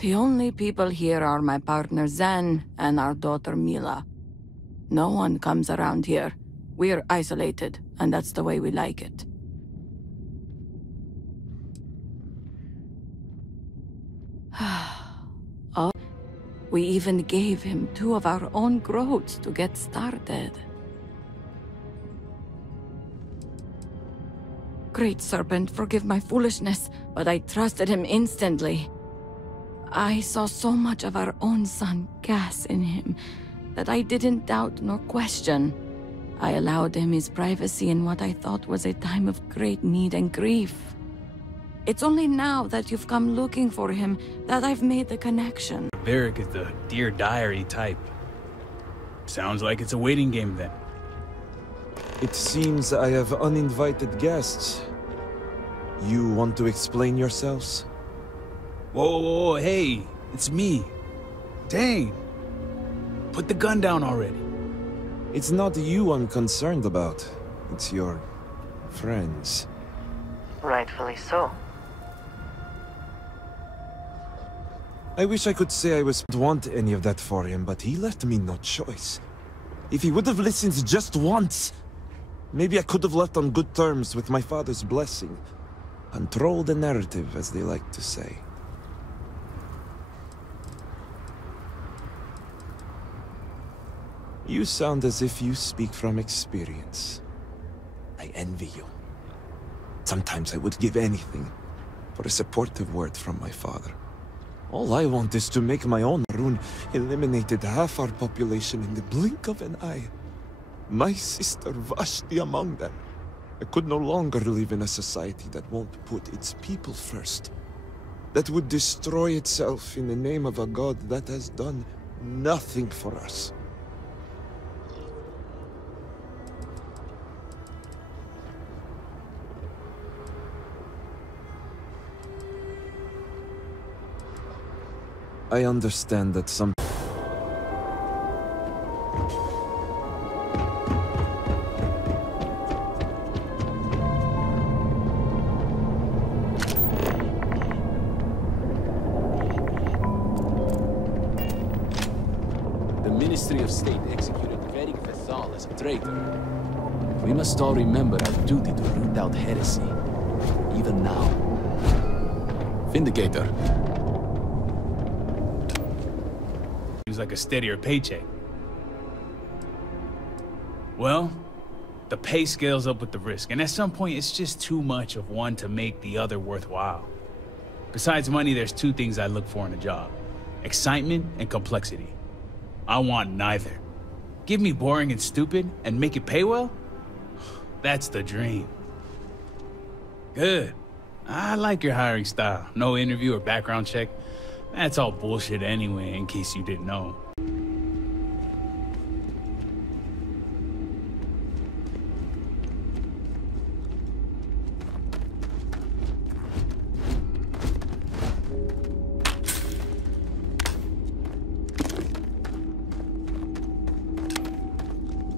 The only people here are my partner Zen and our daughter Mila. No one comes around here. We're isolated, and that's the way we like it. Oh, we even gave him 2 of our own growths to get started. Great Serpent, forgive my foolishness, but I trusted him instantly. I saw so much of our own son gas in him that I didn't doubt nor question. I allowed him his privacy in what I thought was a time of great need and grief. It's only now that you've come looking for him that I've made the connection. Varric is the Dear Diary type. Sounds like it's a waiting game then. It seems I have uninvited guests. You want to explain yourselves? Whoa, hey, it's me. Dang. Put the gun down already. It's not you I'm concerned about. It's your friends. Rightfully so. I wish I could say I don't want any of that for him, but he left me no choice. If he would have listened just once, maybe I could have left on good terms with my father's blessing. Control the narrative, as they like to say. You sound as if you speak from experience. I envy you. Sometimes I would give anything for a supportive word from my father. All I want is to make my own rune. Eliminated half our population in the blink of an eye. My sister Vashti among them. I could no longer live in a society that won't put its people first. That would destroy itself in the name of a god that has done nothing for us. I understand that some... The Ministry of State executed Veric Vethal as a traitor. We must all remember our duty to root out heresy, even now. Vindicator. Seems like a steadier paycheck. Well, the pay scales up with the risk, and at some point it's just too much of one to make the other worthwhile. Besides money, there's two things I look for in a job: excitement and complexity. I want neither. Give me boring and stupid and make it pay well? That's the dream. Good. I like your hiring style. No interview or background check. That's all bullshit anyway, in case you didn't know.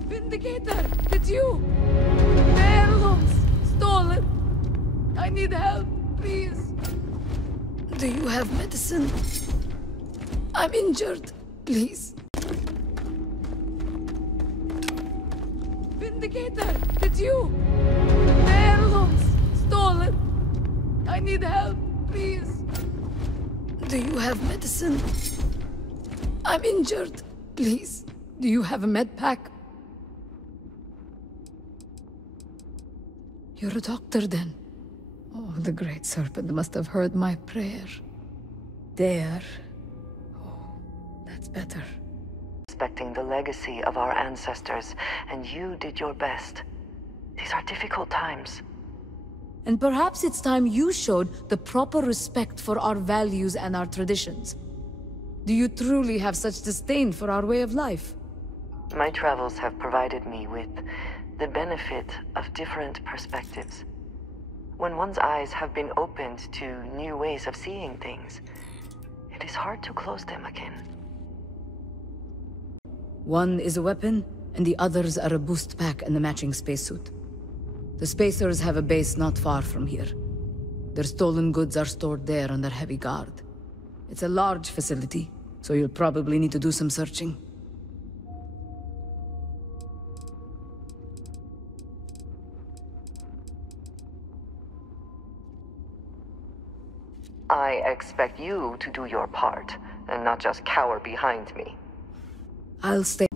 Vindicator, it's you! The heirlooms! Stolen! I need help, please. Do you have medicine? I'm injured, please. Vindicator, it's you! The heirlooms! Stolen! I need help, please. Do you have medicine? I'm injured, please. Do you have a med pack? You're a doctor, then? Oh, the Great Serpent must have heard my prayer. There. Oh, that's better. Respecting the legacy of our ancestors, and you did your best. These are difficult times. And perhaps it's time you showed the proper respect for our values and our traditions. Do you truly have such disdain for our way of life? My travels have provided me with the benefit of different perspectives. When one's eyes have been opened to new ways of seeing things, it is hard to close them again. One is a weapon, and the others are a boost pack and the matching spacesuit. The Spacers have a base not far from here. Their stolen goods are stored there under heavy guard. It's a large facility, so you'll probably need to do some searching. I expect you to do your part, and not just cower behind me. I'll stay.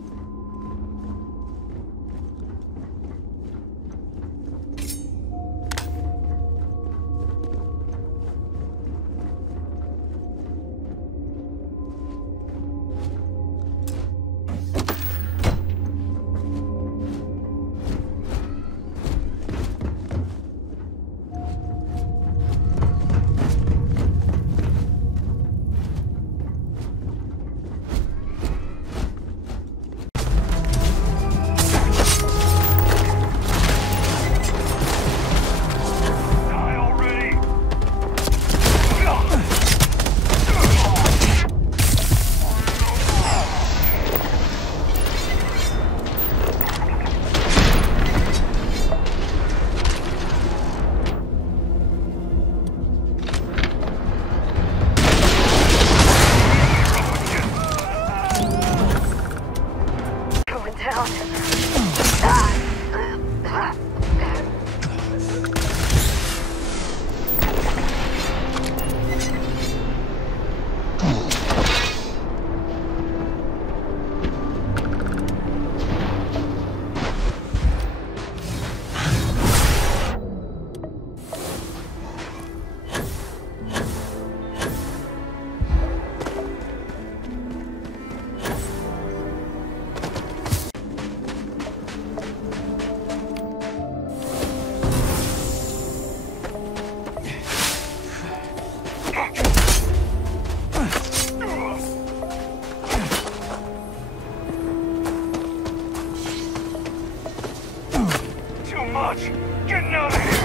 much. Getting out of here.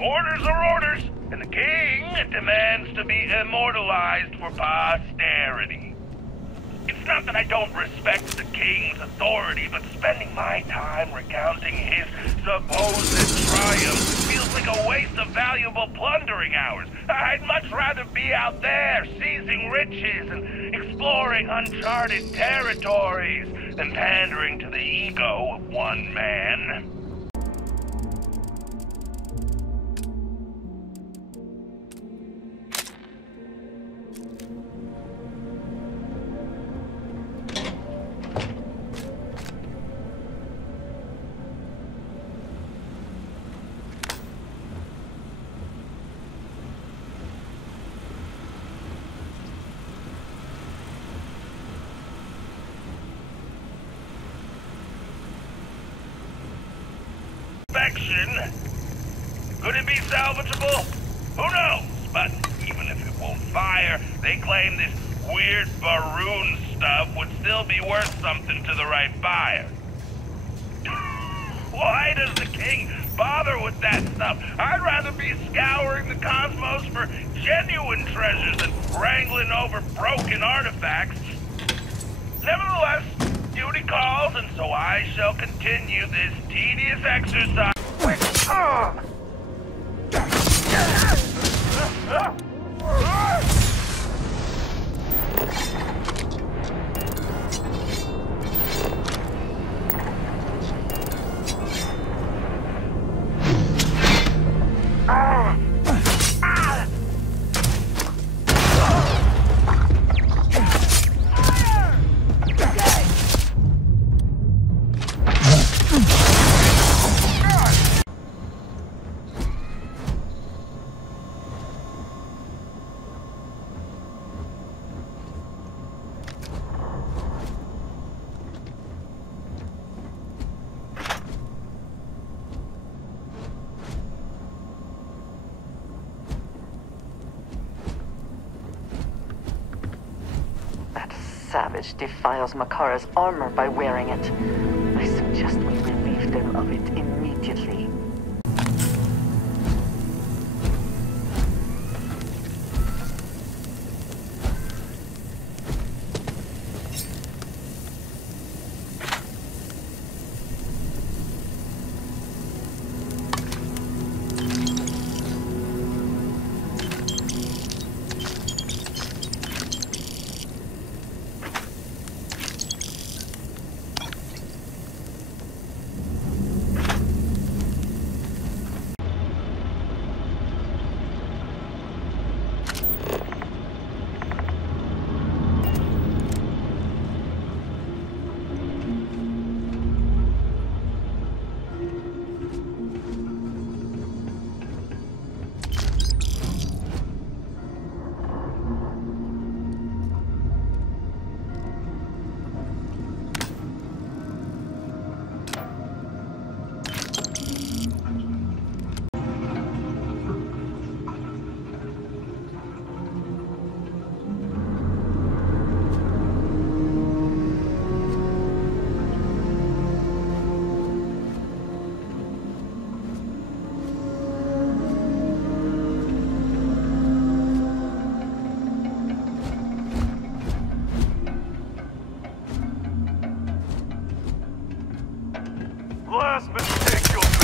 Orders are orders, and the king demands to be immortalized for posterity. It's not that I don't respect the king's authority, but spending my time recounting his supposed triumphs feels like a waste of valuable plundering hours. I'd much rather be out there, seizing riches and exploring uncharted territories than pandering to the ego of one man. Could it be salvageable? Who knows? But even if it won't fire, they claim this weird Baroon stuff would still be worth something to the right buyer. Why does the king bother with that stuff? I'd rather be scouring the cosmos for genuine treasures than wrangling over broken artifacts. Nevertheless, duty calls, and so I shall continue this tedious exercise. Savage defiles Makara's armor by wearing it. I suggest we relieve them of it immediately. Last mistake you'll make.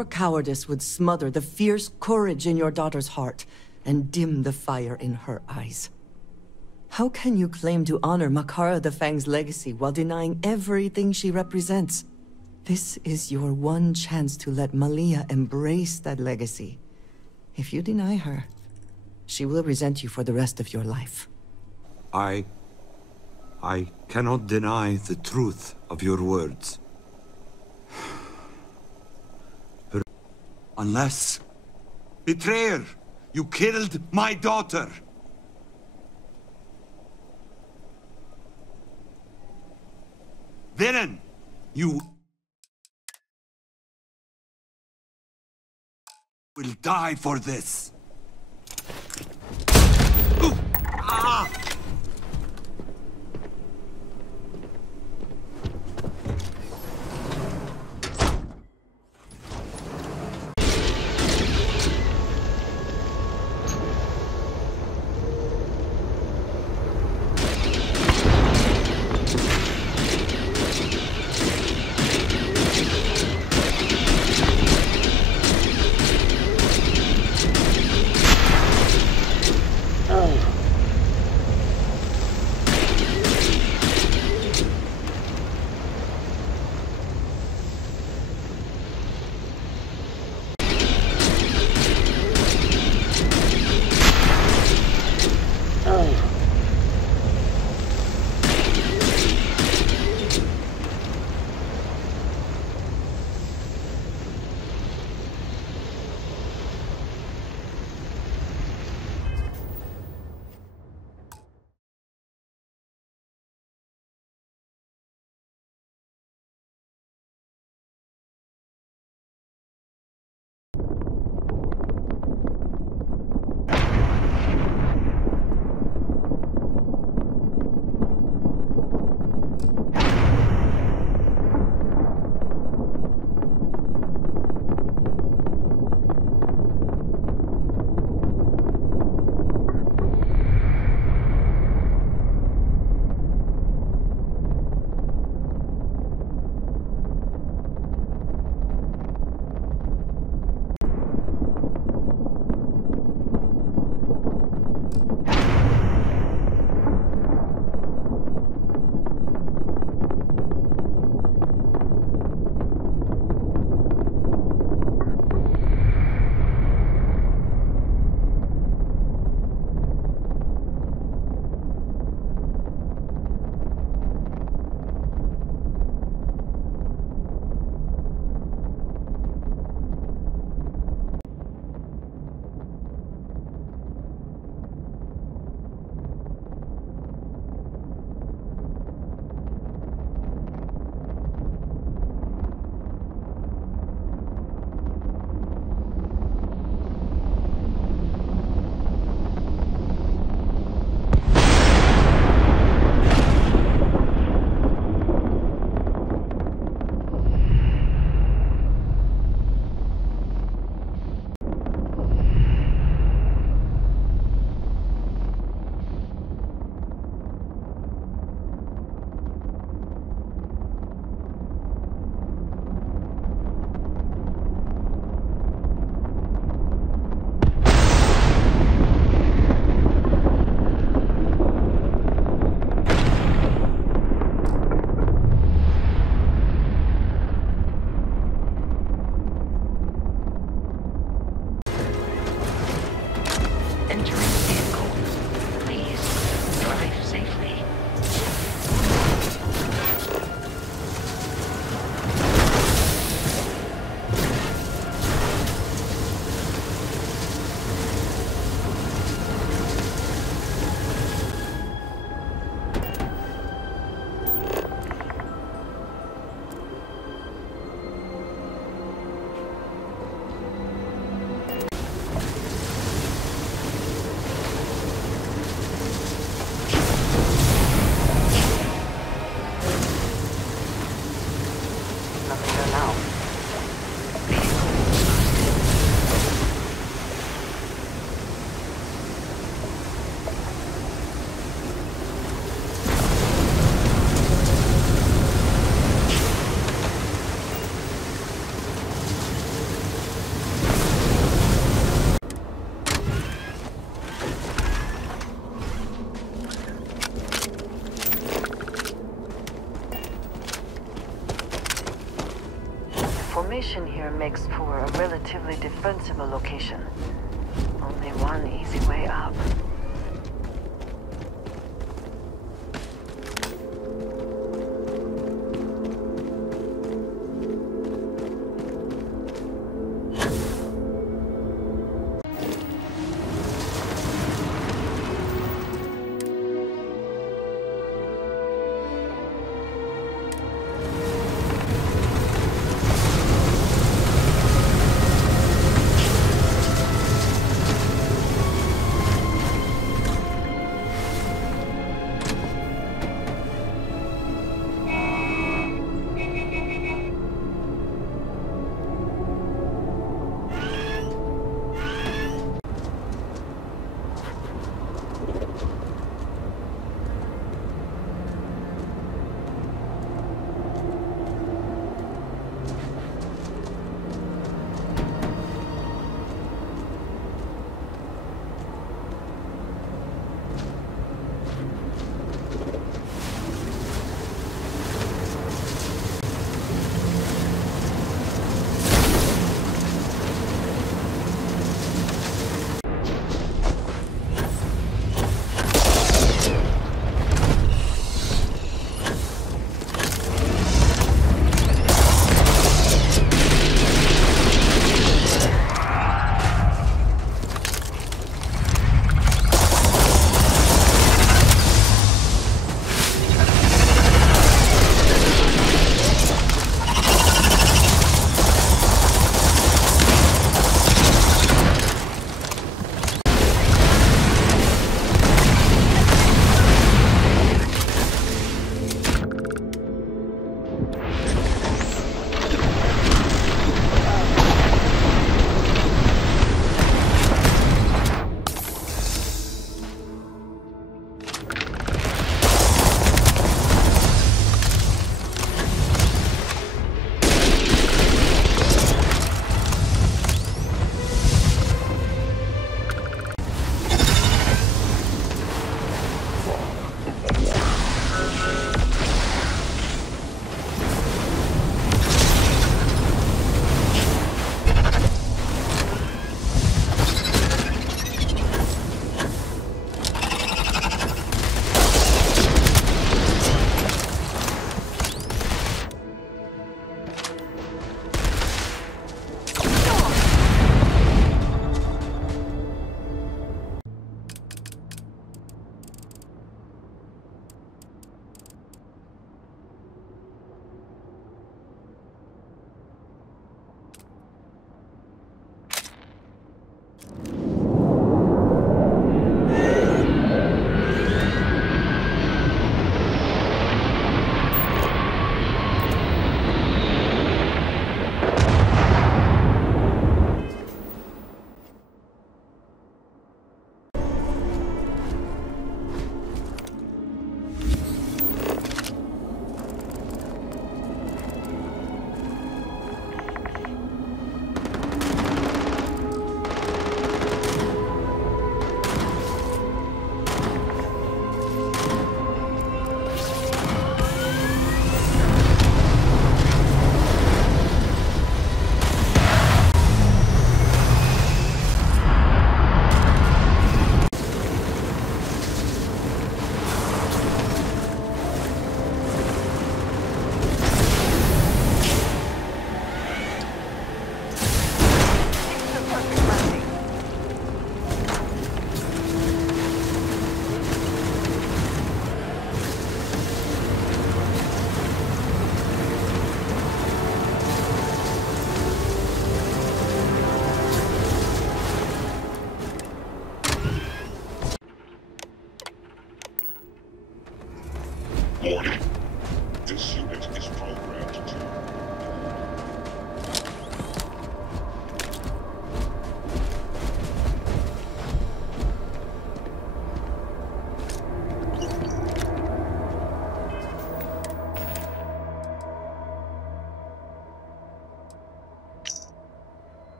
your cowardice would smother the fierce courage in your daughter's heart and dim the fire in her eyes. How can you claim to honor Makara the Fang's legacy while denying everything she represents? This is your one chance to let Malia embrace that legacy. If you deny her, she will resent you for the rest of your life. I cannot deny the truth of your words. Unless... Betrayer! You killed my daughter! Villain! You... will die for this! formation here makes for a relatively defensible location. Only one easy way up.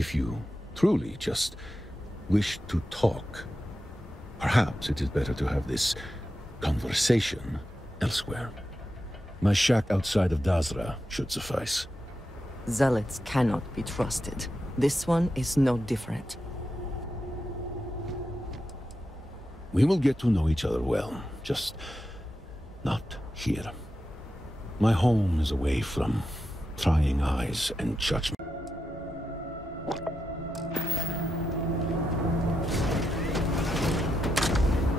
If you truly just wish to talk, perhaps it is better to have this conversation elsewhere. My shack outside of Dazra should suffice. Zealots cannot be trusted. This one is no different. We will get to know each other well, just not here. My home is away from prying eyes and judgment.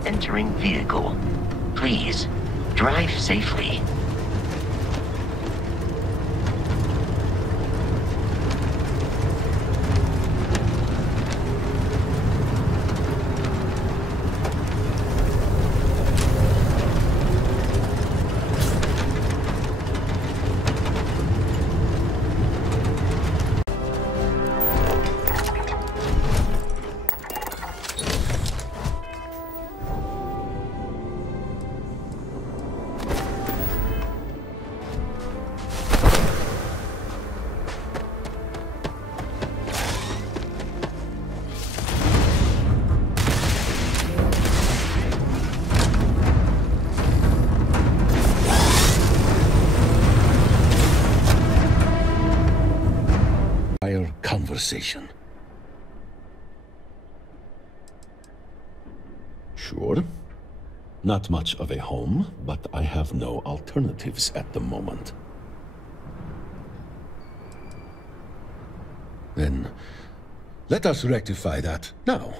Entering vehicle. Please, drive safely. Conversation. Sure. Not much of a home, but I have no alternatives at the moment. Then, let us rectify that now.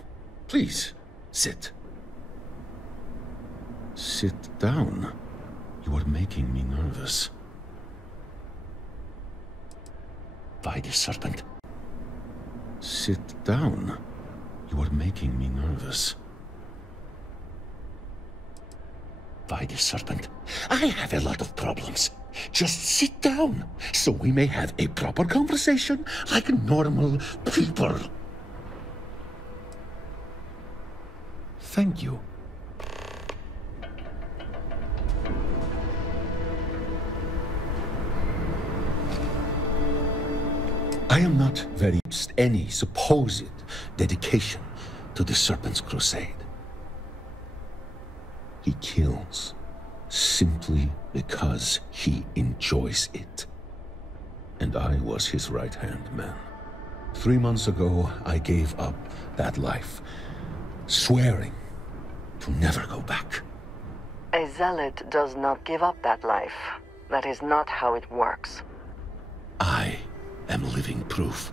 Please, sit. Sit down. You are making me nervous. By the serpent. Sit down. You are making me nervous. By the serpent. I have a lot of problems. Just sit down, so we may have a proper conversation like normal people. Thank you. I am not very any supposed dedication to the Serpent's crusade. He kills simply because he enjoys it. And I was his right-hand man. 3 months ago, I gave up that life, swearing to never go back. A zealot does not give up that life. That is not how it works. I am living proof.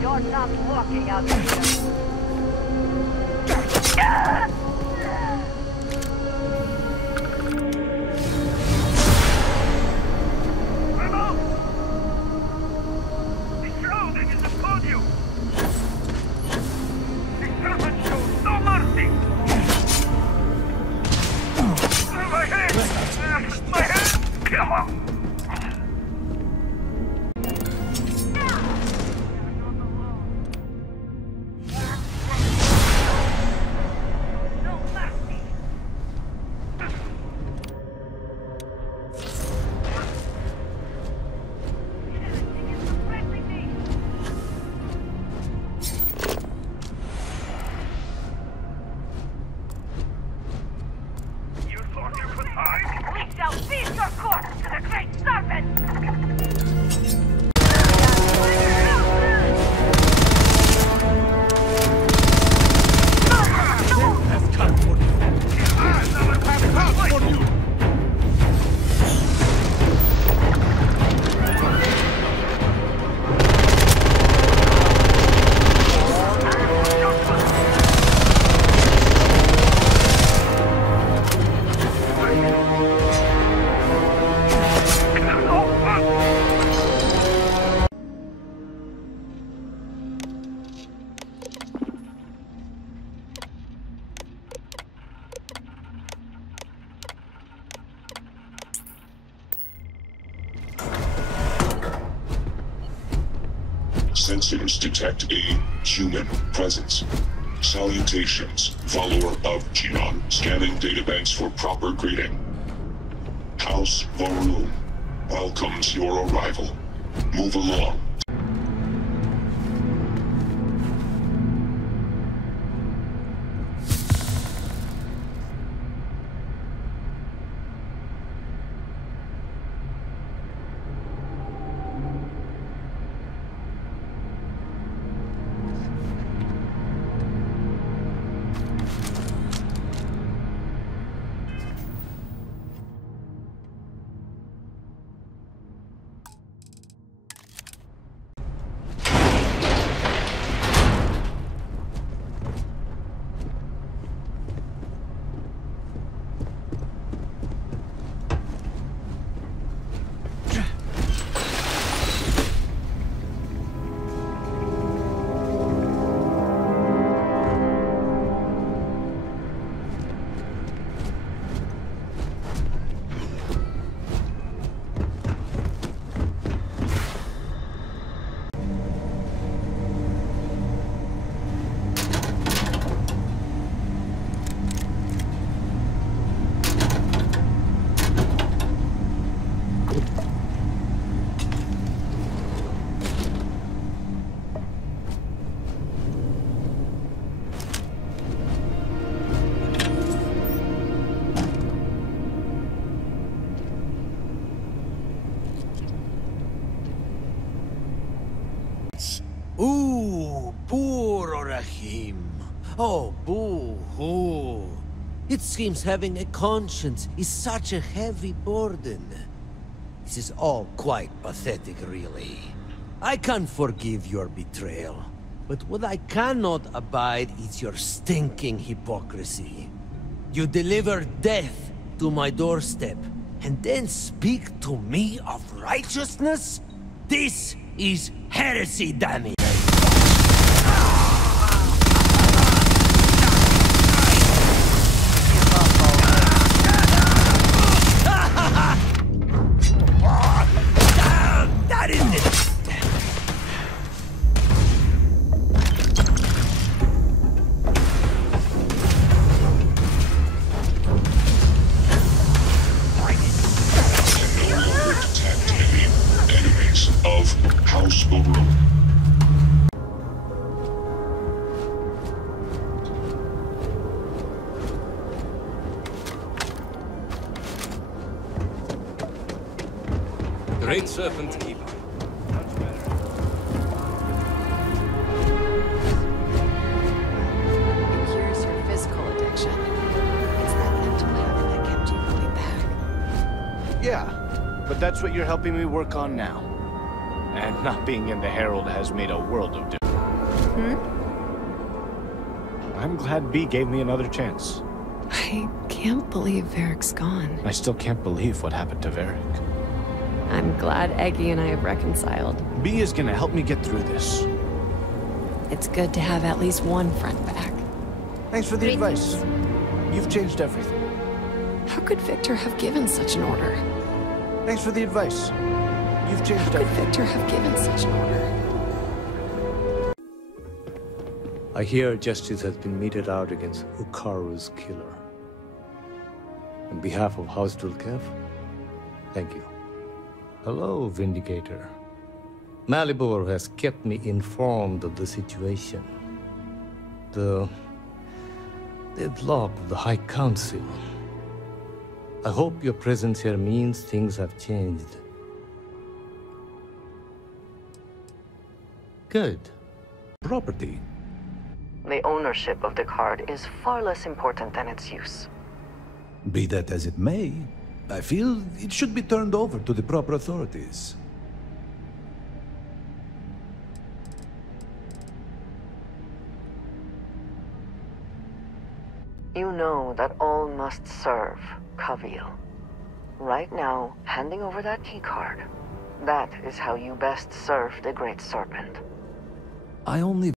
You're not walking out here. Sensors detect a human presence. Salutations, follower of Genon, scanning databanks for proper grading. House Varun welcomes your arrival. Move along. Ooh, poor Rahim. Oh, boo-hoo. It seems having a conscience is such a heavy burden. This is all quite pathetic, really. I can't forgive your betrayal, but what I cannot abide is your stinking hypocrisy. You deliver death to my doorstep, and then speak to me of righteousness? This is heresy, damn it! That isn't it! Of House Varun. Great Serpent Keeper. It cures your physical addiction. It's that mental habit that kept you coming back. Yeah, but that's what you're helping me work on now. And not being in the Herald has made a world of difference. I'm glad B gave me another chance. I can't believe Varric's gone. I still can't believe what happened to Varric. I'm glad Eggy and I have reconciled. B is gonna help me get through this. It's good to have at least one friend back. Thanks for the advice. You've changed everything. How could Victor have given such an order? Thanks for the advice. You've changed How could everything. Victor have given such an order? I hear justice has been meted out against Ukaru's killer. On behalf of House Dulkev, thank you. Hello, Vindicator. Malibor has kept me informed of the situation. The deadlock of the High Council. I hope your presence here means things have changed. Good. Property. The ownership of the card is far less important than its use. Be that as it may, I feel it should be turned over to the proper authorities. You know that all must serve Kavil. Right now, handing over that keycard, that is how you best serve the Great Serpent. I only...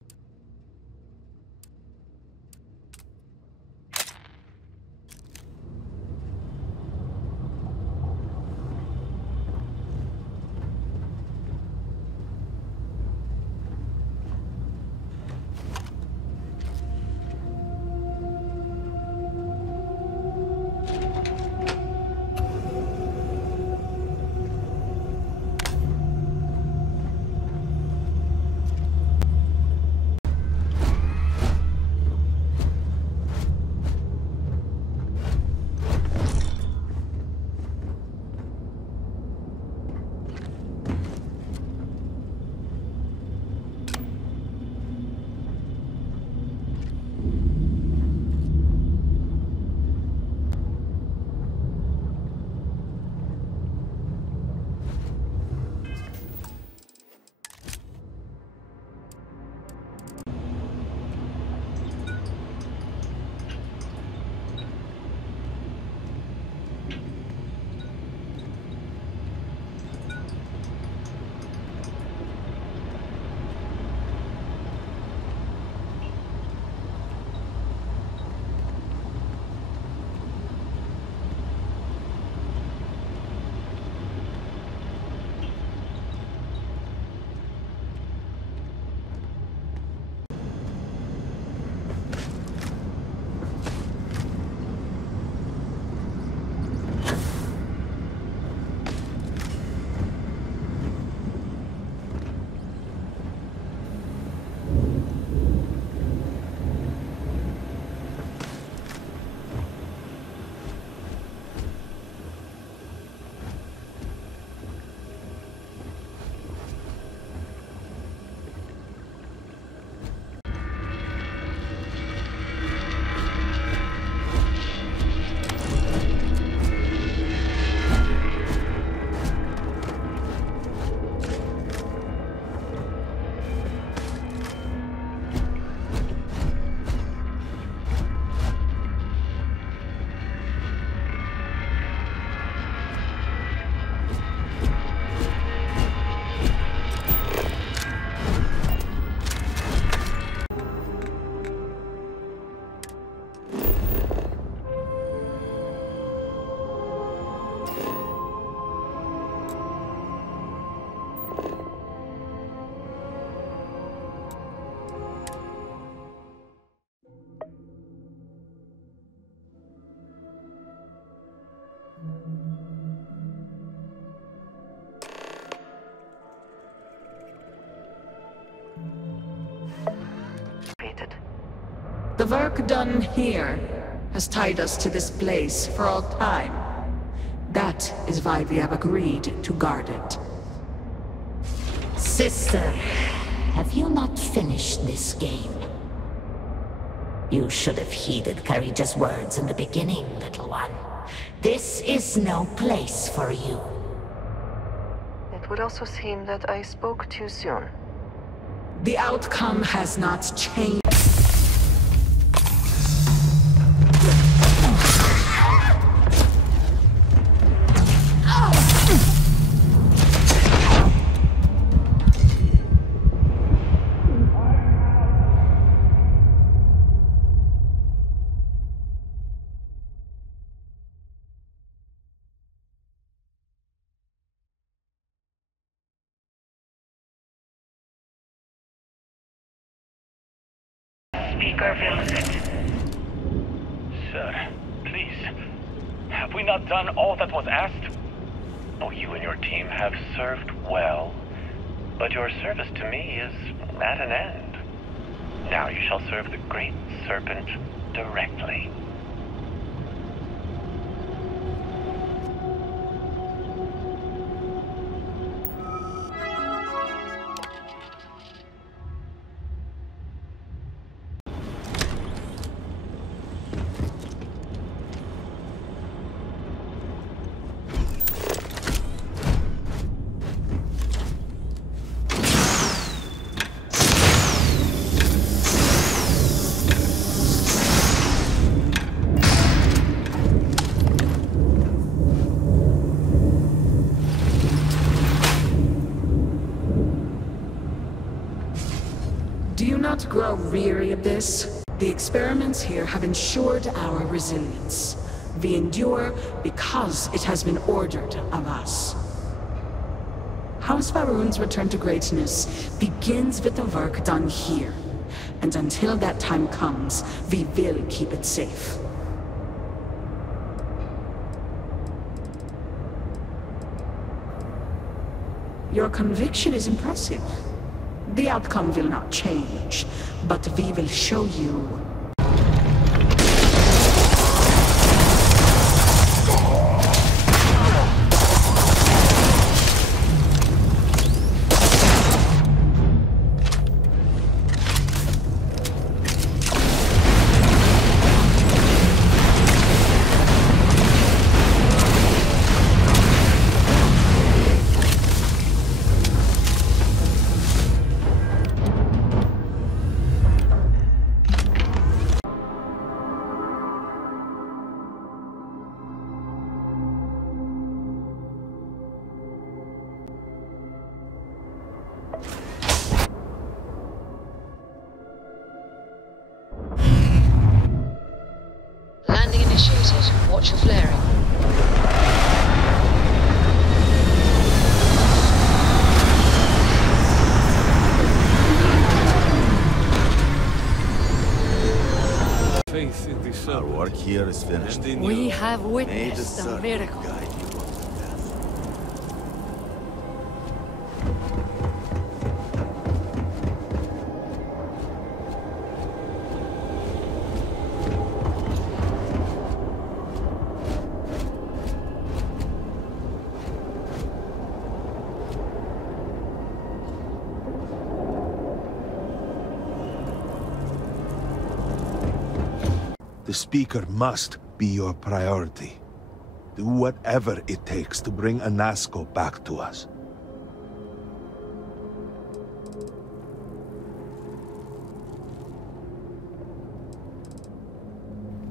The work done here has tied us to this place for all time. That is why we have agreed to guard it. Sister, have you not finished this game? You should have heeded Courageous words in the beginning, little one. This is no place for you. It would also seem that I spoke too soon. The outcome has not changed. Speaker Vincent. Sir, please. Have we not done all that was asked? Oh, you and your team have served well, but your service to me is at an end. Now you shall serve the Great Serpent directly. Do you not grow weary of this? The experiments here have ensured our resilience. We endure because it has been ordered of us. House Faroon's return to greatness begins with the work done here. And until that time comes, we will keep it safe. Your conviction is impressive. The outcome will not change, but we will show you. Landing initiated. Watch for flaring. Faith in the Our work here is finished. We have witnessed a miracle. The Speaker must be your priority. Do whatever it takes to bring Anasco back to us.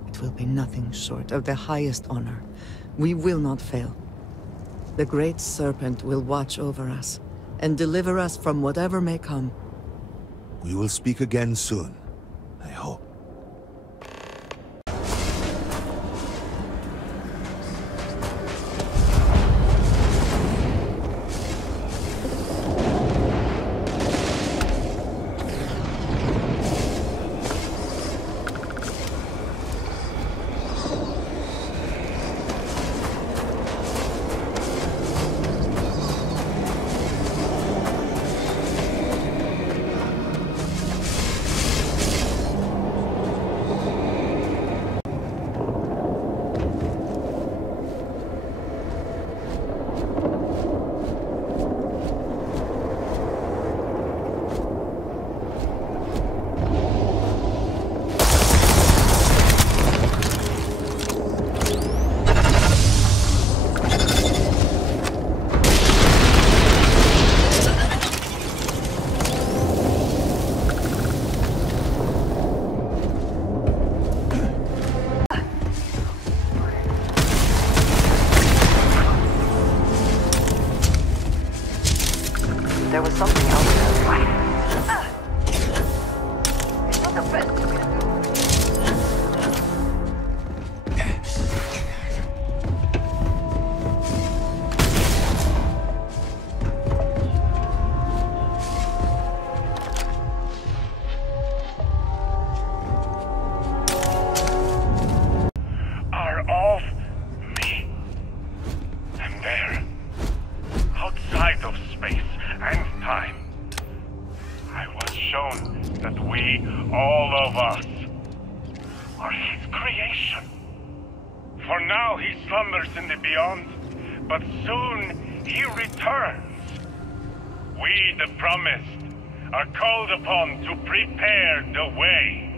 It will be nothing short of the highest honor. We will not fail. The Great Serpent will watch over us and deliver us from whatever may come. We will speak again soon, I hope. the best you can do. Are of me. And there, outside of space and time, I was shown that we, all of us, are his creation. For now he slumbers in the beyond, but soon he returns. We, the promised, are called upon to prepare the way.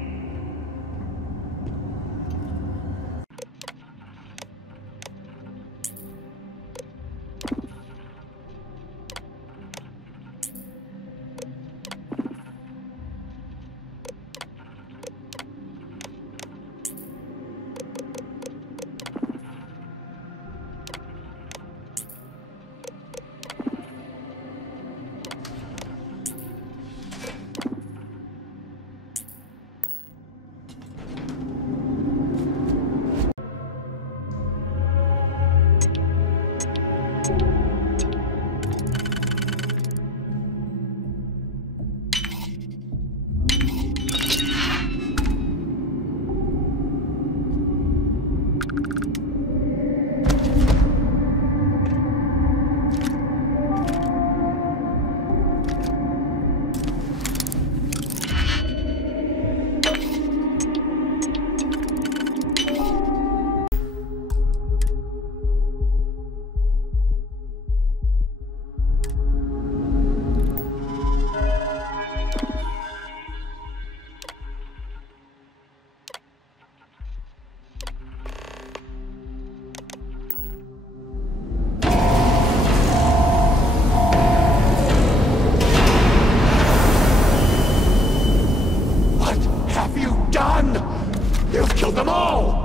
You've killed them all!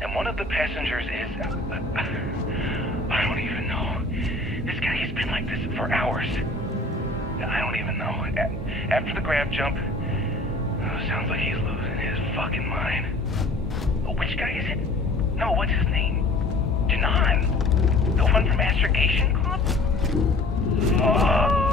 and one of the passengers is... I don't even know. This guy, he's been like this for hours. I don't even know. After the grab jump, sounds like he's losing his fucking mind. Which guy is it? No, what's his name? Janan. The one from Astrogation Club? Oh.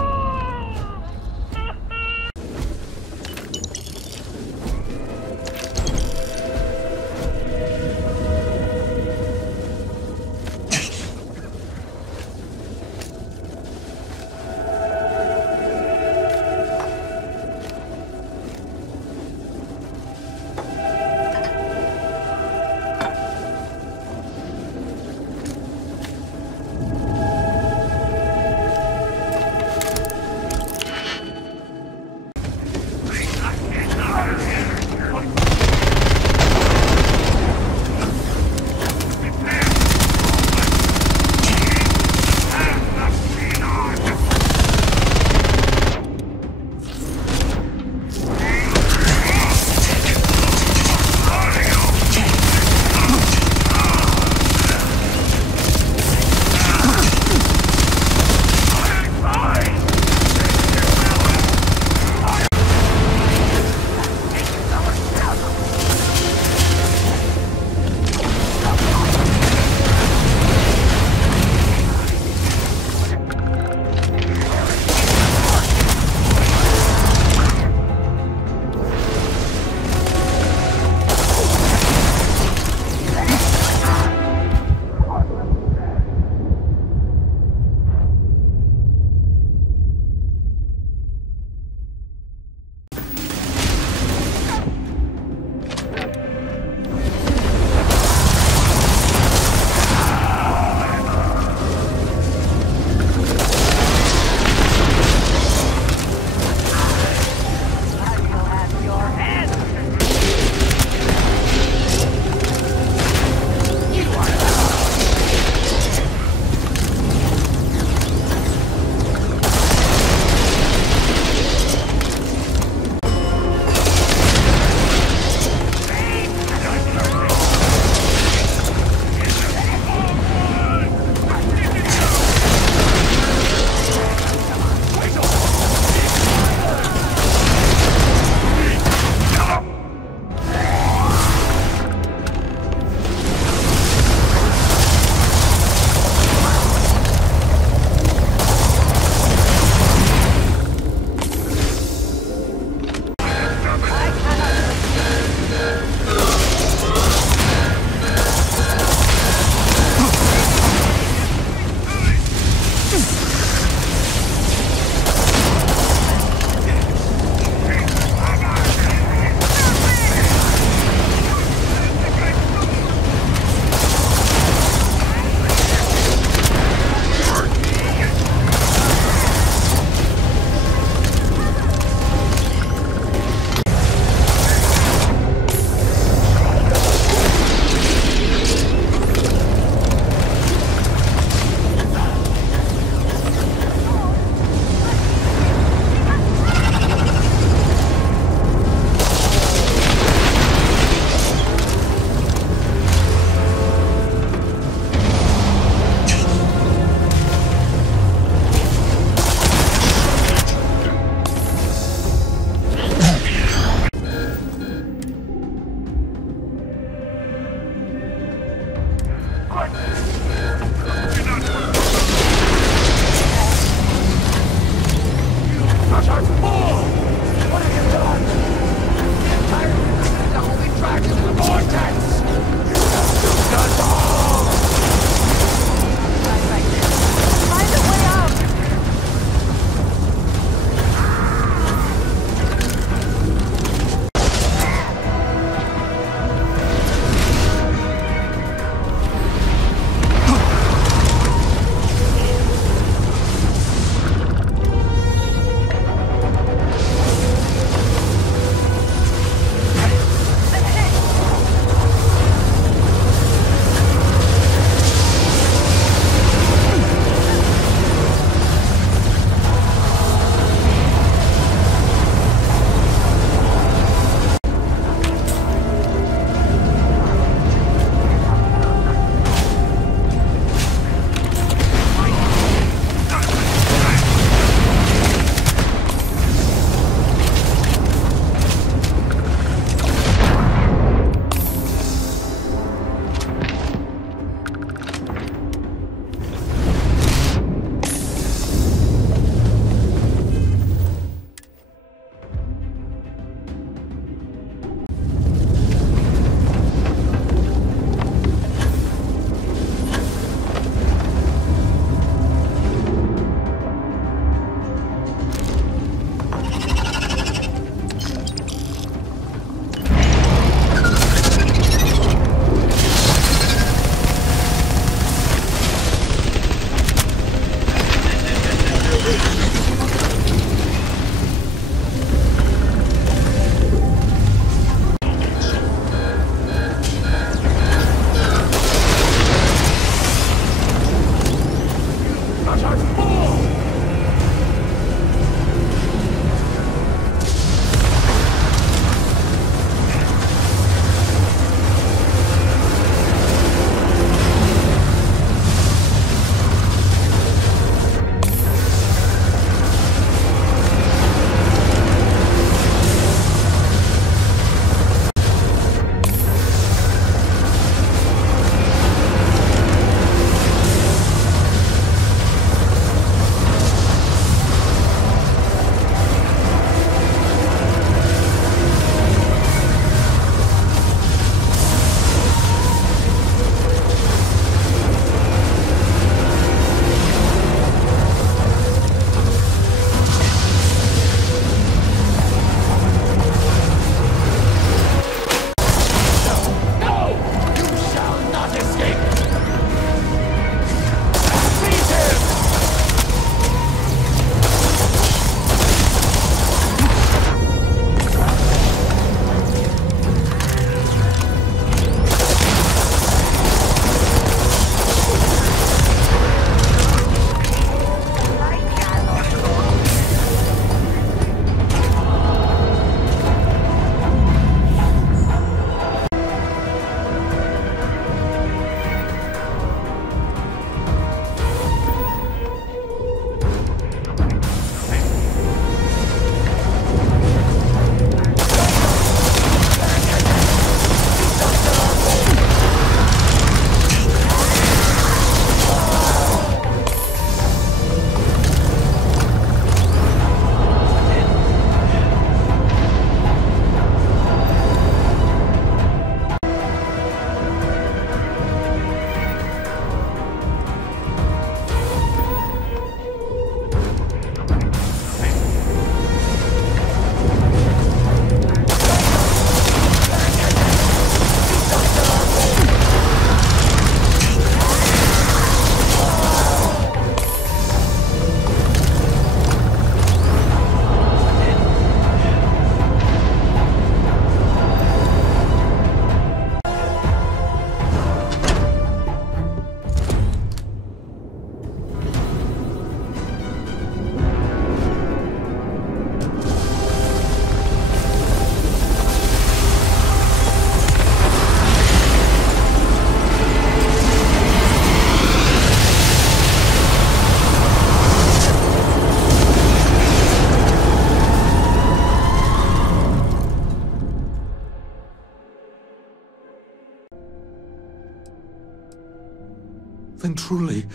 then truly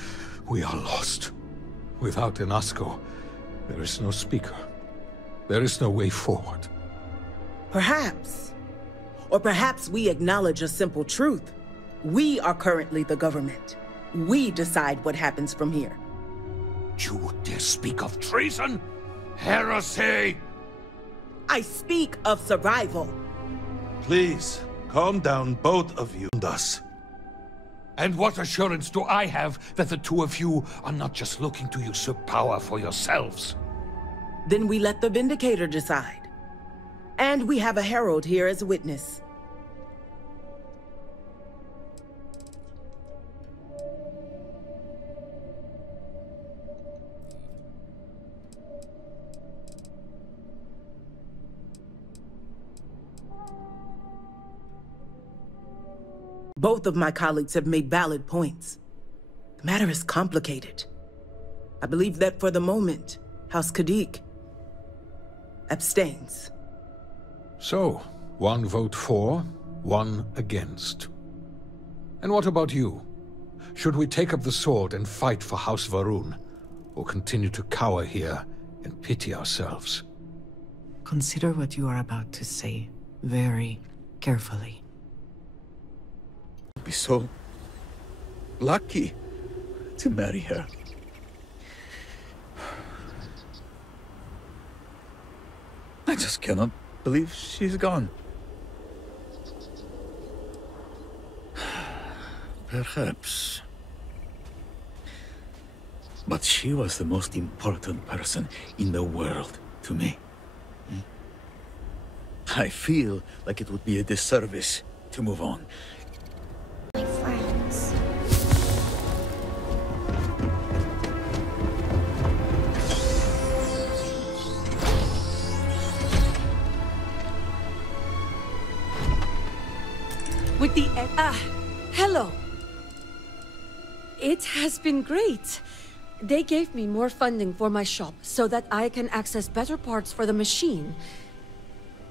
we are lost. Without Inasco, there is no speaker. There is no way forward. Perhaps. Or perhaps we acknowledge a simple truth. We are currently the government. We decide what happens from here. You dare speak of treason? Heresy! I speak of survival. Please, calm down, both of you. And us. And what assurance do I have that the two of you are not just looking to usurp power for yourselves? Then we let the Vindicator decide. And we have a herald here as a witness. Both of my colleagues have made valid points. The matter is complicated. I believe that for the moment, House Kadik abstains. So, one vote for, one against. And what about you? Should we take up the sword and fight for House Varun, or continue to cower here and pity ourselves? Consider what you are about to say very carefully. Be so lucky to marry her. I just cannot believe she's gone. Perhaps. But she was the most important person in the world to me. I feel like it would be a disservice to move on. My friends. With the hello. It has been great. They gave me more funding for my shop so that I can access better parts for the machine.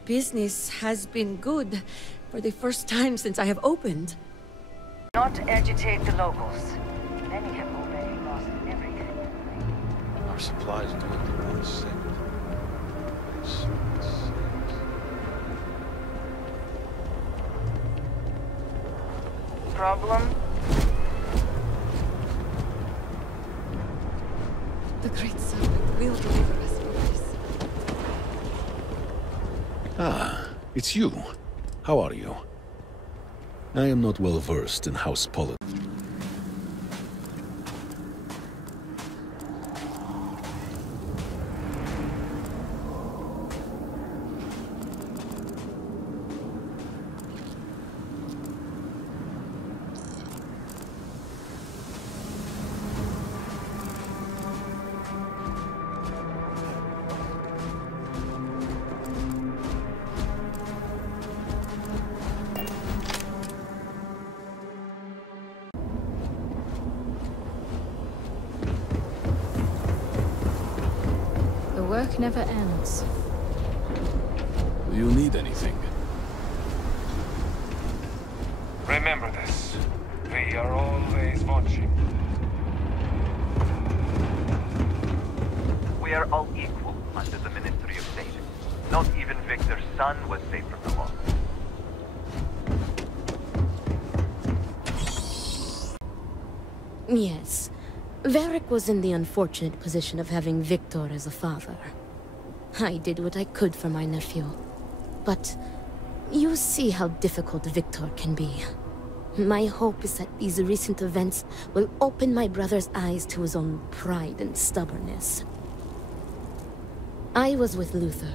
Business has been good for the first time since I have opened. Not agitate the locals. Many have already lost everything. Our supplies do it the most Problem? The Great Serpent will deliver us from this. Ah, it's you. How are you? I am not well versed in house politics. The work never ends. Do you need anything? Remember this. We are always watching. We are all equal under the Ministry of State. Not even Victor's son was safe from the law. Yes. Varric was in the unfortunate position of having Victor as a father. I did what I could for my nephew. But you see how difficult Victor can be. My hope is that these recent events will open my brother's eyes to his own pride and stubbornness. I was with Luther,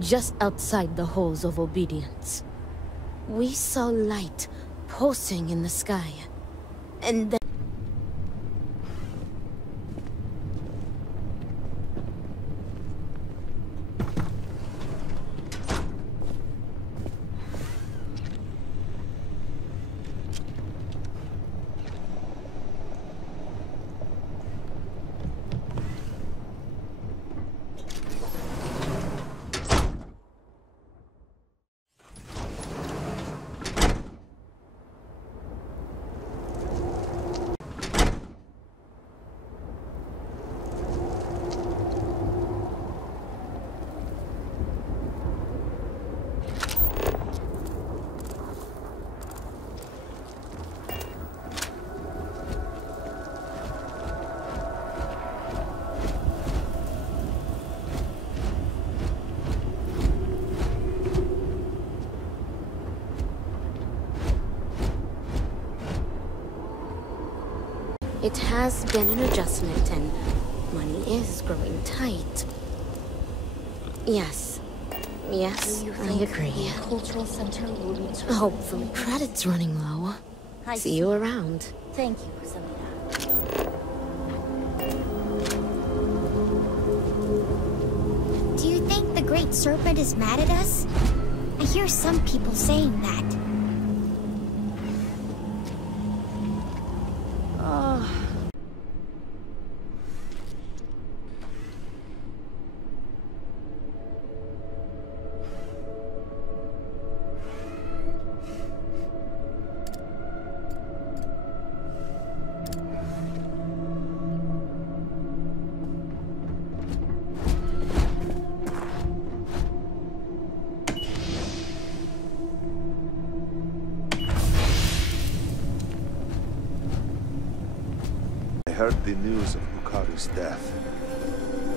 just outside the halls of obedience. We saw light pulsing in the sky, and then It has been an adjustment, and money is growing tight. Yes. Yes, I agree. Cultural center will be Hopefully, credit's running low. See you around. Thank you for sending that. Do you think the Great Serpent is mad at us? I hear some people saying that. I heard the news of Lucario's death.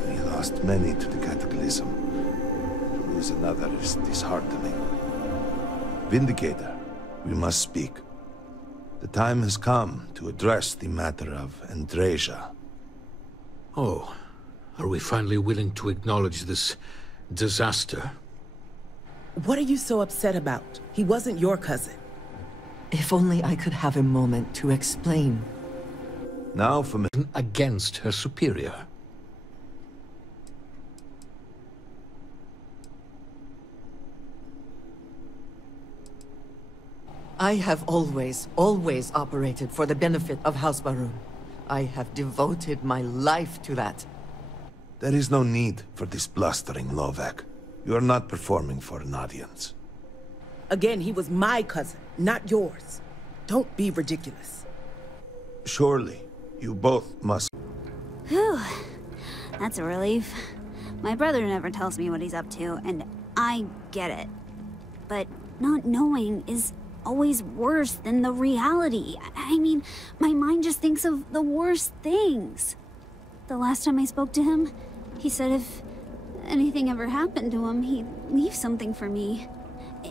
He lost many to the Cataclysm. To lose another is disheartening. Vindicator, we must speak. The time has come to address the matter of Andreja. Oh, are we finally willing to acknowledge this disaster? What are you so upset about? He wasn't your cousin. If only I could have a moment to explain. Now for against her superior. I have always operated for the benefit of House Va'ruun. I have devoted my life to that. There is no need for this blustering, Lovek. You are not performing for an audience. Again, he was my cousin, not yours. Don't be ridiculous. Surely, you both must... Whew. That's a relief. My brother never tells me what he's up to, and I get it. But not knowing is always worse than the reality. I mean, my mind just thinks of the worst things. The last time I spoke to him, he said if anything ever happened to him, he'd leave something for me.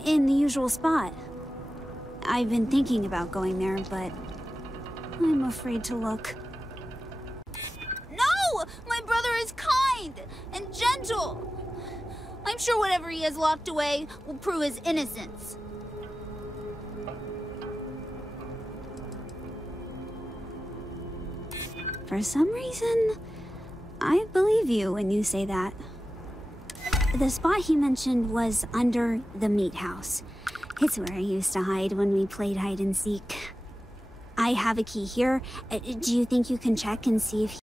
In the usual spot. I've been thinking about going there, but I'm afraid to look. No! My brother is kind and gentle. I'm sure whatever he has locked away will prove his innocence. For some reason, I believe you when you say that. The spot he mentioned was under the meat house. It's where I used to hide when we played hide and seek. I have a key here. Do you think you can check and see if...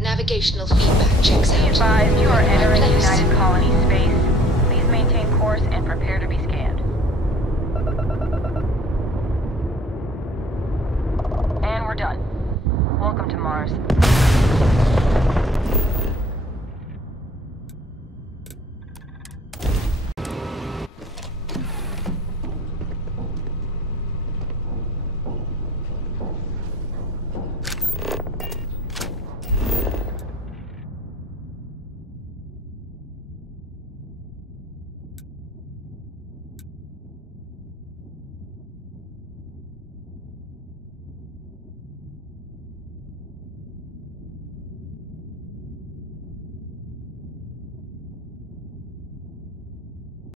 Navigational feedback checks out. Be advised, you are entering United Colony space. Please maintain course and prepare to be scanned. And we're done. Welcome to Mars.